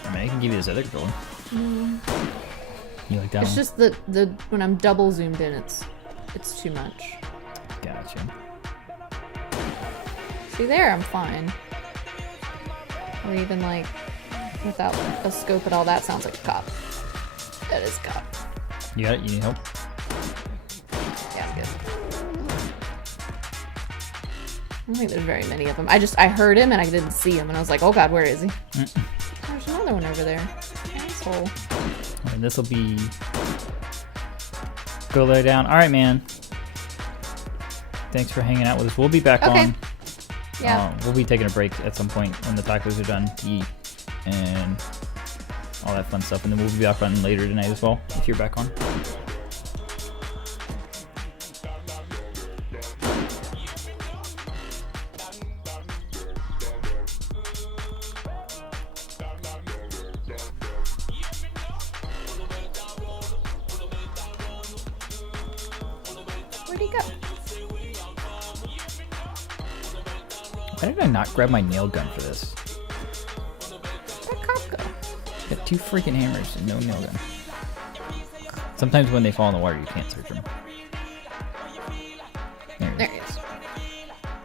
I mean, I can give you this other controller. You like that It's one? just the when I'm double zoomed in, it's too much. Gotcha. See there, I'm fine. Or even like without a scope at all, that sounds like a cop. That is a cop. You got it? You need help? Yeah, I'm good. I don't think there's very many of them. I heard him and I didn't see him, and I was like, oh god, where is he? There's another one over there. Asshole. And this will be... Go lay down. Alright, man. Thanks for hanging out with us. We'll be back Okay. on. Yeah. We'll be taking a break at some point when the tacos are done to eat and all that fun stuff. And then we'll be back on later tonight as well, if you're back on. Where'd he go? Why did I not grab my nail gun for this? Where'd cop go? Got 2 freaking hammers and no nail gun. Sometimes when they fall in the water, you can't search them. There he is.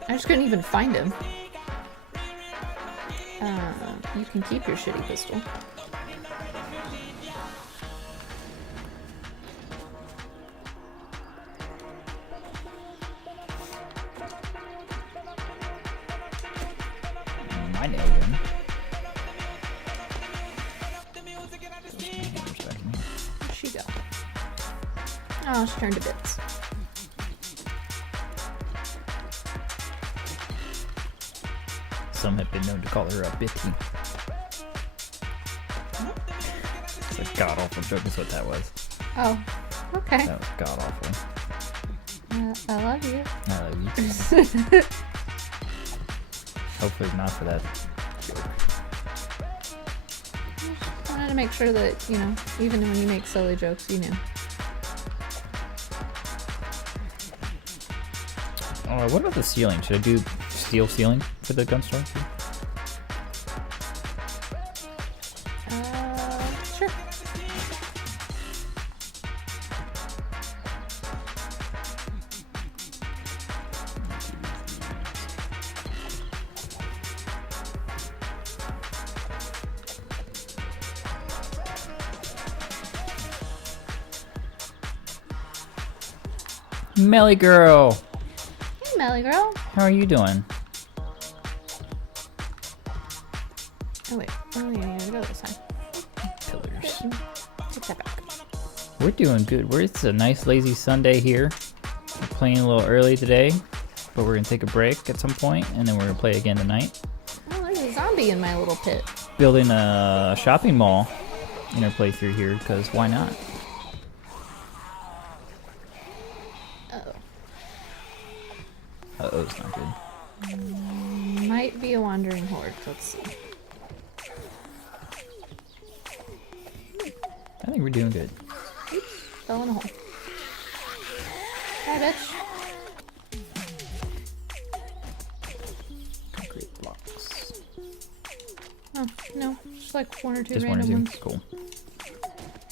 I just couldn't even find him. You can keep your shitty pistol. My nail gun. Where'd she go? Oh, she turned to bits. Some have been known to call her a bitty. It's a god awful joke is what that was. Oh, okay. That was god awful. I love you. I love you. Hopefully not for that. Just wanted to make sure that, you know, even when you make silly jokes, you know. Oh, what about the ceiling? Should I do steel ceiling for the gun store? Sure. Melly girl, Hey, Melly girl. how are you doing? Oh wait. Oh yeah, to go this time. Pillars. Take that back. We're doing good. It's a nice lazy Sunday here. We're playing a little early today, but we're gonna take a break at some point, and then we're gonna play again tonight. Oh, there's a zombie in my little pit. Building a shopping mall in our playthrough here, because why not? Uh-oh. Uh-oh, it's not good. Might be a wandering horde. Let's see. I think we're doing good. Oops, fell in a hole. Hi, bitch. Concrete blocks. Oh, no. Just like one or two Just one or random two. ones. Cool.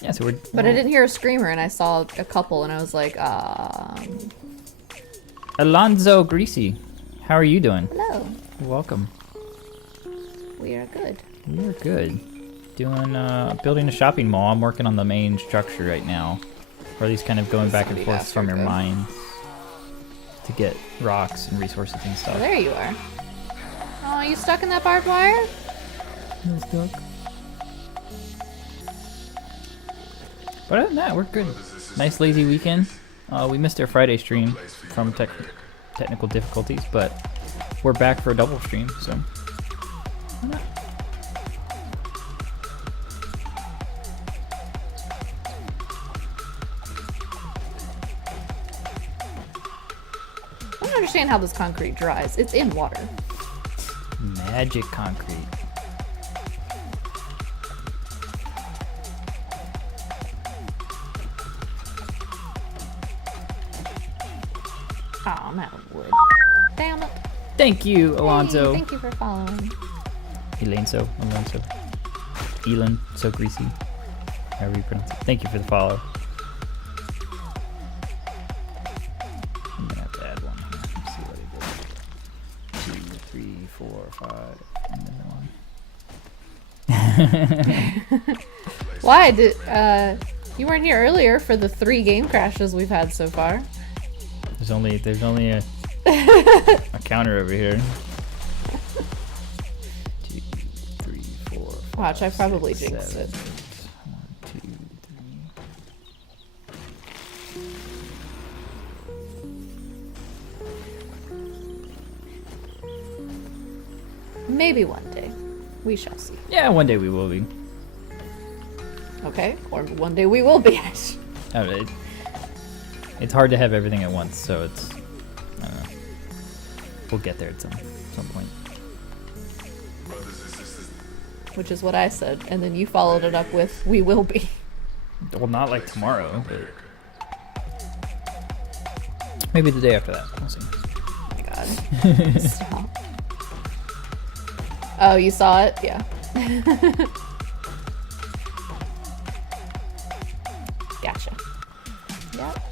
Yeah, so we're. But I didn't hear a screamer, and I saw a couple, and I was like, Alonzo Greasy, how are you doing? hello. Welcome. We are good. We're good. Doing building a shopping mall. I'm working on the main structure right now, or at least kind of going back and Zombie forth from your bastard, mines to get rocks and resources and Oh, stuff. there you are. Oh, you stuck in that barbed wire? But other than that, we're good. Nice lazy weekend. We missed our Friday stream from technical difficulties, but we're back for a double stream, so. Why not? I don't understand how this concrete dries. It's in water. Magic concrete. Oh, I'm out of wood. Damn it. Thank you, Alonzo. Hey, thank you for following. Alonso. Elon, so greasy. However you pronounce it. Thank you for the follow. I'm gonna have to add one here. Let's see what he did. 2, 3, 4, 5, and then one. Why did you weren't here earlier for the 3 game crashes we've had so far? There's only a counter over here. 2, 3, 4. Watch, I probably 6, jinxed 7, it. 1, 2, 3. Maybe one day. We shall see. Yeah, one day we will be. Okay? Or one day we will be. Alright. It's hard to have everything at once, so it's. I don't know. We'll get there at some point. Which is what I said. And then you followed it up with, we will be. Well, not like tomorrow, but maybe the day after that. We'll see. Oh my god. Stop. Oh, you saw it? Yeah. Gotcha. Yep.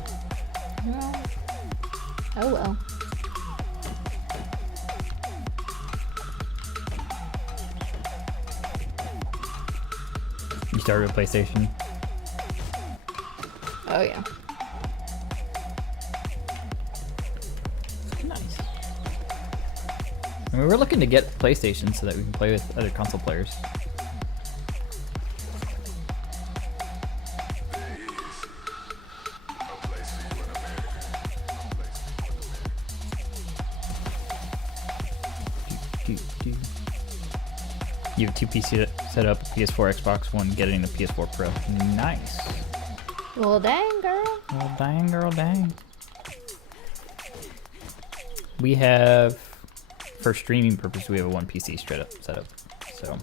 Well. Oh well. You started with PlayStation. Oh yeah. Nice. I mean, we're looking to get PlayStation so that we can play with other console players. You have 2 PC set up, PS4, Xbox One, getting a PS4 Pro. Nice. Well, dang, girl. Well, dang, girl, dang. we have, for streaming purpose, we have a one PC set up. So,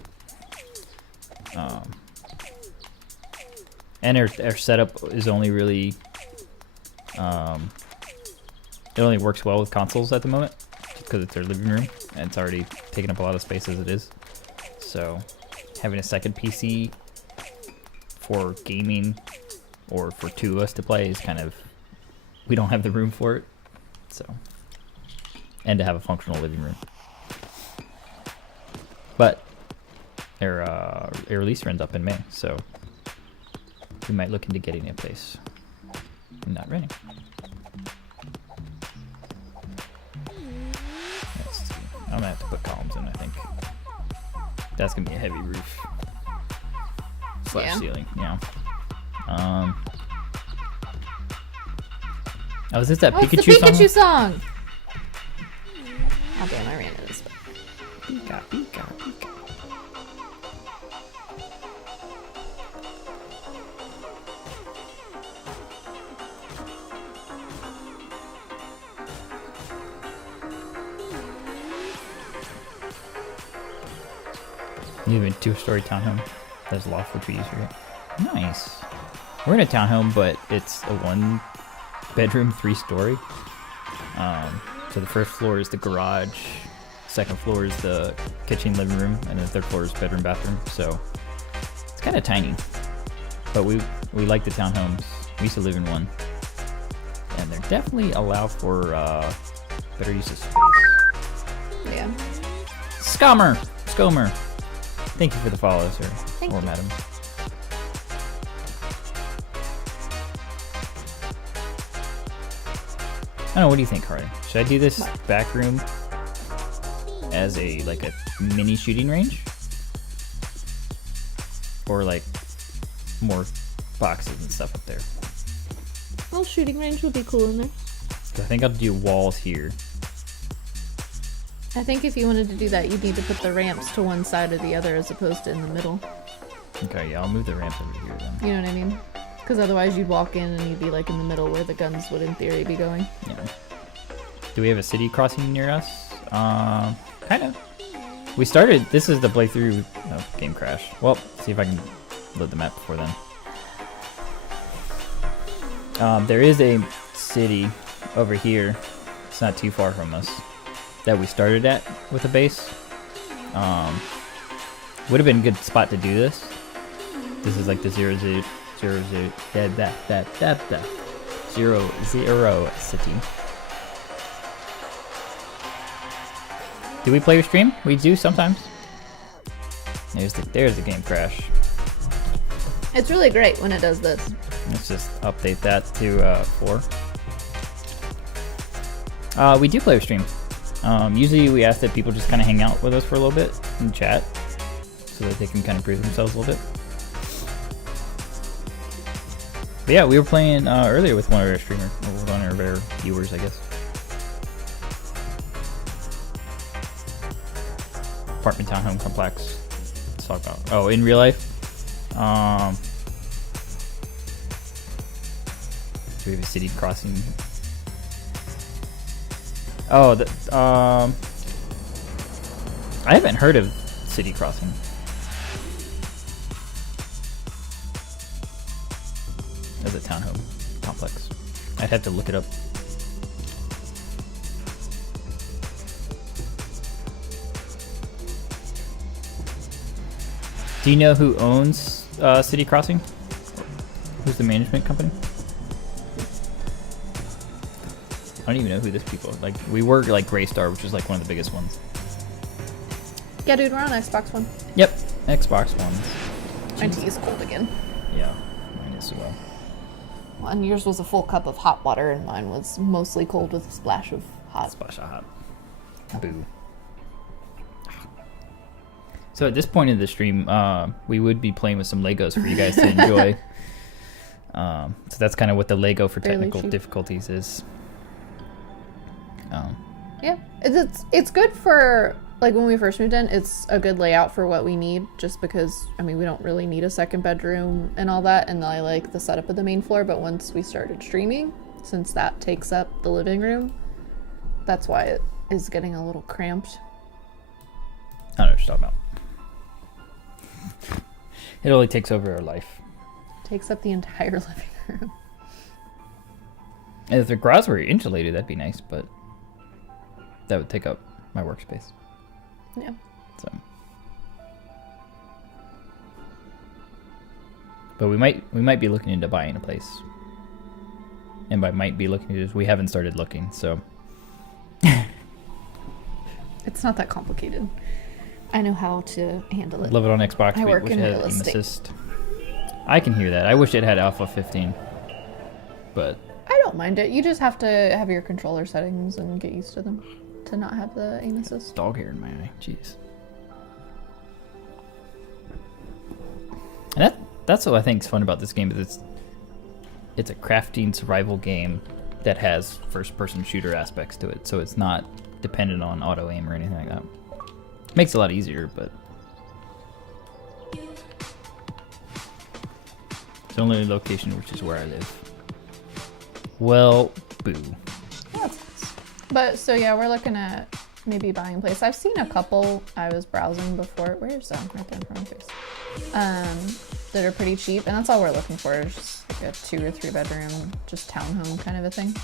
and our setup is only really, it only works well with consoles at the moment, because it's our living room, and it's already taking up a lot of space as it is. So, having a second PC for gaming, or for two of us to play, is kind of, we don't have the room for it. So, and to have a functional living room. But our release runs up in May, so we might look into getting a place and not renting. Let's see. I'm gonna have to put columns in, I think. That's gonna be a heavy roof. Slash ceiling, yeah. Oh, is this that Pikachu the song? Pikachu song! Oh damn, I ran into this. Pika, Pika, Pika. You have a two-story townhome. There's a loft which we use here. Nice. We're in a townhome, but it's a one-bedroom, three-story. So the first floor is the garage, second floor is the kitchen, living room, and the third floor is bedroom, bathroom. So it's kind of tiny, but we like the townhomes. We used to live in one, and they definitely allow for better use of space. Yeah. Scomer. Thank you for the follow, sir. Thank or you. madam. I don't know, what do you think, Hardy? Should I do this back room as a mini shooting range? Or like more boxes and stuff up there? Well, shooting range would be cool in there. So I think I'll do walls here. I think if you wanted to do that, you'd need to put the ramps to one side or the other as opposed to in the middle. Okay, yeah, I'll move the ramp over here then. You know what I mean? Because otherwise you'd walk in and you'd be like in the middle where the guns would in theory be going. Yeah. Do we have a city crossing near us? Kind of. We started, this is the playthrough, oh, game crash. Well, see if I can load the map before then. There is a city over here. It's not too far from us that we started at with a base. Would have been a good spot to do this. This is like the 0, 0, 0, 0, 0, 0 city. Do we play your stream? We do sometimes. There's the game crash. It's really great when it does this. Let's just update that to 4. We do play your stream. Usually we ask that people just kind of hang out with us for a little bit and chat so that they can kind of prove themselves a little bit. But yeah, we were playing earlier with one of our streamers, or with one of our viewers, I guess. Apartment townhome complex. Let's talk about. Oh, in real life. Do we have a city crossing? Oh, I haven't heard of city crossing. As a townhome complex. I'd have to look it up. Do you know who owns City Crossing? Who's the management company? I don't even know who this people are. Like, we work like Graystar, which is like one of the biggest ones. Yeah, dude, we're on Xbox One. Yep, Xbox One. My tea is cold again. Yeah, mine is as well. Well, and yours was a full cup of hot water, and mine was mostly cold with a splash of hot. Splash of hot. Boo. So at this point in the stream, we would be playing with some Legos for you guys to enjoy. So that's kind of what the Lego for technical difficulties is. Yeah, it's good for, like, when we first moved in, it's a good layout for what we need, just because, I mean, we don't really need a second bedroom and all that, and I like the setup of the main floor, but once we started streaming, since that takes up the living room, That's why it is getting a little cramped. I don't know what you're talking about. It only takes over our life. Takes up the entire living room. And if the garage were insulated, that'd be nice, but that would take up my workspace. Yeah. So, but we might be looking into buying a place, and by might be looking into, we haven't started looking. So It's not that complicated. I know how to handle it. love it on Xbox. I work wish in it had real aim estate. assist. I can hear that. I wish it had Alpha 15, but I don't mind it. You just have to have your controller settings and get used to them to not have the aim assist. dog hair in my eye. Jeez. And that's what I think is fun about this game, is it's a crafting survival game that has first-person shooter aspects to it, so it's not dependent on auto aim or anything like that. Makes it a lot easier, but it's the only location which is where I live. Well, boo. That's nice. But so yeah, we're looking at maybe buying a place. I've seen a couple. I was browsing before. Where's them? Right there in front of my face. That are pretty cheap, and that's all we're looking for. Is just like a 2 or 3 bedroom, just townhome kind of a thing.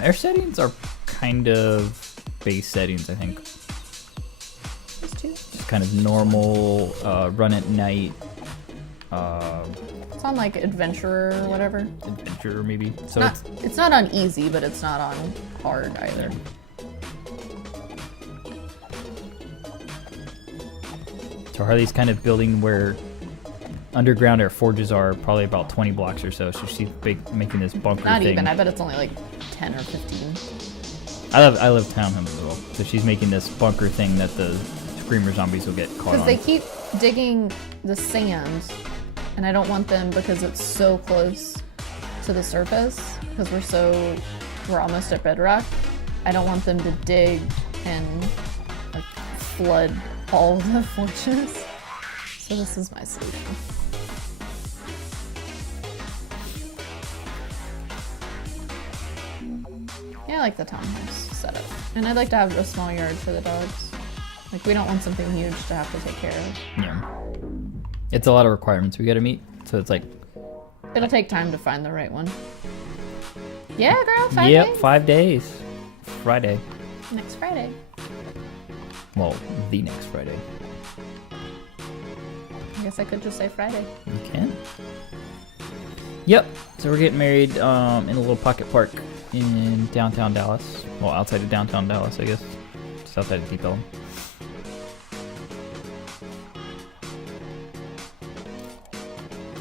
Air settings are kind of base settings, I think. Just 2. Just kind of normal, run at night, It's on like adventurer or whatever. adventure maybe. So It's not on easy, but it's not on hard either. So Harley's kind of building where underground our forges are, probably about 20 blocks or so. So she's making this bunker Not thing. even. I bet it's only like 10 or 15. I love townhomes as well. So she's making this bunker thing that the screamer zombies will get caught Because on. they keep digging the sand, and I don't want them because it's so close to the surface. Because we're almost at bedrock. I don't want them to dig and like flood all the forges. So this is my solution. Yeah, I like the townhouse setup. And I'd like to have a small yard for the dogs. Like, we don't want something huge to have to take care of. Yeah. It's a lot of requirements we gotta meet. So it's like, It'll take time to find the right one. Yeah, girl, 5 yep, days. 5 days. Friday. Next Friday. Well, the next Friday. I guess I could just say Friday. You can. Yep. So we're getting married in a little pocket park in downtown Dallas. Well, outside of downtown Dallas, I guess. Just outside of Deep Ellum.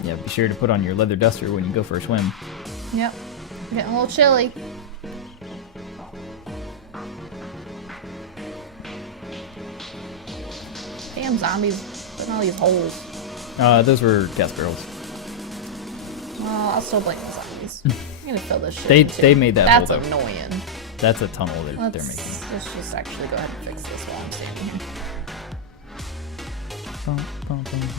Yeah, be sure to put on your leather duster when you go for a swim. Yep. Getting a little chilly. Damn zombies putting all these holes. Those were gas barrels. Well, I'll still blame the zombies. I'm gonna fill this shit. They in, too. they made that That's hold up. annoying. That's a tunnel they're making. Let's just actually go ahead and fix this while I'm standing here. Bum, bum, bum, bum, bum.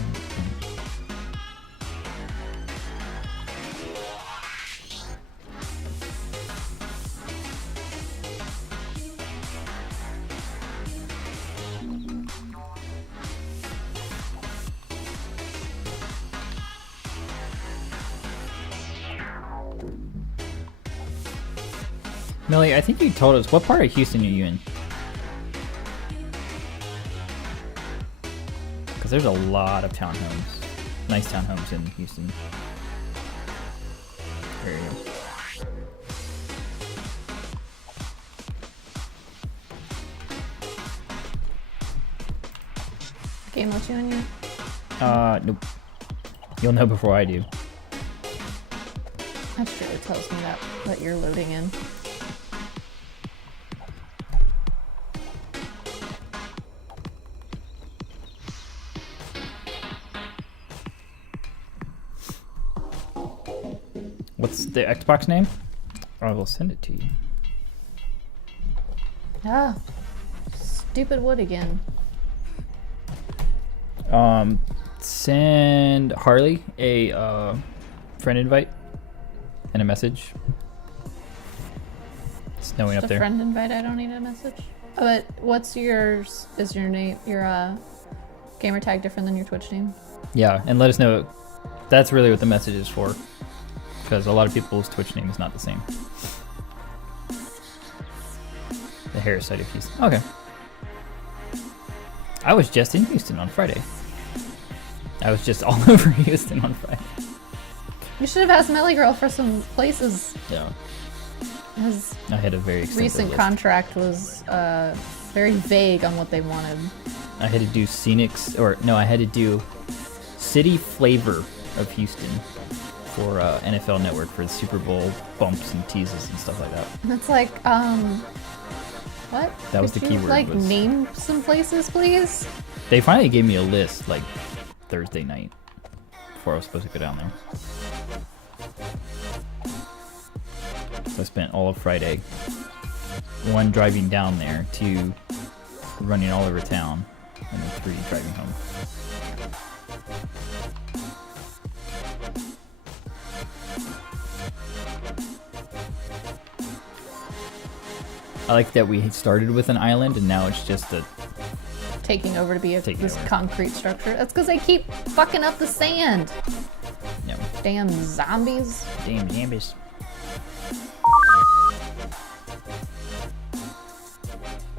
Millie, I think you told us, what part of Houston are you in? Because there's a lot of townhomes. Nice townhomes in Houston. There you go. Game let you in yet? Nope. You'll know before I do. That's true. It tells me that you're loading in. What's the Xbox name? I will send it to you. Ah, stupid wood again. Send Harley a friend invite and a message. snowing Just up a there. friend invite. I don't need a message. But what's yours? Is your name your gamer tag different than your Twitch name? Yeah, and let us know. That's really what the message is for, because a lot of people's Twitch name is not the same. The Harris side of Houston. Okay. I was just in Houston on Friday. I was just all over Houston on Friday. You should have asked Melly Girl for some places. Yeah. His I had a very extensive recent list. contract was very vague on what they wanted. I had to do scenics, or no, I had to do city flavor of Houston for NFL Network for the Super Bowl bumps and teases and stuff like that. And it's like, what? That was Could the you, keyword like, was- name some places, please? They finally gave me a list like Thursday night before I was supposed to go down there. So I spent all of Friday, 1, driving down there, 2, running all over town, and then 3, driving home. I like that we started with an island and now it's just a Taking over to be Taking this over. concrete structure. That's because they keep fucking up the sand. you know, Damn zombies. damn zombies.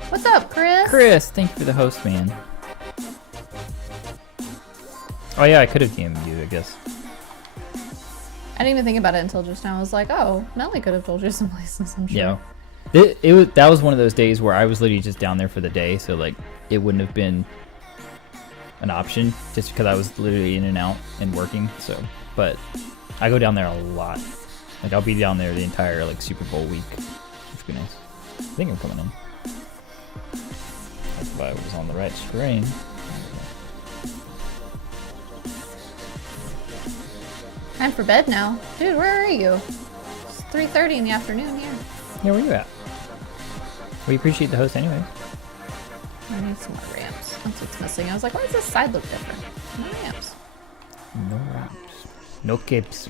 What's up, Chris? Chris, thank you for the host, man. Oh yeah, I could have DM'd you, I guess. I didn't even think about it until just now. I was like, oh, Melly could have told you some places, I'm sure. Yeah. It was, that was one of those days where I was literally just down there for the day, so like it wouldn't have been an option just because I was literally in and out and working. So, but I go down there a lot. Like I'll be down there the entire like Super Bowl week, which would be nice. I think I'm coming in. That's why I was on the right screen. Time for bed now. Dude, where are you? It's 3:30 in the afternoon here. Yeah, where you at? We appreciate the host anyway. I need some more ramps. That's what's missing. I was like, why does this side look different? No ramps. No ramps. No capes.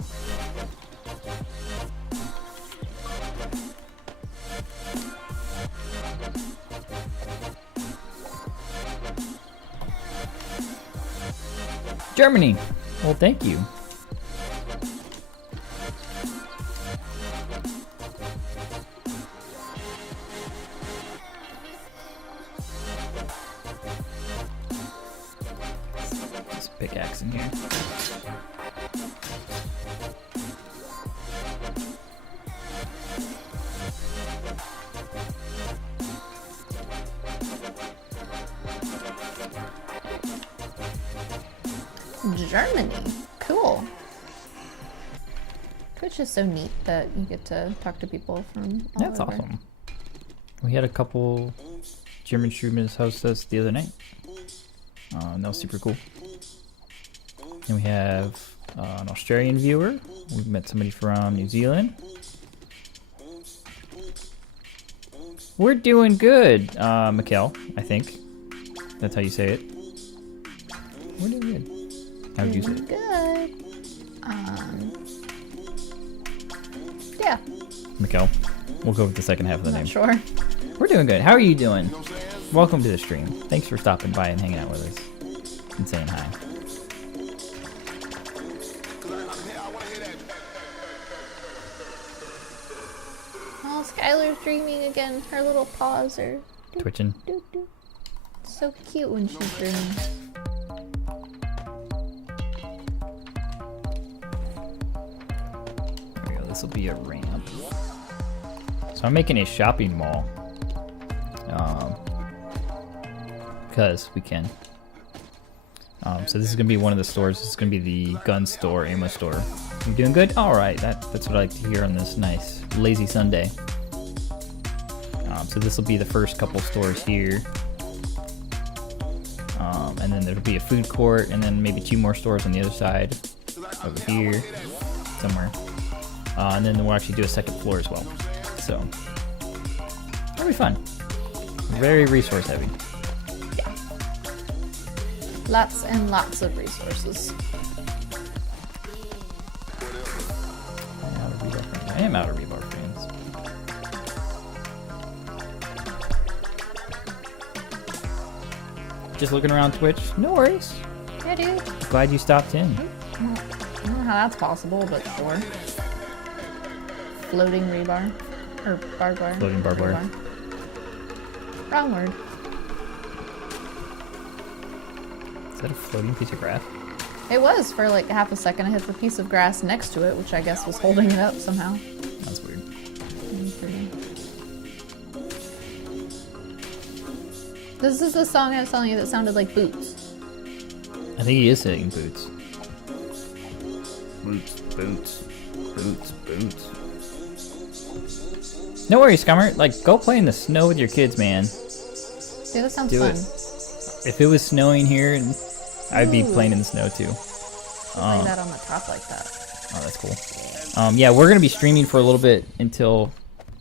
Germany. Well, thank you. This pickaxe in here. Germany. Cool. Twitch is so neat that you get to talk to people from all That's over. awesome. We had a couple German streamers host us the other night. That was super cool. And we have an Australian viewer. We've met somebody from New Zealand. We're doing good, Mikkel, I think. That's how you say it. We're doing good. How would you say it? Good. Yeah, Mikkel. We'll go with the second half of the not name. sure. We're doing good. How are you doing? Welcome to the stream. Thanks for stopping by and hanging out with us and saying hi. Oh, Skylar's dreaming again. Her little paws are Twitching. doo doo. So cute when she's dreaming. There we go. This will be a ramp. So I'm making a shopping mall. Because we can. So this is going to be one of the stores. This is going to be the gun store, ammo store. You doing good? Alright, that's what I like to hear on this nice, lazy Sunday. So this will be the first couple stores here. And then there'll be a food court, and then maybe 2 more stores on the other side. Over here, somewhere. And then we'll actually do a second floor as well. So, that'll be fun. Very resource heavy. Lots and lots of resources. I am out of rebar frames. Just looking around Twitch. No worries. Yeah, dude. Glad you stopped in. I don't know how that's possible, but sure. Floating rebar. Or barbed wire. Floating barbed wire. Rebar. Wrong word. Is that a floating piece of grass? It was for like half a second. I hit the piece of grass next to it, which I guess was holding it up somehow. That's weird. This is the song I was telling you that sounded like boots. I think he is saying boots. Boots, boots, boots, boots. No worries, Scummer. Like, go play in the snow with your kids, man. Dude, that sounds Do fun. it. If it was snowing here, I'd be playing in the snow too. Play that on the top like that. Oh, that's cool. Yeah, we're gonna be streaming for a little bit until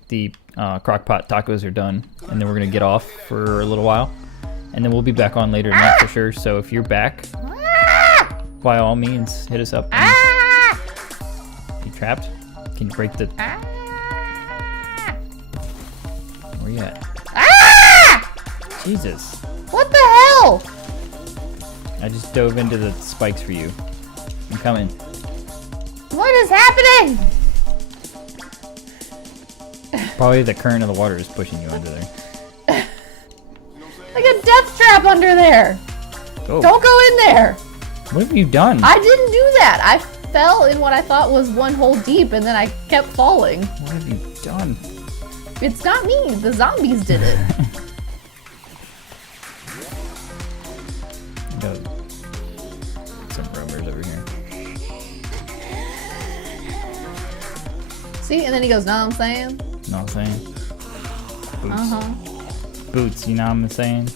the crockpot tacos are done, and then we're gonna get off for a little while, and then we'll be back on later tonight for sure. So if you're back, by all means, hit us up. You trapped? Can you break the? Where you at? Jesus! What the hell? I just dove into the spikes for you. I'm coming. What is happening? Probably the current of the water is pushing you under there. Like a death trap under there. Go. Don't go in there. What have you done? I didn't do that. I fell in what I thought was one hole deep, and then I kept falling. What have you done? It's not me. The zombies did it. No. Some rumors over here. See? And then he goes, know what I'm saying? Know what I'm saying? Boots. Uh-huh. Boots, you know what I'm saying?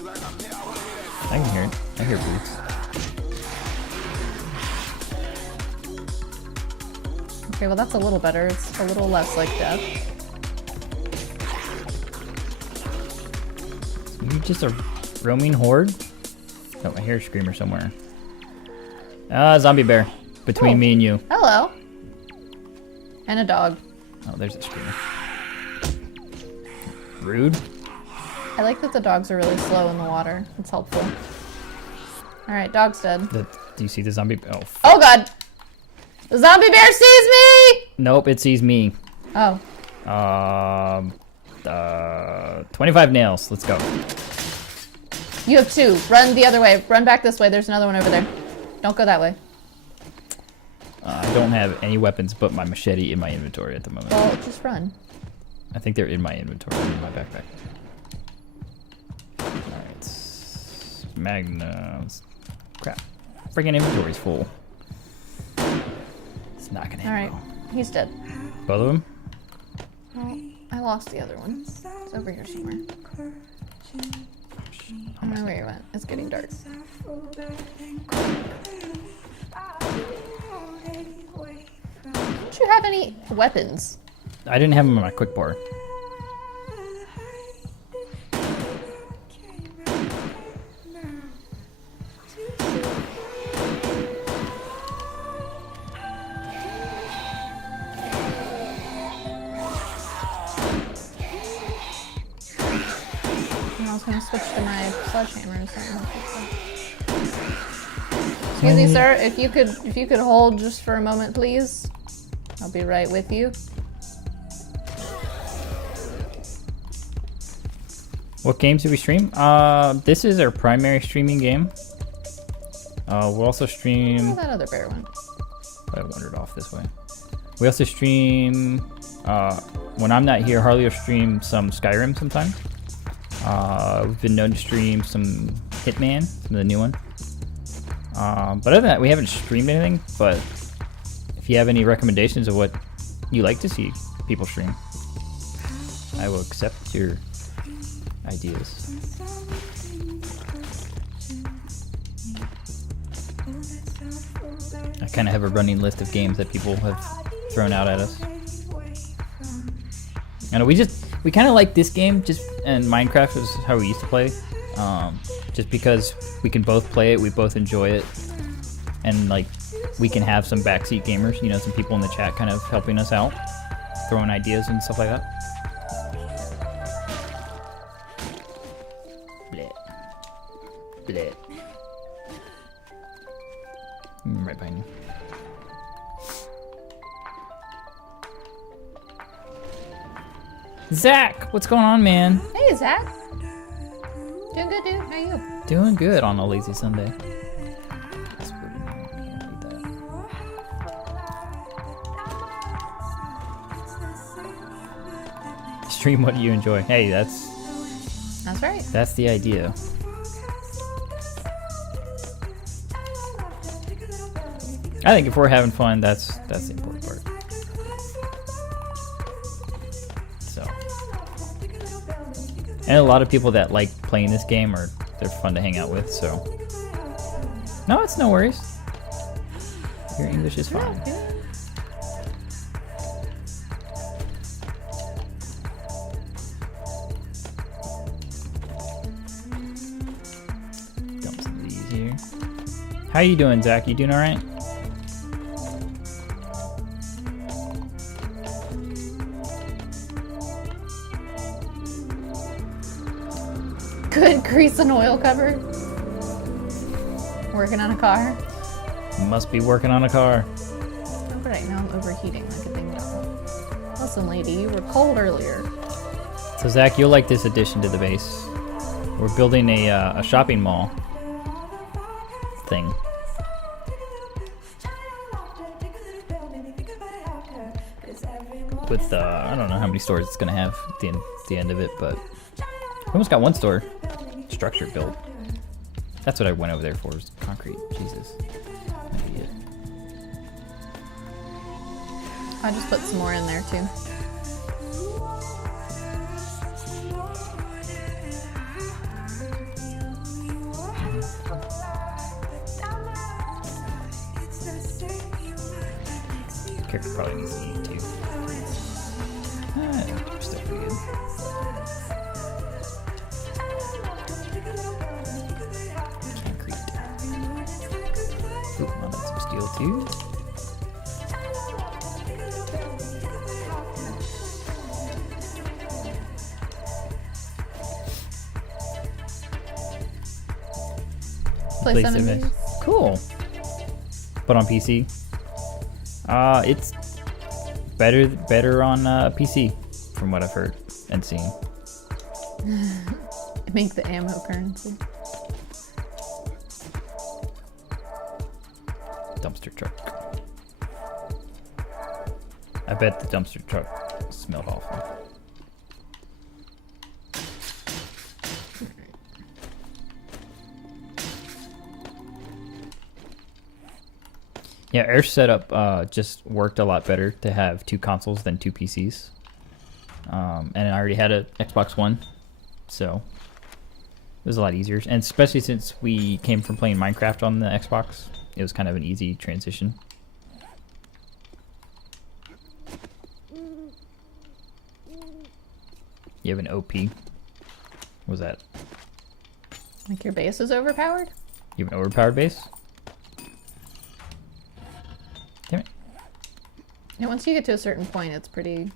I can hear it. I hear boots. Okay, well that's a little better. It's a little less like death. You just a roaming horde? Oh, I hear a screamer somewhere. Zombie bear. Between Cool. me and you. Hello. And a dog. Oh, there's a screamer. Rude. I like that the dogs are really slow in the water. It's helpful. Alright, dog's dead. Do you see the zombie? Oh, Oh god! The zombie bear sees me! nope, it sees me. Oh. 25 nails. Let's go. You have 2. Run the other way. Run back this way. There's another one over there. Don't go that way. I don't have any weapons but my machete in my inventory at the moment. Well, just run. I think they're in my inventory, in my backpack. Alright. Magnums. Crap. Freaking inventory's full. It's not gonna Alright. happen. He's dead. Both of them? Well, I lost the other one. It's over here somewhere. I don't know where you went. It's getting dark. Don't you have any weapons? I didn't have them in my quick bar. I was gonna switch to my sledgehammer or something. Excuse me, sir. If you could hold just for a moment, please. I'll be right with you. What games do we stream? This is our primary streaming game. We'll also stream... Oh, that other bear went. I wandered off this way. We also stream... when I'm not here, Harley will stream some Skyrim sometimes. We've been known to stream some Hitman, some of the new one. But other than that, we haven't streamed anything. But if you have any recommendations of what you like to see people stream, I will accept your ideas. I kind of have a running list of games that people have thrown out at us. I know we kind of like this game, and Minecraft is how we used to play. Just because we can both play it, we both enjoy it, and like we can have some backseat gamers, you know, some people in the chat kind of helping us out, throwing ideas and stuff like that. Blech. Split. Right behind you. Zach, what's going on, man? Hey, Zach. Doing good, dude. How are you? Doing good on a lazy Sunday. Stream what you enjoy. Hey, that's right. That's the idea. I think if we're having fun, that's the important part. So, and a lot of people that like playing this game they're fun to hang out with. So, no, it's no worries. Your English is fine. Dump some of these here. How you doing, Zach? You doing all right? Good grease and oil cover. Working on a car. Must be working on a car. Oh, right now I'm overheating like a ding dong. Listen, lady, you were cold earlier. So Zach, you'll like this addition to the base. We're building a shopping mall thing. With I don't know how many stores it's gonna have at the end of it, but we almost got one store structure built. That's what I went over there for, was concrete. Jesus. I'm an idiot. I just put some more in there too. Character probably needs to eat too. Ah, we're still pretty good. Concrete. Ooh, I'll need some steel too. Play some of these. Cool. But on PC. It's better on PC, from what I've heard and seen. Make the ammo currency. Dumpster truck. I bet the dumpster truck smelled awful. Yeah, Air's setup just worked a lot better to have 2 consoles than 2 PCs. And I already had an Xbox One, so it was a lot easier. And especially since we came from playing Minecraft on the Xbox, it was kind of an easy transition. You have an OP. What was that? Like your base is overpowered? You have an overpowered base? Damn it. Yeah, once you get to a certain point, it's pretty...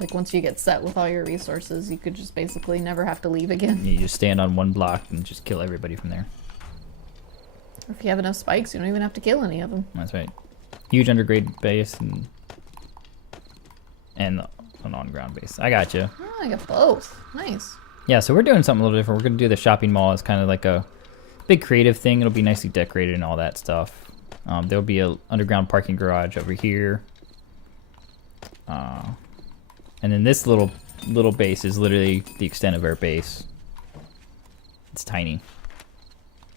Like, once you get set with all your resources, you could just basically never have to leave again. You just stand on one block and just kill everybody from there. If you have enough spikes, you don't even have to kill any of them. That's right. Huge underground base and an on-ground base. I got you. Oh, I got both. Nice. Yeah, so we're doing something a little different. We're going to do the shopping mall as kind of like a big creative thing. It'll be nicely decorated and all that stuff. There'll be an underground parking garage over here. And then this little base is literally the extent of our base. It's tiny.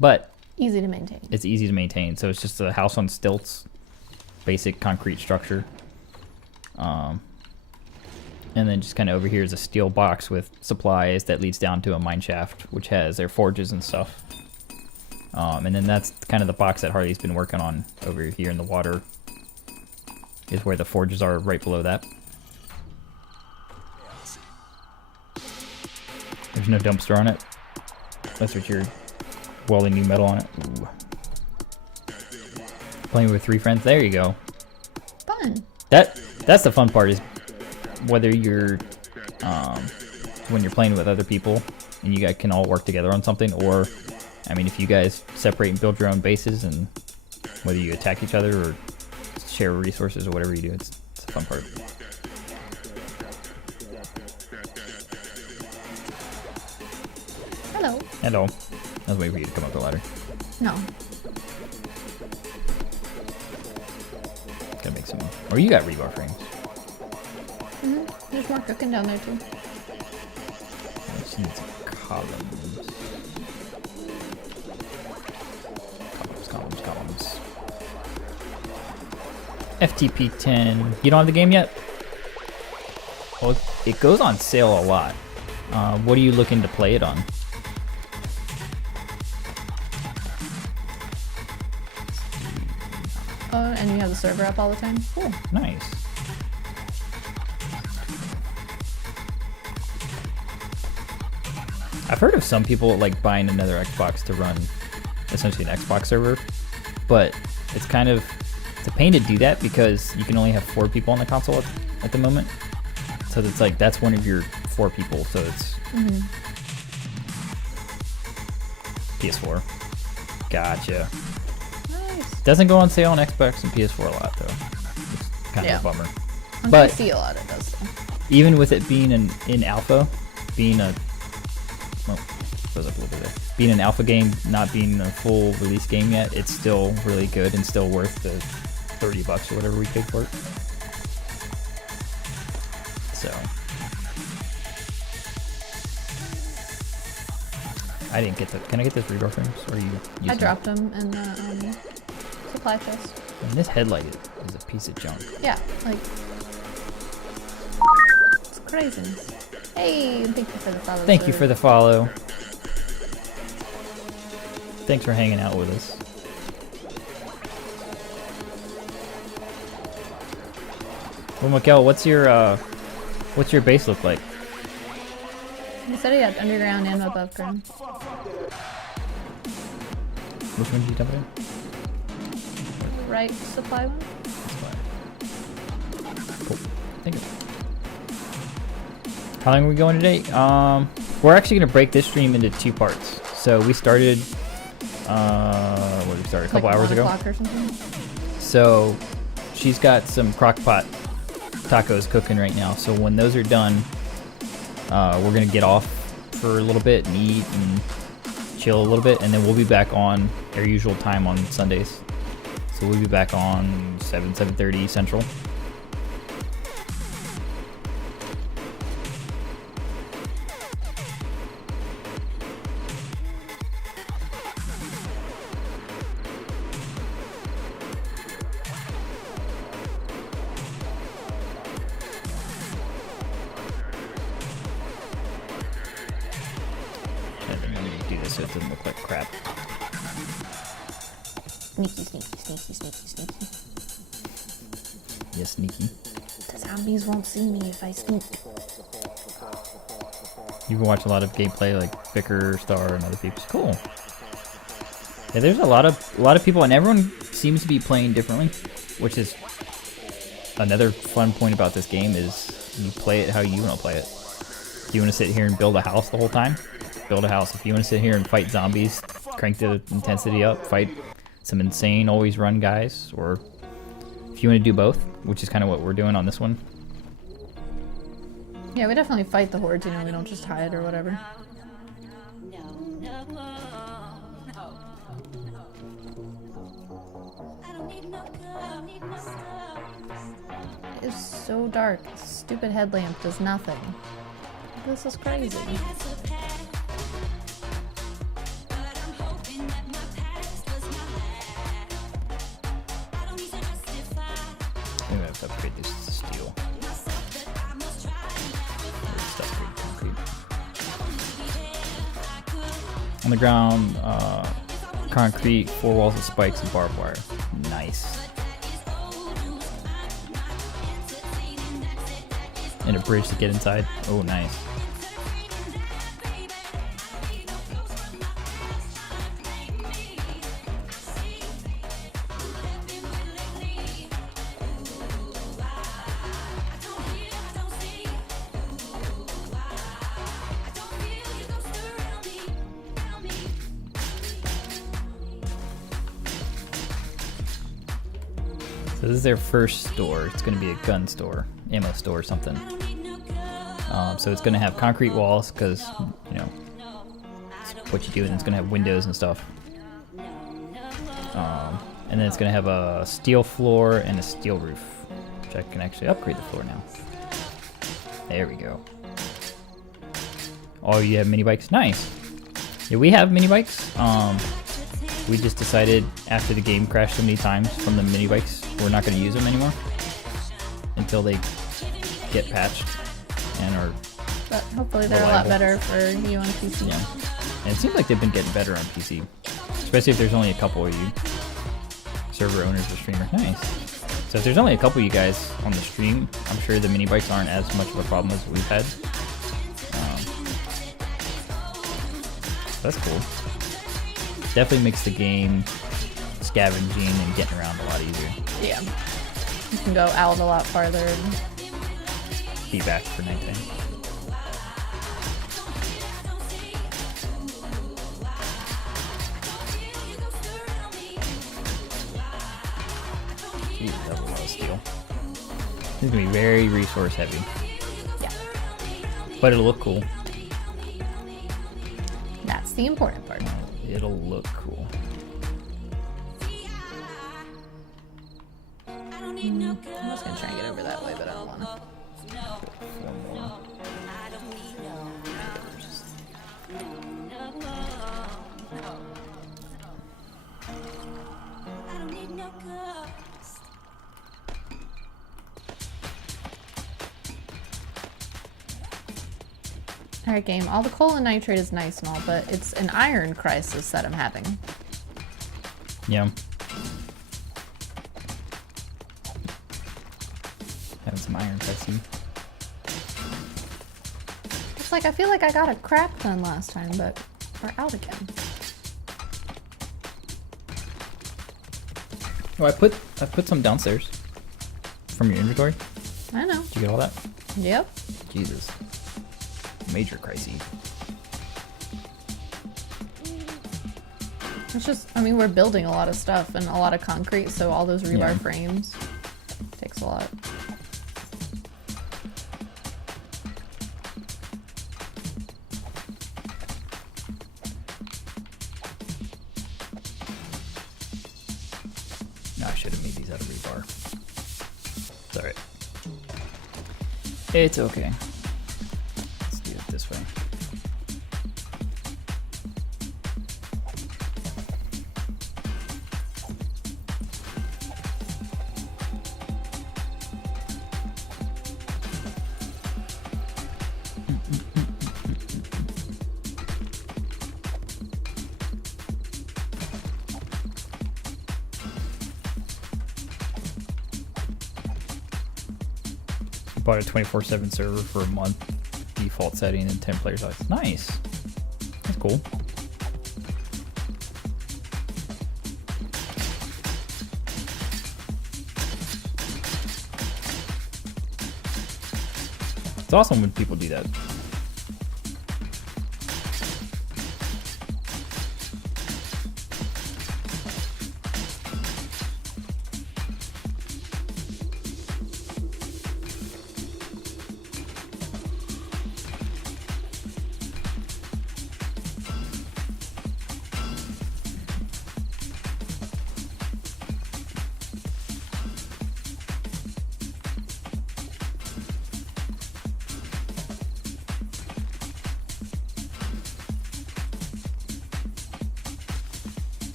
But Easy to maintain. it's easy to maintain. So it's just a house on stilts. Basic concrete structure. And then just kind of over here is a steel box with supplies that leads down to a mine shaft, which has their forges and stuff. And then that's kind of the box that Harley's been working on over here in the water. Is where the forges are, right below that. There's no dumpster on it. That's what you're welding new metal on it. Ooh. Playing with 3 friends. There you go. Fun. That's the fun part, is whether you're when you're playing with other people and you guys can all work together on something, or I mean, if you guys separate and build your own bases, and whether you attack each other or share resources or whatever you do, it's a fun part. Hello. Hello. I was waiting for you to come up the ladder. No. Gotta make some. Or you got rebar frames. There's more cooking down there too. I just need some columns. Columns. FTP 10. You don't have the game yet? Well, it goes on sale a lot. What are you looking to play it on? Oh, and you have the server up all the time? Cool. Nice. I've heard of some people like buying another Xbox to run essentially an Xbox server, but it's a pain to do that because you can only have 4 people on the console at the moment. So it's like that's one of your 4 people. So it's PS4. Gotcha. Nice. Doesn't go on sale on Xbox and PS4 a lot though. It's kind of a bummer. On But- PC a lot it does though. Even with it being in alpha, being a well, goes up a little bit there. Being an alpha game, not being a full release game yet, it's still really good and still worth the $30 or whatever we paid for it. So I didn't get the. Can I get those rebar frames? Or are you? Using I dropped them in the supply chest. And this headlight is a piece of junk. Yeah, like it's crazy. Hey, and thank you for the follow. Thank you for the follow. Thanks for hanging out with us. Well, Mikkel, what's your base look like? You said he had underground and above ground. Which one did you dump it in? Right supply one? Cool. Thank you. How long are we going today? We're actually gonna break this stream into 2 parts. So we started, what did we start? A couple hours ago. 1 o'clock or something. So she's got some crock pot tacos cooking right now. So when those are done, we're gonna get off for a little bit and eat and chill a little bit, and then we'll be back on our usual time on Sundays. So we'll be back on 7:30 Central. I think I'm gonna do this so it doesn't look like crap. Sneaky, sneaky, sneaky, sneaky, sneaky. Yes, sneaky. The zombies won't see me if I sneak. You can watch a lot of gameplay like Vicar, Star, and other people's. Cool. Yeah, there's a lot of people, and everyone seems to be playing differently, which is another fun point about this game is you play it how you want to play it. If you want to sit here and build a house the whole time, build a house. If you want to sit here and fight zombies, crank the intensity up, fight some insane always run guys, or if you want to do both, which is kind of what we're doing on this one. Yeah, we definitely fight the hordes, you know, we don't just hide or whatever. It's so dark. This stupid headlamp does nothing. This is crazy. I'm gonna have to upgrade this to steel. Let's upgrade concrete. On the ground, concrete, 4 walls of spikes and barbed wire. Nice. And a bridge to get inside. Oh, nice. So this is their first store. It's going to be a gun store, ammo store or something. So it's going to have concrete walls because, you know, it's what you do, and it's going to have windows and stuff. And then it's going to have a steel floor and a steel roof, which I can actually upgrade the floor now. There we go. Oh, you have mini bikes? Nice. Yeah, we have mini bikes. We just decided after the game crashed so many times from the mini bikes, we're not going to use them anymore until they get patched and are. But hopefully they're reliable. a lot better for you on PC. Yeah, and it seems like they've been getting better on PC, especially if there's only a couple of you server owners or streamers. Nice. So if there's only a couple of you guys on the stream, I'm sure the mini bikes aren't as much of a problem as we've had. That's cool. Definitely makes the game scavenging and getting around a lot easier. Yeah. You can go out a lot farther. And Be back for nighttime. Jeez, that's a lot of steel. This is gonna be very resource heavy. yeah, But it'll look cool. that's the important part. It'll look cool. I'm just gonna try and get over that way, but I don't wanna. Four more. Alright, game. All the coal and nitrate is nice and all, but it's an iron crisis that I'm having. Yeah. Having some iron pressing. It's like I feel like I got a crap ton last time, but we're out again. Oh, I put some downstairs from your inventory. I know. Did you get all that? Yep. Jesus. Major crisis. It's just, I mean, we're building a lot of stuff and a lot of concrete, so all those rebar Yeah. frames takes a lot. No, I should have made these out of rebar. It's alright. It's okay. Let's do it this way. Bought a 24/7 server for a month, default setting and 10 players. That's nice. That's cool. It's awesome when people do that.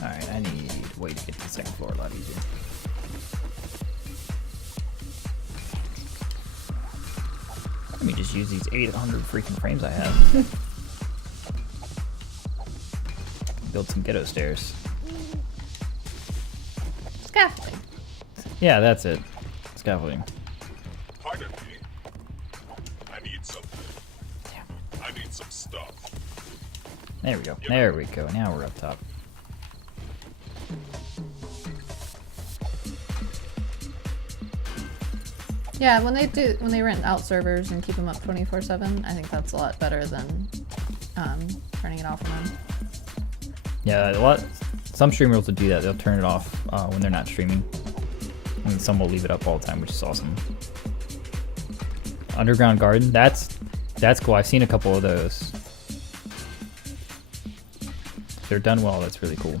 Alright, I need a way to get to the second floor a lot easier. Let me just use these 800 freaking frames I have. Build some ghetto stairs. Scaffolding. Yeah, that's it. Scaffolding. Pardon me. I need something. I need some stuff. There we go. There we go. Now we're up top. Yeah, when they rent out servers and keep them up 24/7, I think that's a lot better than turning it off and on. Yeah, some streamers will do that. They'll turn it off when they're not streaming, and some will leave it up all the time, which is awesome. Underground garden, that's cool. I've seen a couple of those. If they're done well, that's really cool.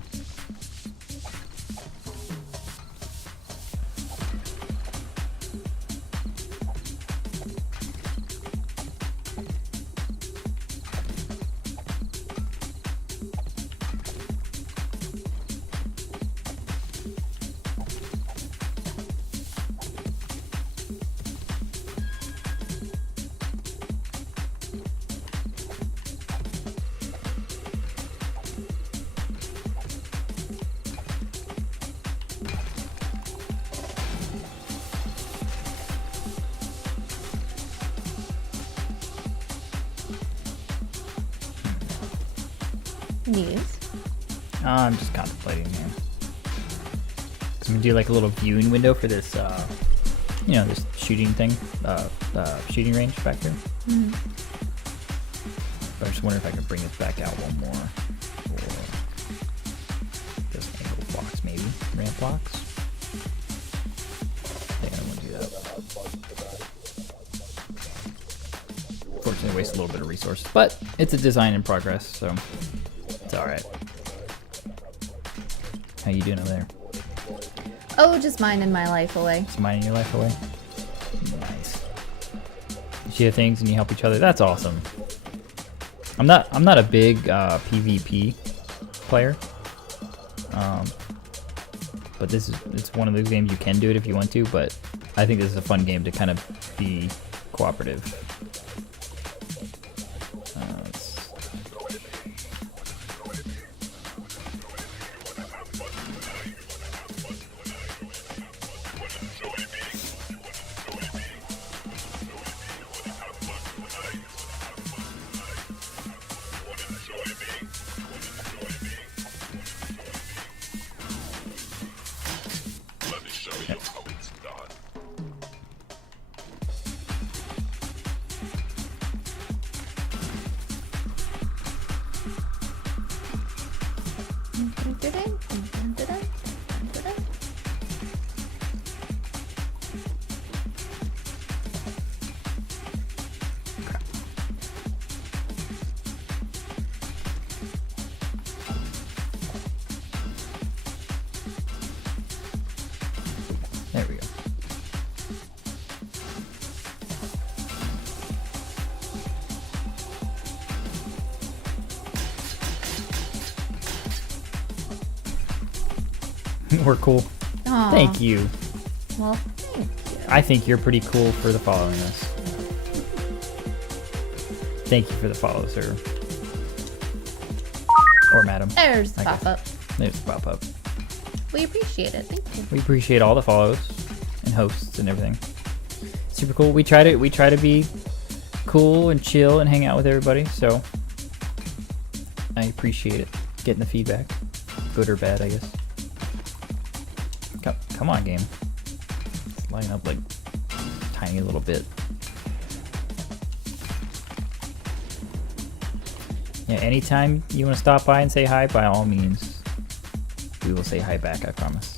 News. I'm just contemplating here. So I'm gonna do like a little viewing window for this, this shooting thing, shooting range back here. Mm-hmm. But I just wonder if I can bring this back out one more. Or just angle blocks, maybe ramp blocks. I think I want to do that. Unfortunately, waste a little bit of resources, but it's a design in progress, so it's all right. How you doing over there? Oh, just minding my life away. Just minding your life away. Nice. You share things and you help each other. That's awesome. I'm not a big PvP player. But it's one of those games you can do it if you want to, but I think this is a fun game to kind of be cooperative. Let me show you how it's done. There we go. We're cool. Aw. Thank you. Well, thank you. I think you're pretty cool for the following us. Thank you for the follow, sir. Or madam. There's the I guess. pop-up. There's the pop-up. We appreciate it. Thank you. We appreciate all the follows and hosts and everything. Super cool. We try to be cool and chill and hang out with everybody, so I appreciate it. Getting the feedback. Good or bad, I guess. Come on, game. Let's line up like tiny little bit. Yeah, anytime you want to stop by and say hi, by all means, we will say hi back, I promise.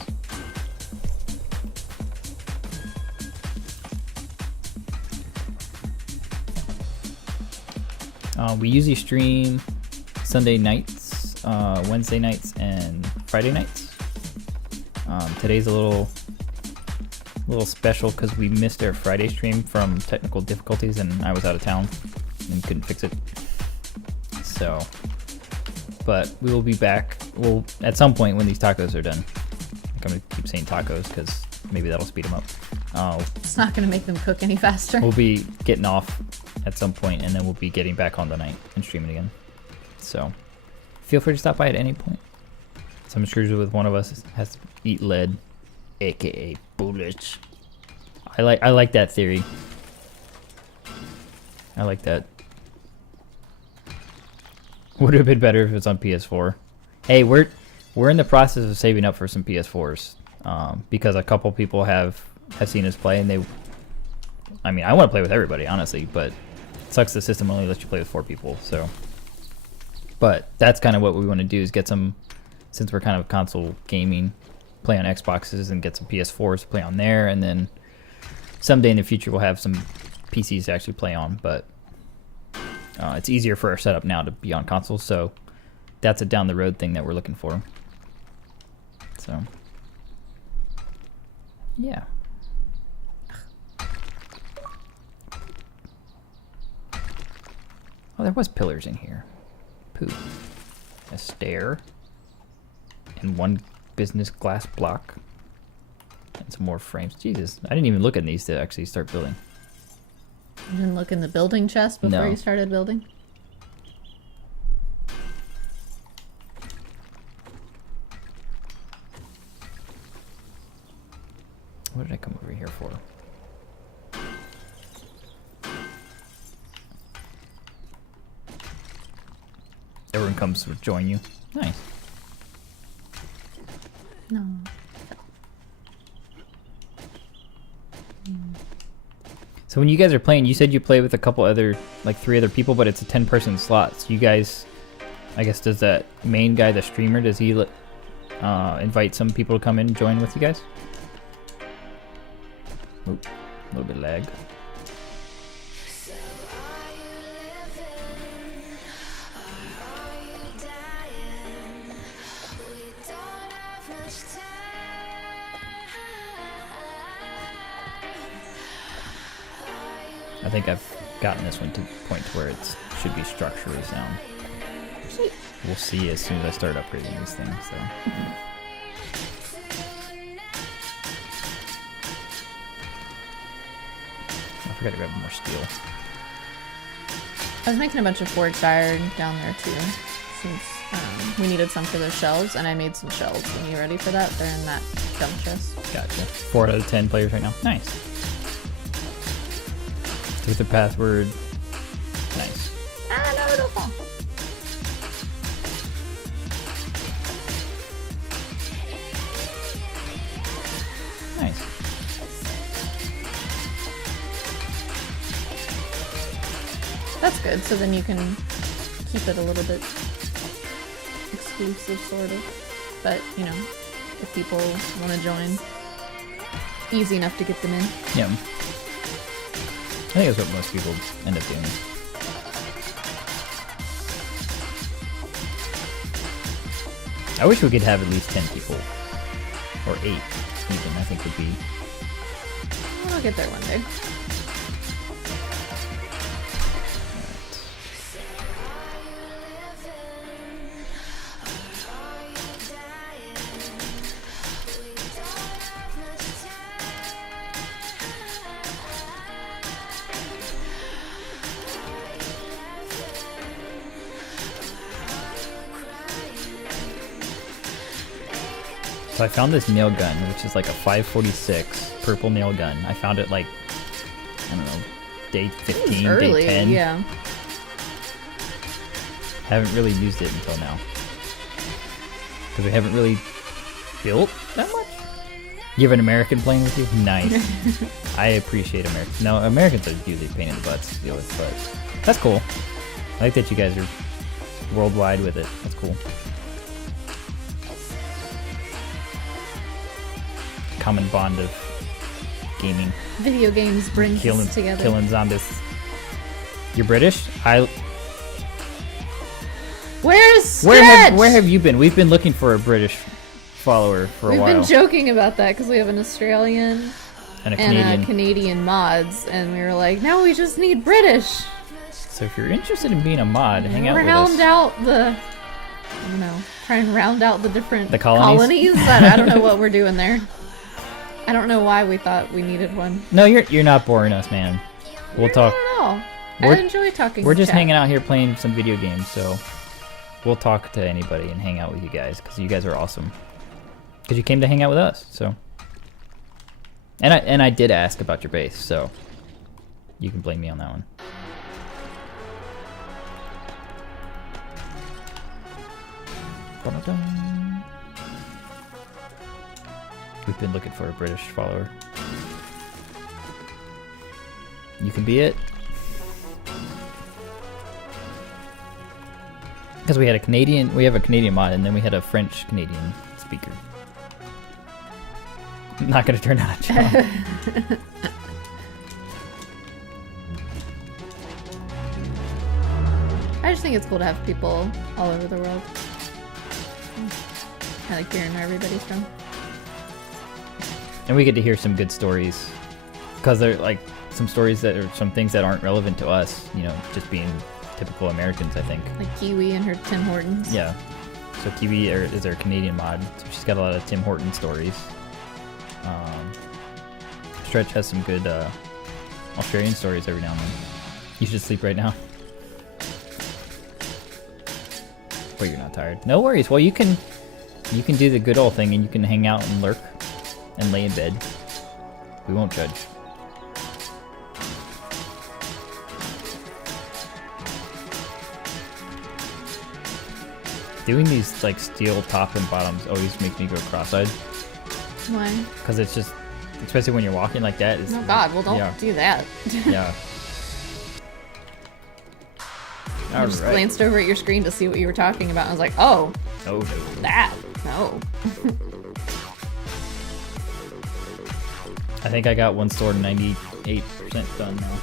We usually stream Sunday nights, Wednesday nights, and Friday nights. Today's a little special because we missed our Friday stream from technical difficulties, and I was out of town and couldn't fix it. So, but we will be back. We'll at some point when these tacos are done. I'm gonna keep saying tacos because maybe that'll speed them up. It's not going to make them cook any faster. We'll be getting off at some point, and then we'll be getting back on the night and streaming again. So, feel free to stop by at any point. Some screws with one of us has to eat lead, aka bullets. I like that theory. I like that. Would have been better if it's on PS4. Hey, we're in the process of saving up for some PS4s because a couple people have seen us play, and they. I mean, I want to play with everybody, honestly, but it sucks the system only lets you play with 4 people. So But that's kind of what we want to do is get some, since we're kind of console gaming, play on Xboxes and get some PS4s to play on there, and then someday in the future we'll have some PCs to actually play on. But it's easier for our setup now to be on consoles, so that's a down the road thing that we're looking for. So yeah. Oh, there was pillars in here. Poo. A stair. And one business glass block. And some more frames. Jesus, I didn't even look at these to actually start building. You didn't look in the building chest before No. you started building? What did I come over here for? Everyone comes to join you. Nice. No. So when you guys are playing, you said you play with a couple other, like 3 other people, but it's a 10-person slot. So you guys, I guess, does that main guy, the streamer, does he invite some people to come in and join with you guys? Oop, a little bit of lag. I think I've gotten this one to the point where it should be structurally sound. We'll see as soon as I start upgrading these things. So. I forgot to grab more steel. I was making a bunch of forged iron down there too, since we needed some for those shelves, and I made some shelves. When you ready for that? They're in that jump chest. Gotcha. 4 out of 10 players right now. Nice. With the password. Nice. Ah, no, don't fall. Nice. That's good, so then you can keep it a little bit exclusive, sort of. But, you know, if people want to join, easy enough to get them in. Yeah. I think that's what most people end up doing. I wish we could have at least 10 people. Or 8 even, I think would be. I'll get there one day. So I found this nail gun, which is like a 546 purple nail gun. I found it like, I don't know, day 15, Early, day 10. yeah. Haven't really used it until now. Because we haven't really built that much. You have an American playing with you? Nice. I appreciate Americans. No, Americans are usually a pain in the butts to deal with, but that's cool. I like that you guys are worldwide with it. That's cool. Common bond of gaming. Video games bring us together. Killing zombies. You're British? Where's Stretch? Where have you been? We've been looking for a British follower for a while. We've been joking about that because we have an Australian And a and Canadian. a Canadian mods, and we were like, now we just need British. So if you're interested in being a mod, hang out with Round us. out the, I don't know, try and round out the different The colonies? I don't know what we're doing there. I don't know why we thought we needed one. No, you're not boring us, man. We'll talk. Not at all. We're- I enjoy talking. We're to just chat. hanging out here playing some video games, so we'll talk to anybody and hang out with you guys because you guys are awesome. Because you came to hang out with us, so. And I did ask about your base, so you can blame me on that one. Ba-da-dum. We've been looking for a British follower. You can be it. Because we have a Canadian mod, and then we had a French Canadian speaker. Not gonna turn out a job. I just think it's cool to have people all over the world. I like hearing where everybody's from. And we get to hear some good stories. Because they're like some stories that are some things that aren't relevant to us, you know, just being typical Americans, I think. Like Kiwi and her Tim Hortons. Yeah. So Kiwi is our Canadian mod. So she's got a lot of Tim Horton stories. Stretch has some good Australian stories every now and then. You should sleep right now. But you're not tired. No worries. Well, you can do the good old thing and you can hang out and lurk and lay in bed. We won't judge. Doing these like steel top and bottoms always makes me go cross-eyed. Why? Because it's just, especially when you're walking like that. It's, Oh God! Well, don't yeah. do that. Yeah. I just glanced over at your screen to see what you were talking about. I was like, oh, Oh no. that. No. I think I got one store 98% done now.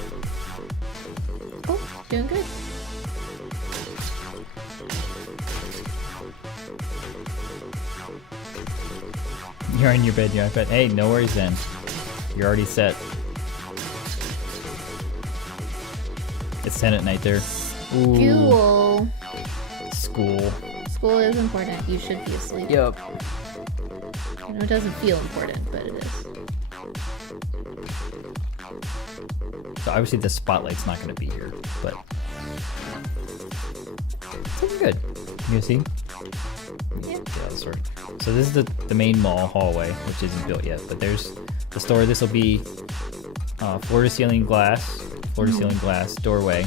Cool. Doing good. You're in your bed, yeah. But hey, no worries then. You're already set. It's 10 at night there. Ooh. Cool. School. School is important. You should be asleep. Yup. I know it doesn't feel important, but it is. So obviously the spotlight's not going to be here, but it's looking good. You see? Yeah. That's right. So this is the main mall hallway, which isn't built yet, but there's the store. This will be floor-to-ceiling glass doorway,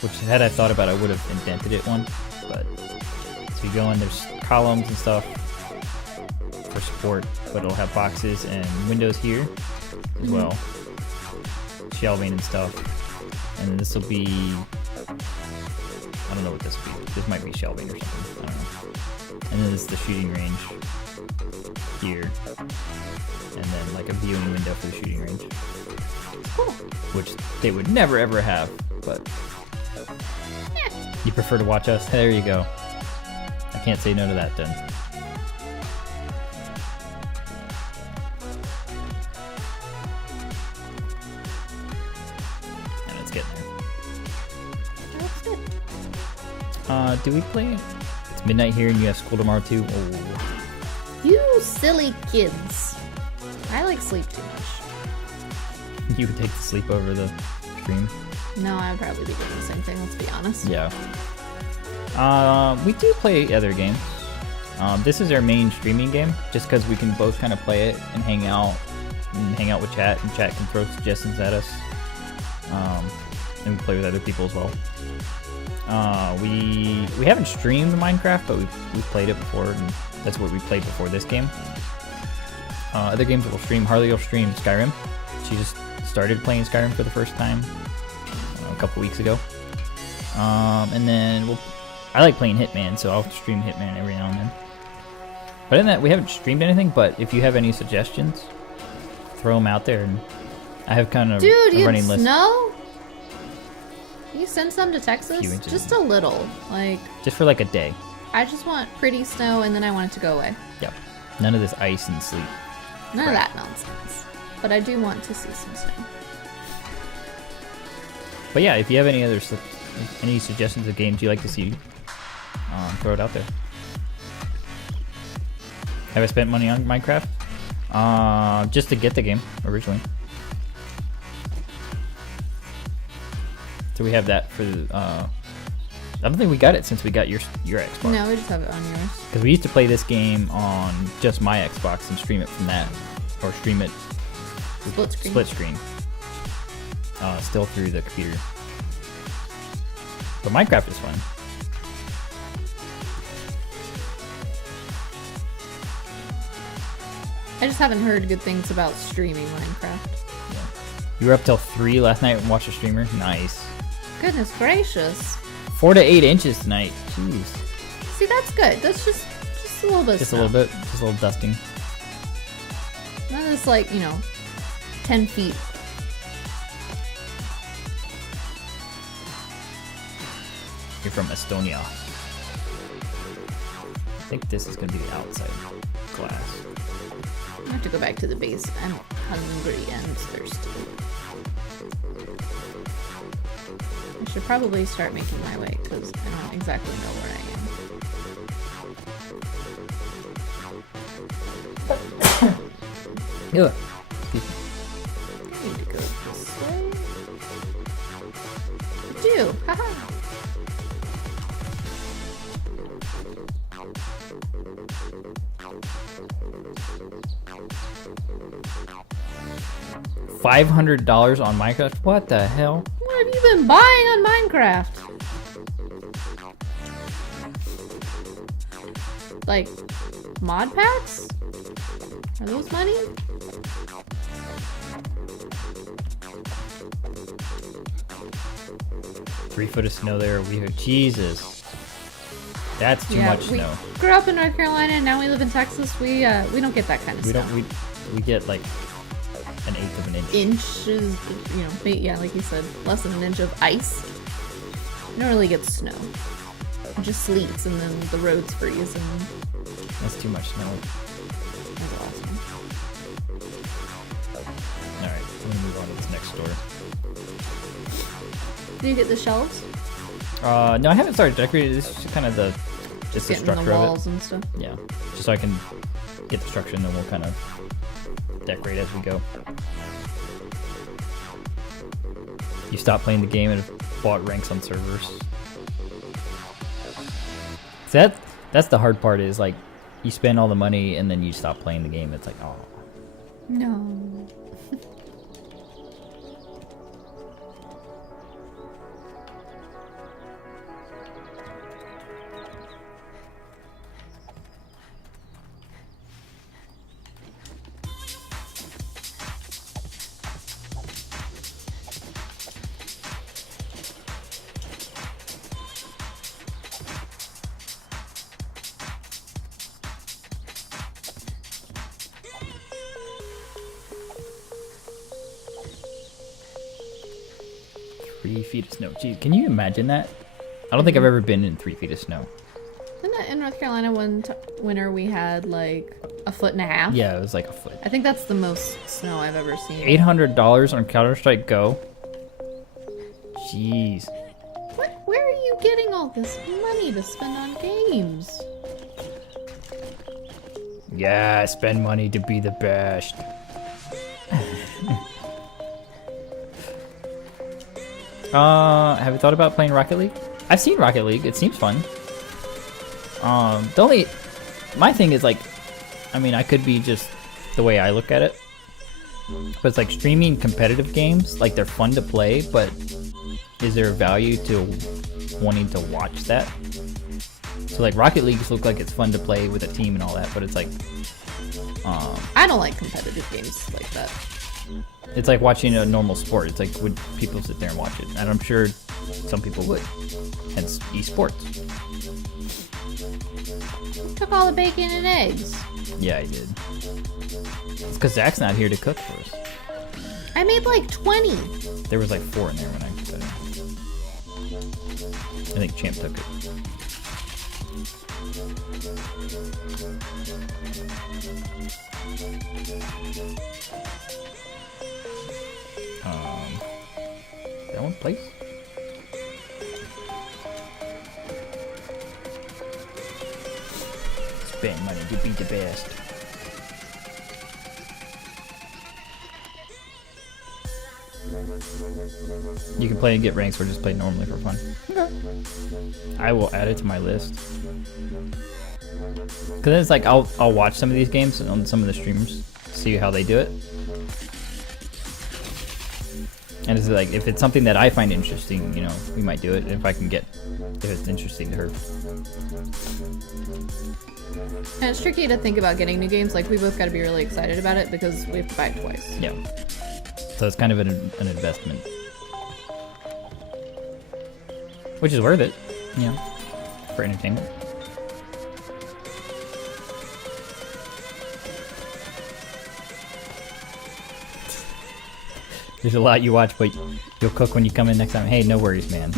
which had I thought about, I would have indented it one, but so you go in, there's columns and stuff for support, but it'll have boxes and windows here as well, shelving and stuff, and this will be, I don't know what this will be. This might be shelving or something. I don't know. And then this is the shooting range here, and then like a viewing window for the shooting range, which they would never ever have, but you prefer to watch us? There you go. I can't say no to that then. And it's getting there. That's good. Do we play? It's midnight here and you have school tomorrow too? Oh. You silly kids. I like sleep too much. You would take the sleep over the stream? No, I would probably be doing the same thing, let's be honest. Yeah. We do play other games. This is our main streaming game, just because we can both kind of play it and hang out with chat, and chat can throw suggestions at us. And we play with other people as well. We haven't streamed Minecraft, but we've played it before, and that's what we played before this game. Other games that we'll stream, Harley will stream Skyrim. She just started playing Skyrim for the first time a couple weeks ago. And then I like playing Hitman, so I'll stream Hitman every now and then. But in that, we haven't streamed anything, but if you have any suggestions, throw them out there, and I have kind of a running list. Snow? Can you send some to Few Texas? inches. Just a little. Like, Just for like a day. I just want pretty snow and then I want it to go away. Yep. None of this ice and sleet. None Right. of that nonsense. But I do want to see some snow. But yeah, if you have any suggestions of games you'd like to see, throw it out there. Have I spent money on Minecraft? Just to get the game originally. So we have that for I don't think we got it since we got your Xbox. No, we just have it on yours. Because we used to play this game on just my Xbox and stream it from that, or stream it Split screen. still through the computer. But Minecraft is fun. I just haven't heard good things about streaming Minecraft. You were up till 3 last night and watched a streamer? Nice. Goodness gracious. 4 to 8 inches tonight. Jeez. See, that's good. That's just a little bit. Just a little bit. Just a little dusting. Not just like, 10 feet. You're from Estonia. I think this is gonna be the outside glass. I have to go back to the base. I'm hungry and thirsty. I should probably start making my way because I don't exactly know where I am. Ugh. I need to go this way. I do. Haha. $500 on Minecraft? What the hell? What have you been buying on Minecraft? Like, mod packs? Are those money? Three foot of snow there. Jesus. That's too much we snow. grew up in North Carolina and now we live in Texas. We don't get that kind of We snow. don't we get like an eighth of an inch. Inches, yeah, like you said, less than an inch of ice. You don't really get snow. It just sleets and then the roads freeze and That's too much snow. that's awesome. Alright, I'm gonna move on to this next door. Did you get the shelves? No, I haven't started decorating. This is just kind of the Getting structure the of walls and stuff. it. Yeah, just so I can get the structure and then we'll kind of decorate as we go. You stop playing the game and have bought ranks on servers. So that's the hard part is like you spend all the money and then you stop playing the game. It's like, oh. No. Feet of snow. Gee, can you imagine that? I don't think I've ever been in 3 feet of snow. Isn't that in North Carolina one winter we had like a foot and a half? Yeah, it was like a foot. I think that's the most snow I've ever seen. $800 on Counter-Strike Go? Jeez. Where are you getting all this money to spend on games? Yeah, spend money to be the best. Have you thought about playing Rocket League? I've seen Rocket League. It seems fun. My thing is like, I mean, I could be just the way I look at it, but it's like streaming competitive games. Like they're fun to play, but is there value to wanting to watch that? So like Rocket League look like it's fun to play with a team and all that, but it's like, I don't like competitive games like that. it's like watching a normal sport. It's like, would people sit there and watch it? And I'm sure some people would. Hence, esports. Took all the bacon and eggs. Yeah, I did. It's because Zach's not here to cook for us. I made like 20. There was like 4 in there when I cut it. I think Champ took it. That one, please. Spend money to be the best. You can play and get ranks or just play normally for fun. Okay. I will add it to my list. Cause then it's like I'll watch some of these games on some of the streamers, see how they do it. And it's like if it's something that I find interesting, you know, we might do it if it's interesting to her. And it's tricky to think about getting new games. Like we both got to be really excited about it because we have to buy it twice. Yeah. So it's kind of an investment. Which is worth it. Yeah. For entertainment. There's a lot you watch, but you'll cook when you come in next time. Hey, no worries, man.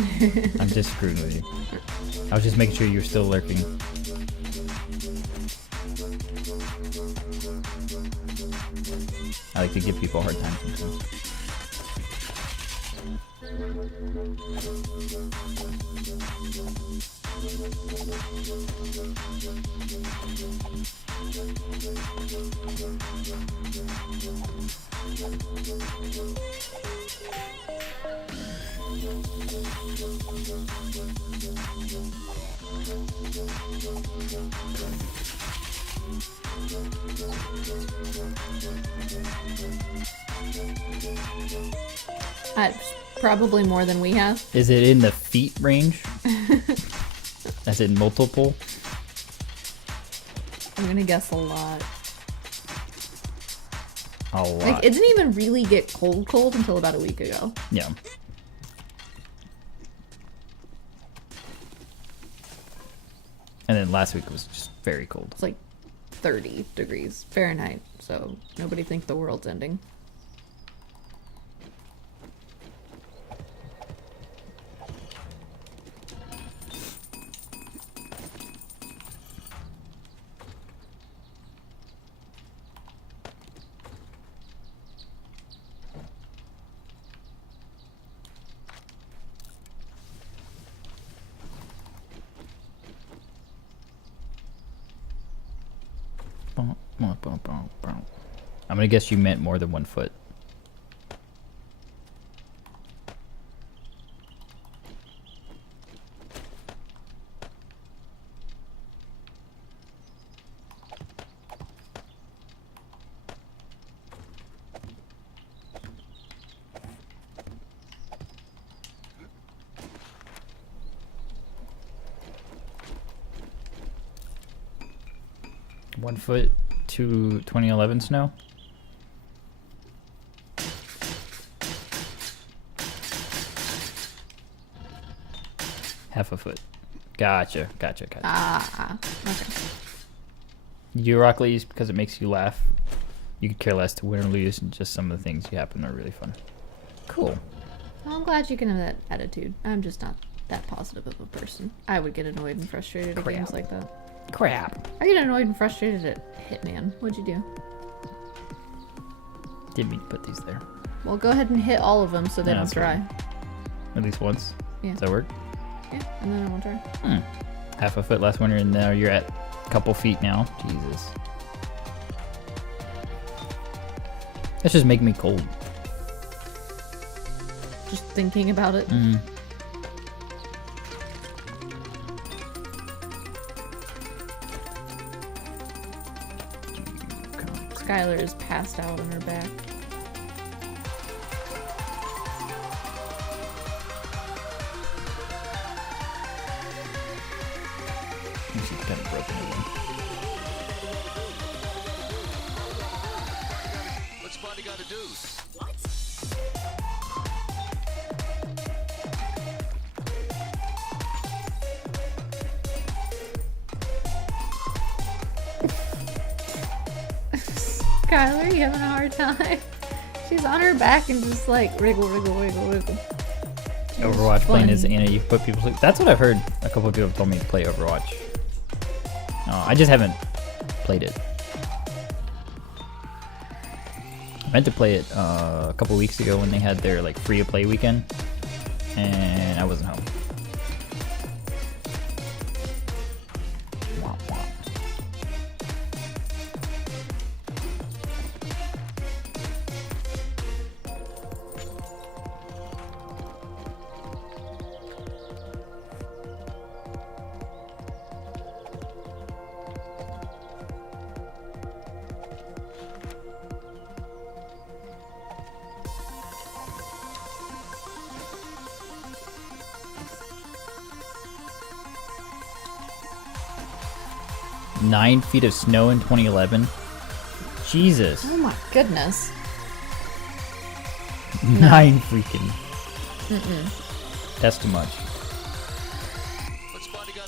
I'm just screwing with you. I was just making sure you're still lurking. I like to give people a hard time sometimes. Probably more than we have. Is it in the feet range? Is it multiple? I'm gonna guess a lot. A lot. Like, it didn't even really get cold until about a week ago. Yeah. And then last week was just very cold. It's like 30 degrees Fahrenheit, so nobody think the world's ending. I'm gonna guess you meant more than 1 foot. .1 foot to 2011 snow. Half a foot. Gotcha. Okay. You rock leaves because it makes you laugh. You could care less to win or lose, and just some of the things you happen are really fun. Cool. Well, I'm glad you can have that attitude. I'm just not that positive of a person. I would get annoyed and frustrated at games like that. Crap. I get annoyed and frustrated at Hitman. What'd you do? Didn't mean to put these there. Well, go ahead and hit all of them so they Yeah, don't that's dry. right. At least once. Yeah. Does that work? Yeah, and then it won't dry. Half a foot last winter, and now you're at a couple feet now. Jesus. That's just making me cold. Just thinking about it. Skylar is passed out on her back. She's kind of broken again. What's Spotty got to do? Skylar, you having a hard time? She's on her back and just like wriggle, wriggle, wriggle, wriggle. Overwatch playing as funny. Anna, you put people to sleep. That's what I've heard. A couple of people told me to play Overwatch. I just haven't played it. I meant to play it a couple weeks ago when they had their like free to play weekend, and I wasn't home. Womp womp. Nine feet of snow in 2011. Jesus. Oh my goodness. 9 freaking. That's too much.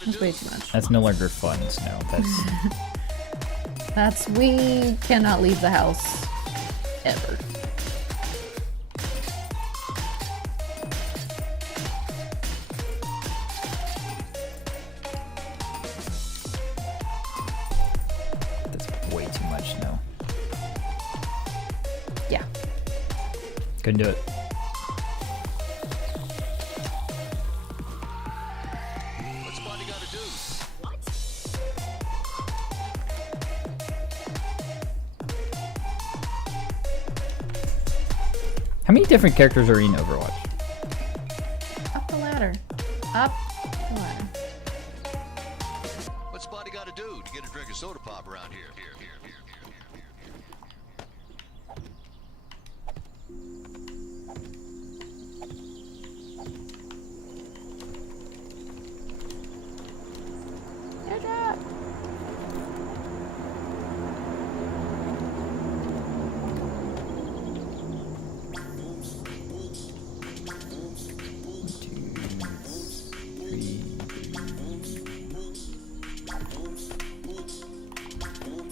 That's way too much. That's no longer fun, Snow. That's We cannot leave the house ever. way too much, Snow. Yeah. Couldn't do it. What's Bonnie gotta do? How many different characters are in Overwatch? Up the ladder. Up the ladder. What's Bonnie gotta do to get a drink of soda pop around here? Airdrop.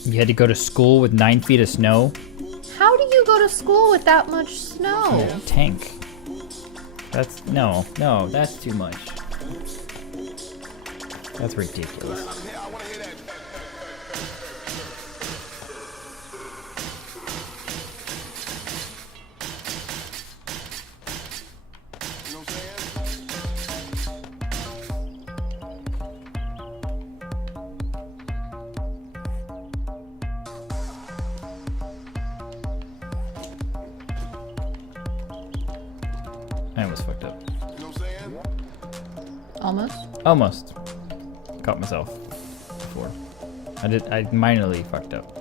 You had to go to school with 9 feet of snow? How do you go to school with that much snow? Tank. That's no, that's too much. That's ridiculous. I almost fucked up. Almost. Almost. Caught myself before. I minorly fucked up.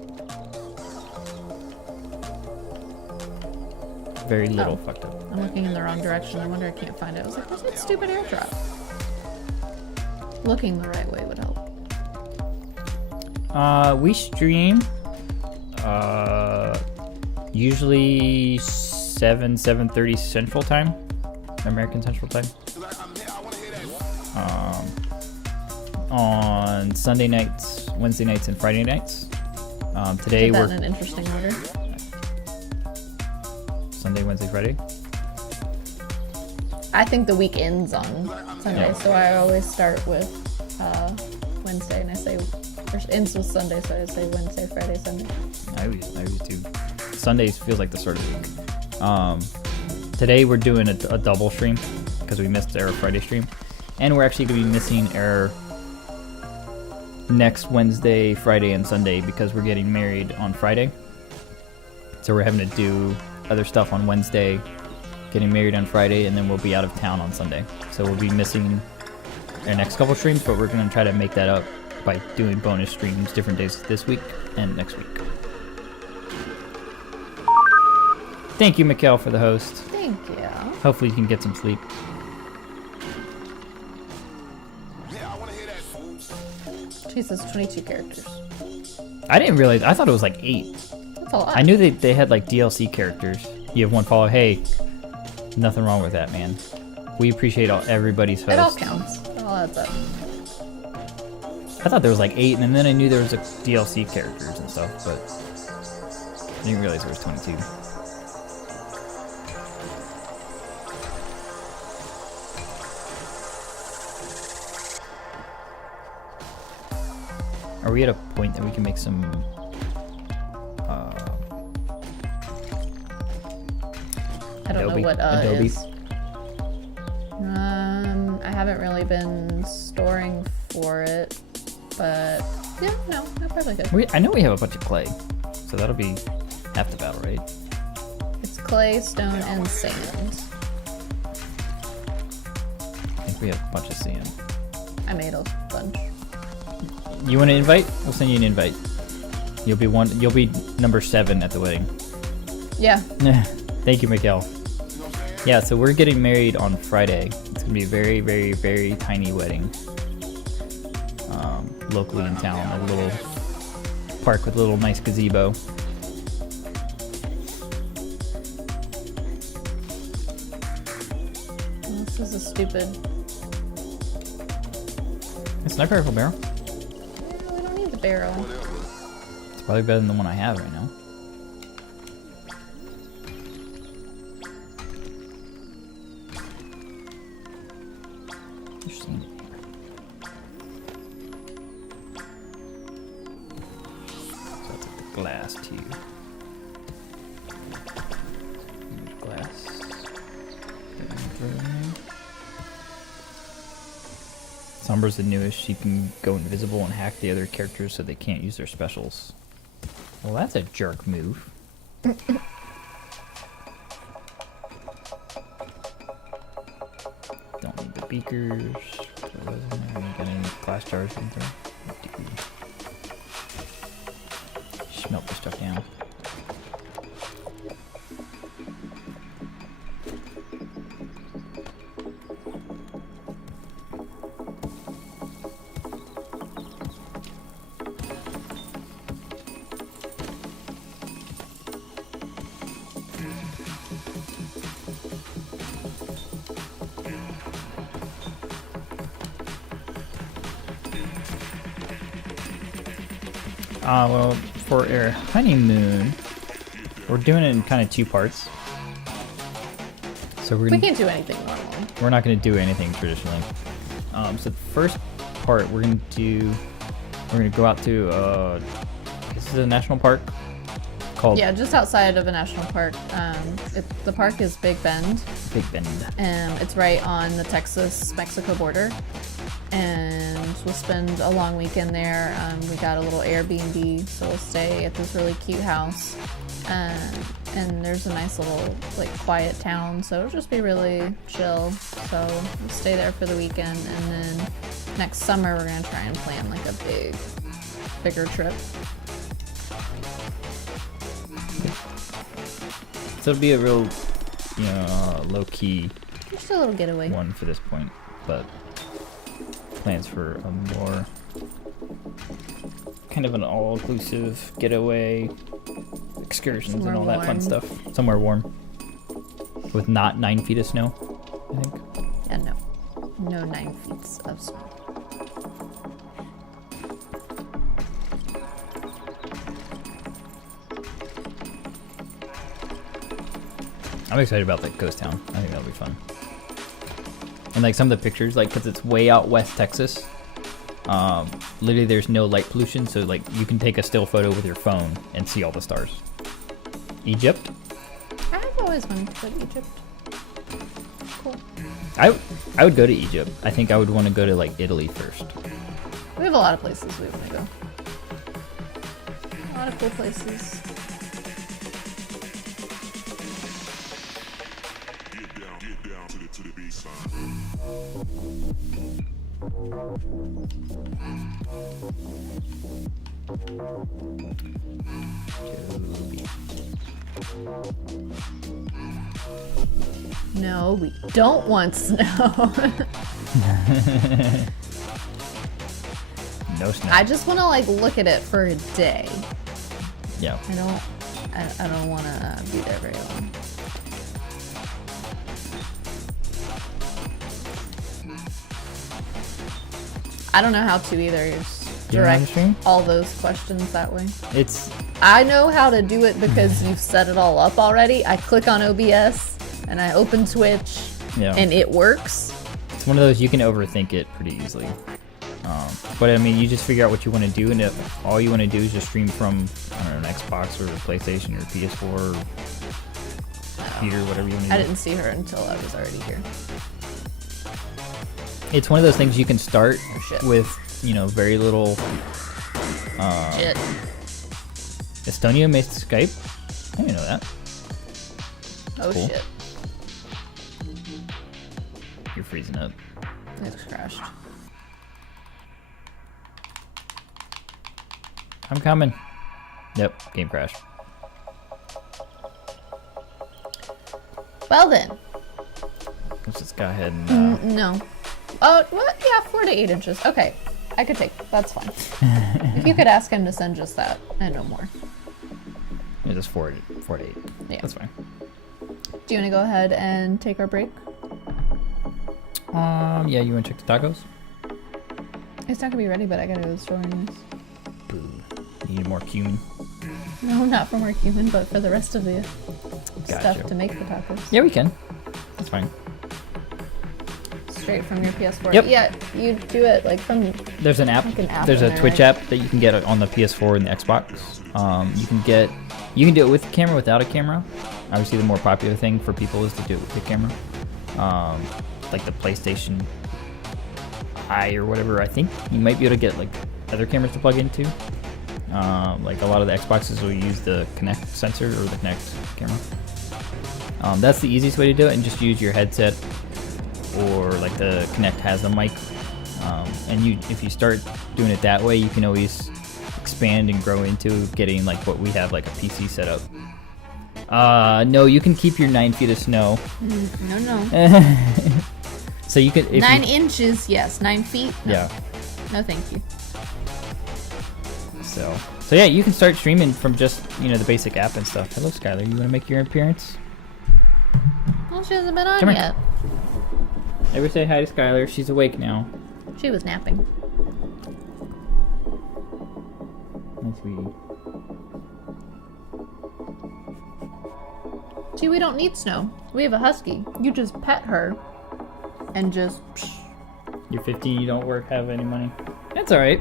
Very little fucked up. I'm looking in the wrong direction. I wonder I can't find it. I was like, where's that stupid airdrop? Looking the right way would help. We stream usually 7:30 Central Time, American Central Time. On Sunday nights, Wednesday nights, and Friday nights. Today Put that we're in an interesting order. Sunday, Wednesday, Friday. I think the week ends on Sunday, Yeah. so I always start with Wednesday, and I say, or ends with Sunday, so I say Wednesday, Friday, Sunday. I always do. Sundays feels like the start of the week. Today we're doing a double stream because we missed our Friday stream, and we're actually gonna be missing our next Wednesday, Friday, and Sunday because we're getting married on Friday. So we're having to do other stuff on Wednesday, getting married on Friday, and then we'll be out of town on Sunday. So we'll be missing our next couple streams, but we're gonna try to make that up by doing bonus streams different days this week and next week. Thank you, Mikkel, for the host. Thank you. Hopefully you can get some sleep. Jesus, 22 characters. I didn't realize. I thought it was like 8. That's a lot. I knew they had like DLC characters. You have one follow. Hey, nothing wrong with that, man. We appreciate everybody's host. It all counts. It all adds up. I thought there was like 8, and then I knew there was a DLC characters and stuff, but I didn't realize there was 22. Are we at a point that we can make some I don't Adobe? know what Adobe? is. I haven't really been storing for it, but yeah, no, I probably could. I know we have a bunch of clay, so that'll be half the battle, right? It's clay, stone, and sand. I think we have a bunch of sand. I made a bunch. You want an invite? We'll send you an invite. You'll be number 7 at the wedding. Yeah. Thank you, Mikkel. Yeah, so we're getting married on Friday. It's gonna be a very, very, very tiny wedding. Locally in town, a little park with a little nice gazebo. This is a stupid. A sniper rifle barrel. Yeah, we don't need the barrel. It's probably better than the one I have right now. Interesting. So I'll take the glass too. Glass. Sombra's the newest. She can go invisible and hack the other characters so they can't use their specials. Well, that's a jerk move. Don't need the beakers. Put those in there. Got any glass jars in there? I do. Smelt the stuff down. Well, for our honeymoon, we're doing it in kind of two parts. So We we're can't do anything normally. not going to do anything traditionally. So the first part we're going to go out to this is a national park called Yeah, just outside of a national park. The park is Big Bend. Big Bend. It's right on the Texas-Mexico border. And we'll spend a long weekend there. We got a little Airbnb, so we'll stay at this really cute house. And there's a nice little, like, quiet town, so it'll just be really chill. So we'll stay there for the weekend, and then next summer we're gonna try and plan, like, a bigger trip. So it'll be a real, low-key Just a little getaway. one for this point, but plans for a more kind of an all-inclusive getaway, excursions Somewhere and all that fun warm. stuff. Somewhere warm. With not 9 feet of snow, I think. Yeah, no 9 feet of snow. I'm excited about that ghost town. I think that'll be fun. And like some of the pictures, like, cause it's way out west Texas. Literally there's no light pollution, so like you can take a still photo with your phone and see all the stars. Egypt? I've always wanted to go to Egypt. Cool. I would go to Egypt. I think I would want to go to like Italy first. We have a lot of places we want to go. A lot of cool places. Get down to the baseline. No, we don't want snow. No snow. I just want to like look at it for a day. Yeah. I don't want to be there very long. I don't know how to either. Just You don't know how to direct stream? all those questions that way. It's I know how to do it because you've set it all up already. I click on OBS and I open Twitch yeah. and it works. It's one of those you can overthink it pretty easily. But I mean, you just figure out what you want to do, and all you want to do is just stream from, I don't know, an Xbox or a PlayStation or PS4 or computer, whatever you want to do. I didn't see her until I was already here. It's one of those things you can start shit. with, very little. Shit. Estonia made Skype. I didn't know that. Oh cool. shit. You're freezing up. It's crashed. I'm coming. Yep, game crashed. Well then. Let's just go ahead and. No. Oh, what? Yeah, 4 to 8 inches. Okay. I could take. That's fine. If you could ask him to send just that and no more. Yeah, just 4 to 8. Yeah. That's fine. Do you want to go ahead and take our break? Yeah, you want to check the tacos? It's not gonna be ready, but I gotta go to the store anyways. Boo. You need more cumin. No, not for more cumin, but for the rest of the Gotcha. stuff to make the tacos. Yeah, we can. That's fine. Straight from your PS4. Yep. Yeah, you do it like from. There's an app. Like an app There's in a there, Twitch right? app that you can get on the PS4 and the Xbox. You can do it with a camera, without a camera. Obviously, the more popular thing for people is to do it with the camera. Like the PlayStation Eye or whatever. I think you might be able to get like other cameras to plug into. Like a lot of the Xboxes will use the Kinect sensor or the Kinect camera. That's the easiest way to do it, and just use your headset, or like the Kinect has a mic. If you start doing it that way, you can always expand and grow into getting like what we have, like a PC setup. No, you can keep your 9 feet of snow. No. So you could 9 inches, yes. 9 feet. No. Yeah. No, thank you. So yeah, you can start streaming from just the basic app and stuff. Hello, Skylar. You want to make your appearance? Well, she hasn't been on Come here. yet. Ever say hi to Skylar? She's awake now. She was napping. Hi, sweetie. See, we don't need snow. We have a husky. You just pet her, and just. You're 15. You don't have any money. That's all right.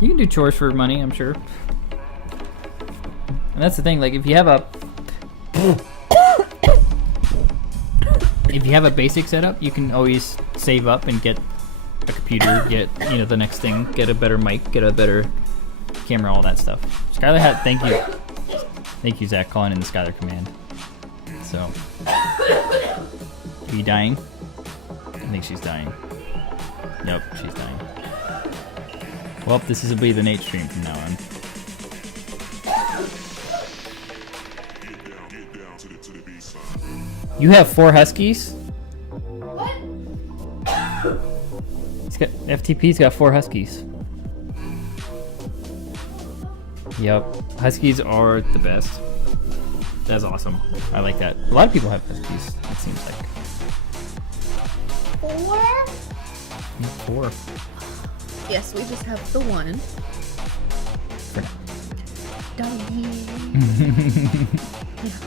You can do chores for money, I'm sure. And that's the thing. Like, if you have a basic setup, you can always save up and get a computer, get the next thing, get a better mic, get a better camera, all that stuff. Skylar thank you, Zach, calling in the Skylar command. So, are you dying? I think she's dying. Nope, she's dying. Well, this will be the Nate stream from now on. You have 4 huskies? What? FTP's got 4 huskies. Yep, huskies are the best. That's awesome. I like that. A lot of people have huskies, it seems like. 4? 4. Yes, we just have the one. For now. Doggy. Yeah.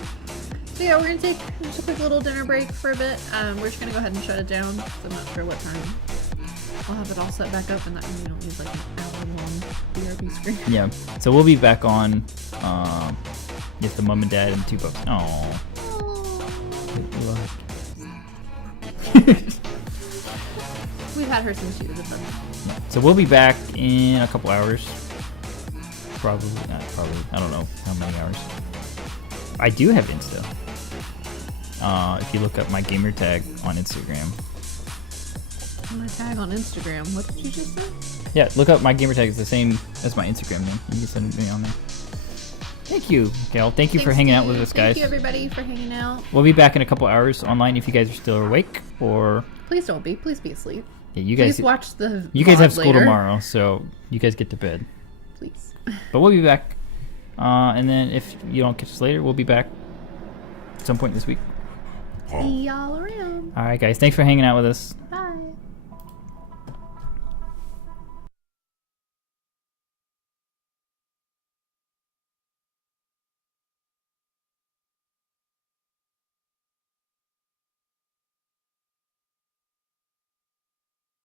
So yeah, we're gonna take just a quick little dinner break for a bit. We're just gonna go ahead and shut it down. So I'm not sure what time. I'll have it all set back up, and that way we don't use like an hour-long BRB screen. Yeah, so we'll be back on with the mom and dad and 2 books. Aww. We've had her since she was a puppy. So we'll be back in a couple hours. Probably. I don't know how many hours. I do have Insta. If you look up my gamer tag on Instagram. My tag on Instagram. What did you just say? Yeah, look up my gamer tag. It's the same as my Instagram name. You can send me on there. Thank you, Gail. Thank you for Thanks, hanging out Steve. with us, guys. Thank you, everybody, for hanging out. We'll be back in a couple hours online if you guys are still awake, or Please don't be. Please be asleep. yeah, you guys. Please watch the. You guys VOD have school later. tomorrow, so you guys get to bed. Please. But we'll be back. And then if you don't catch us later, we'll be back at some point this week. See y'all around. All right, guys. Thanks for hanging out with us.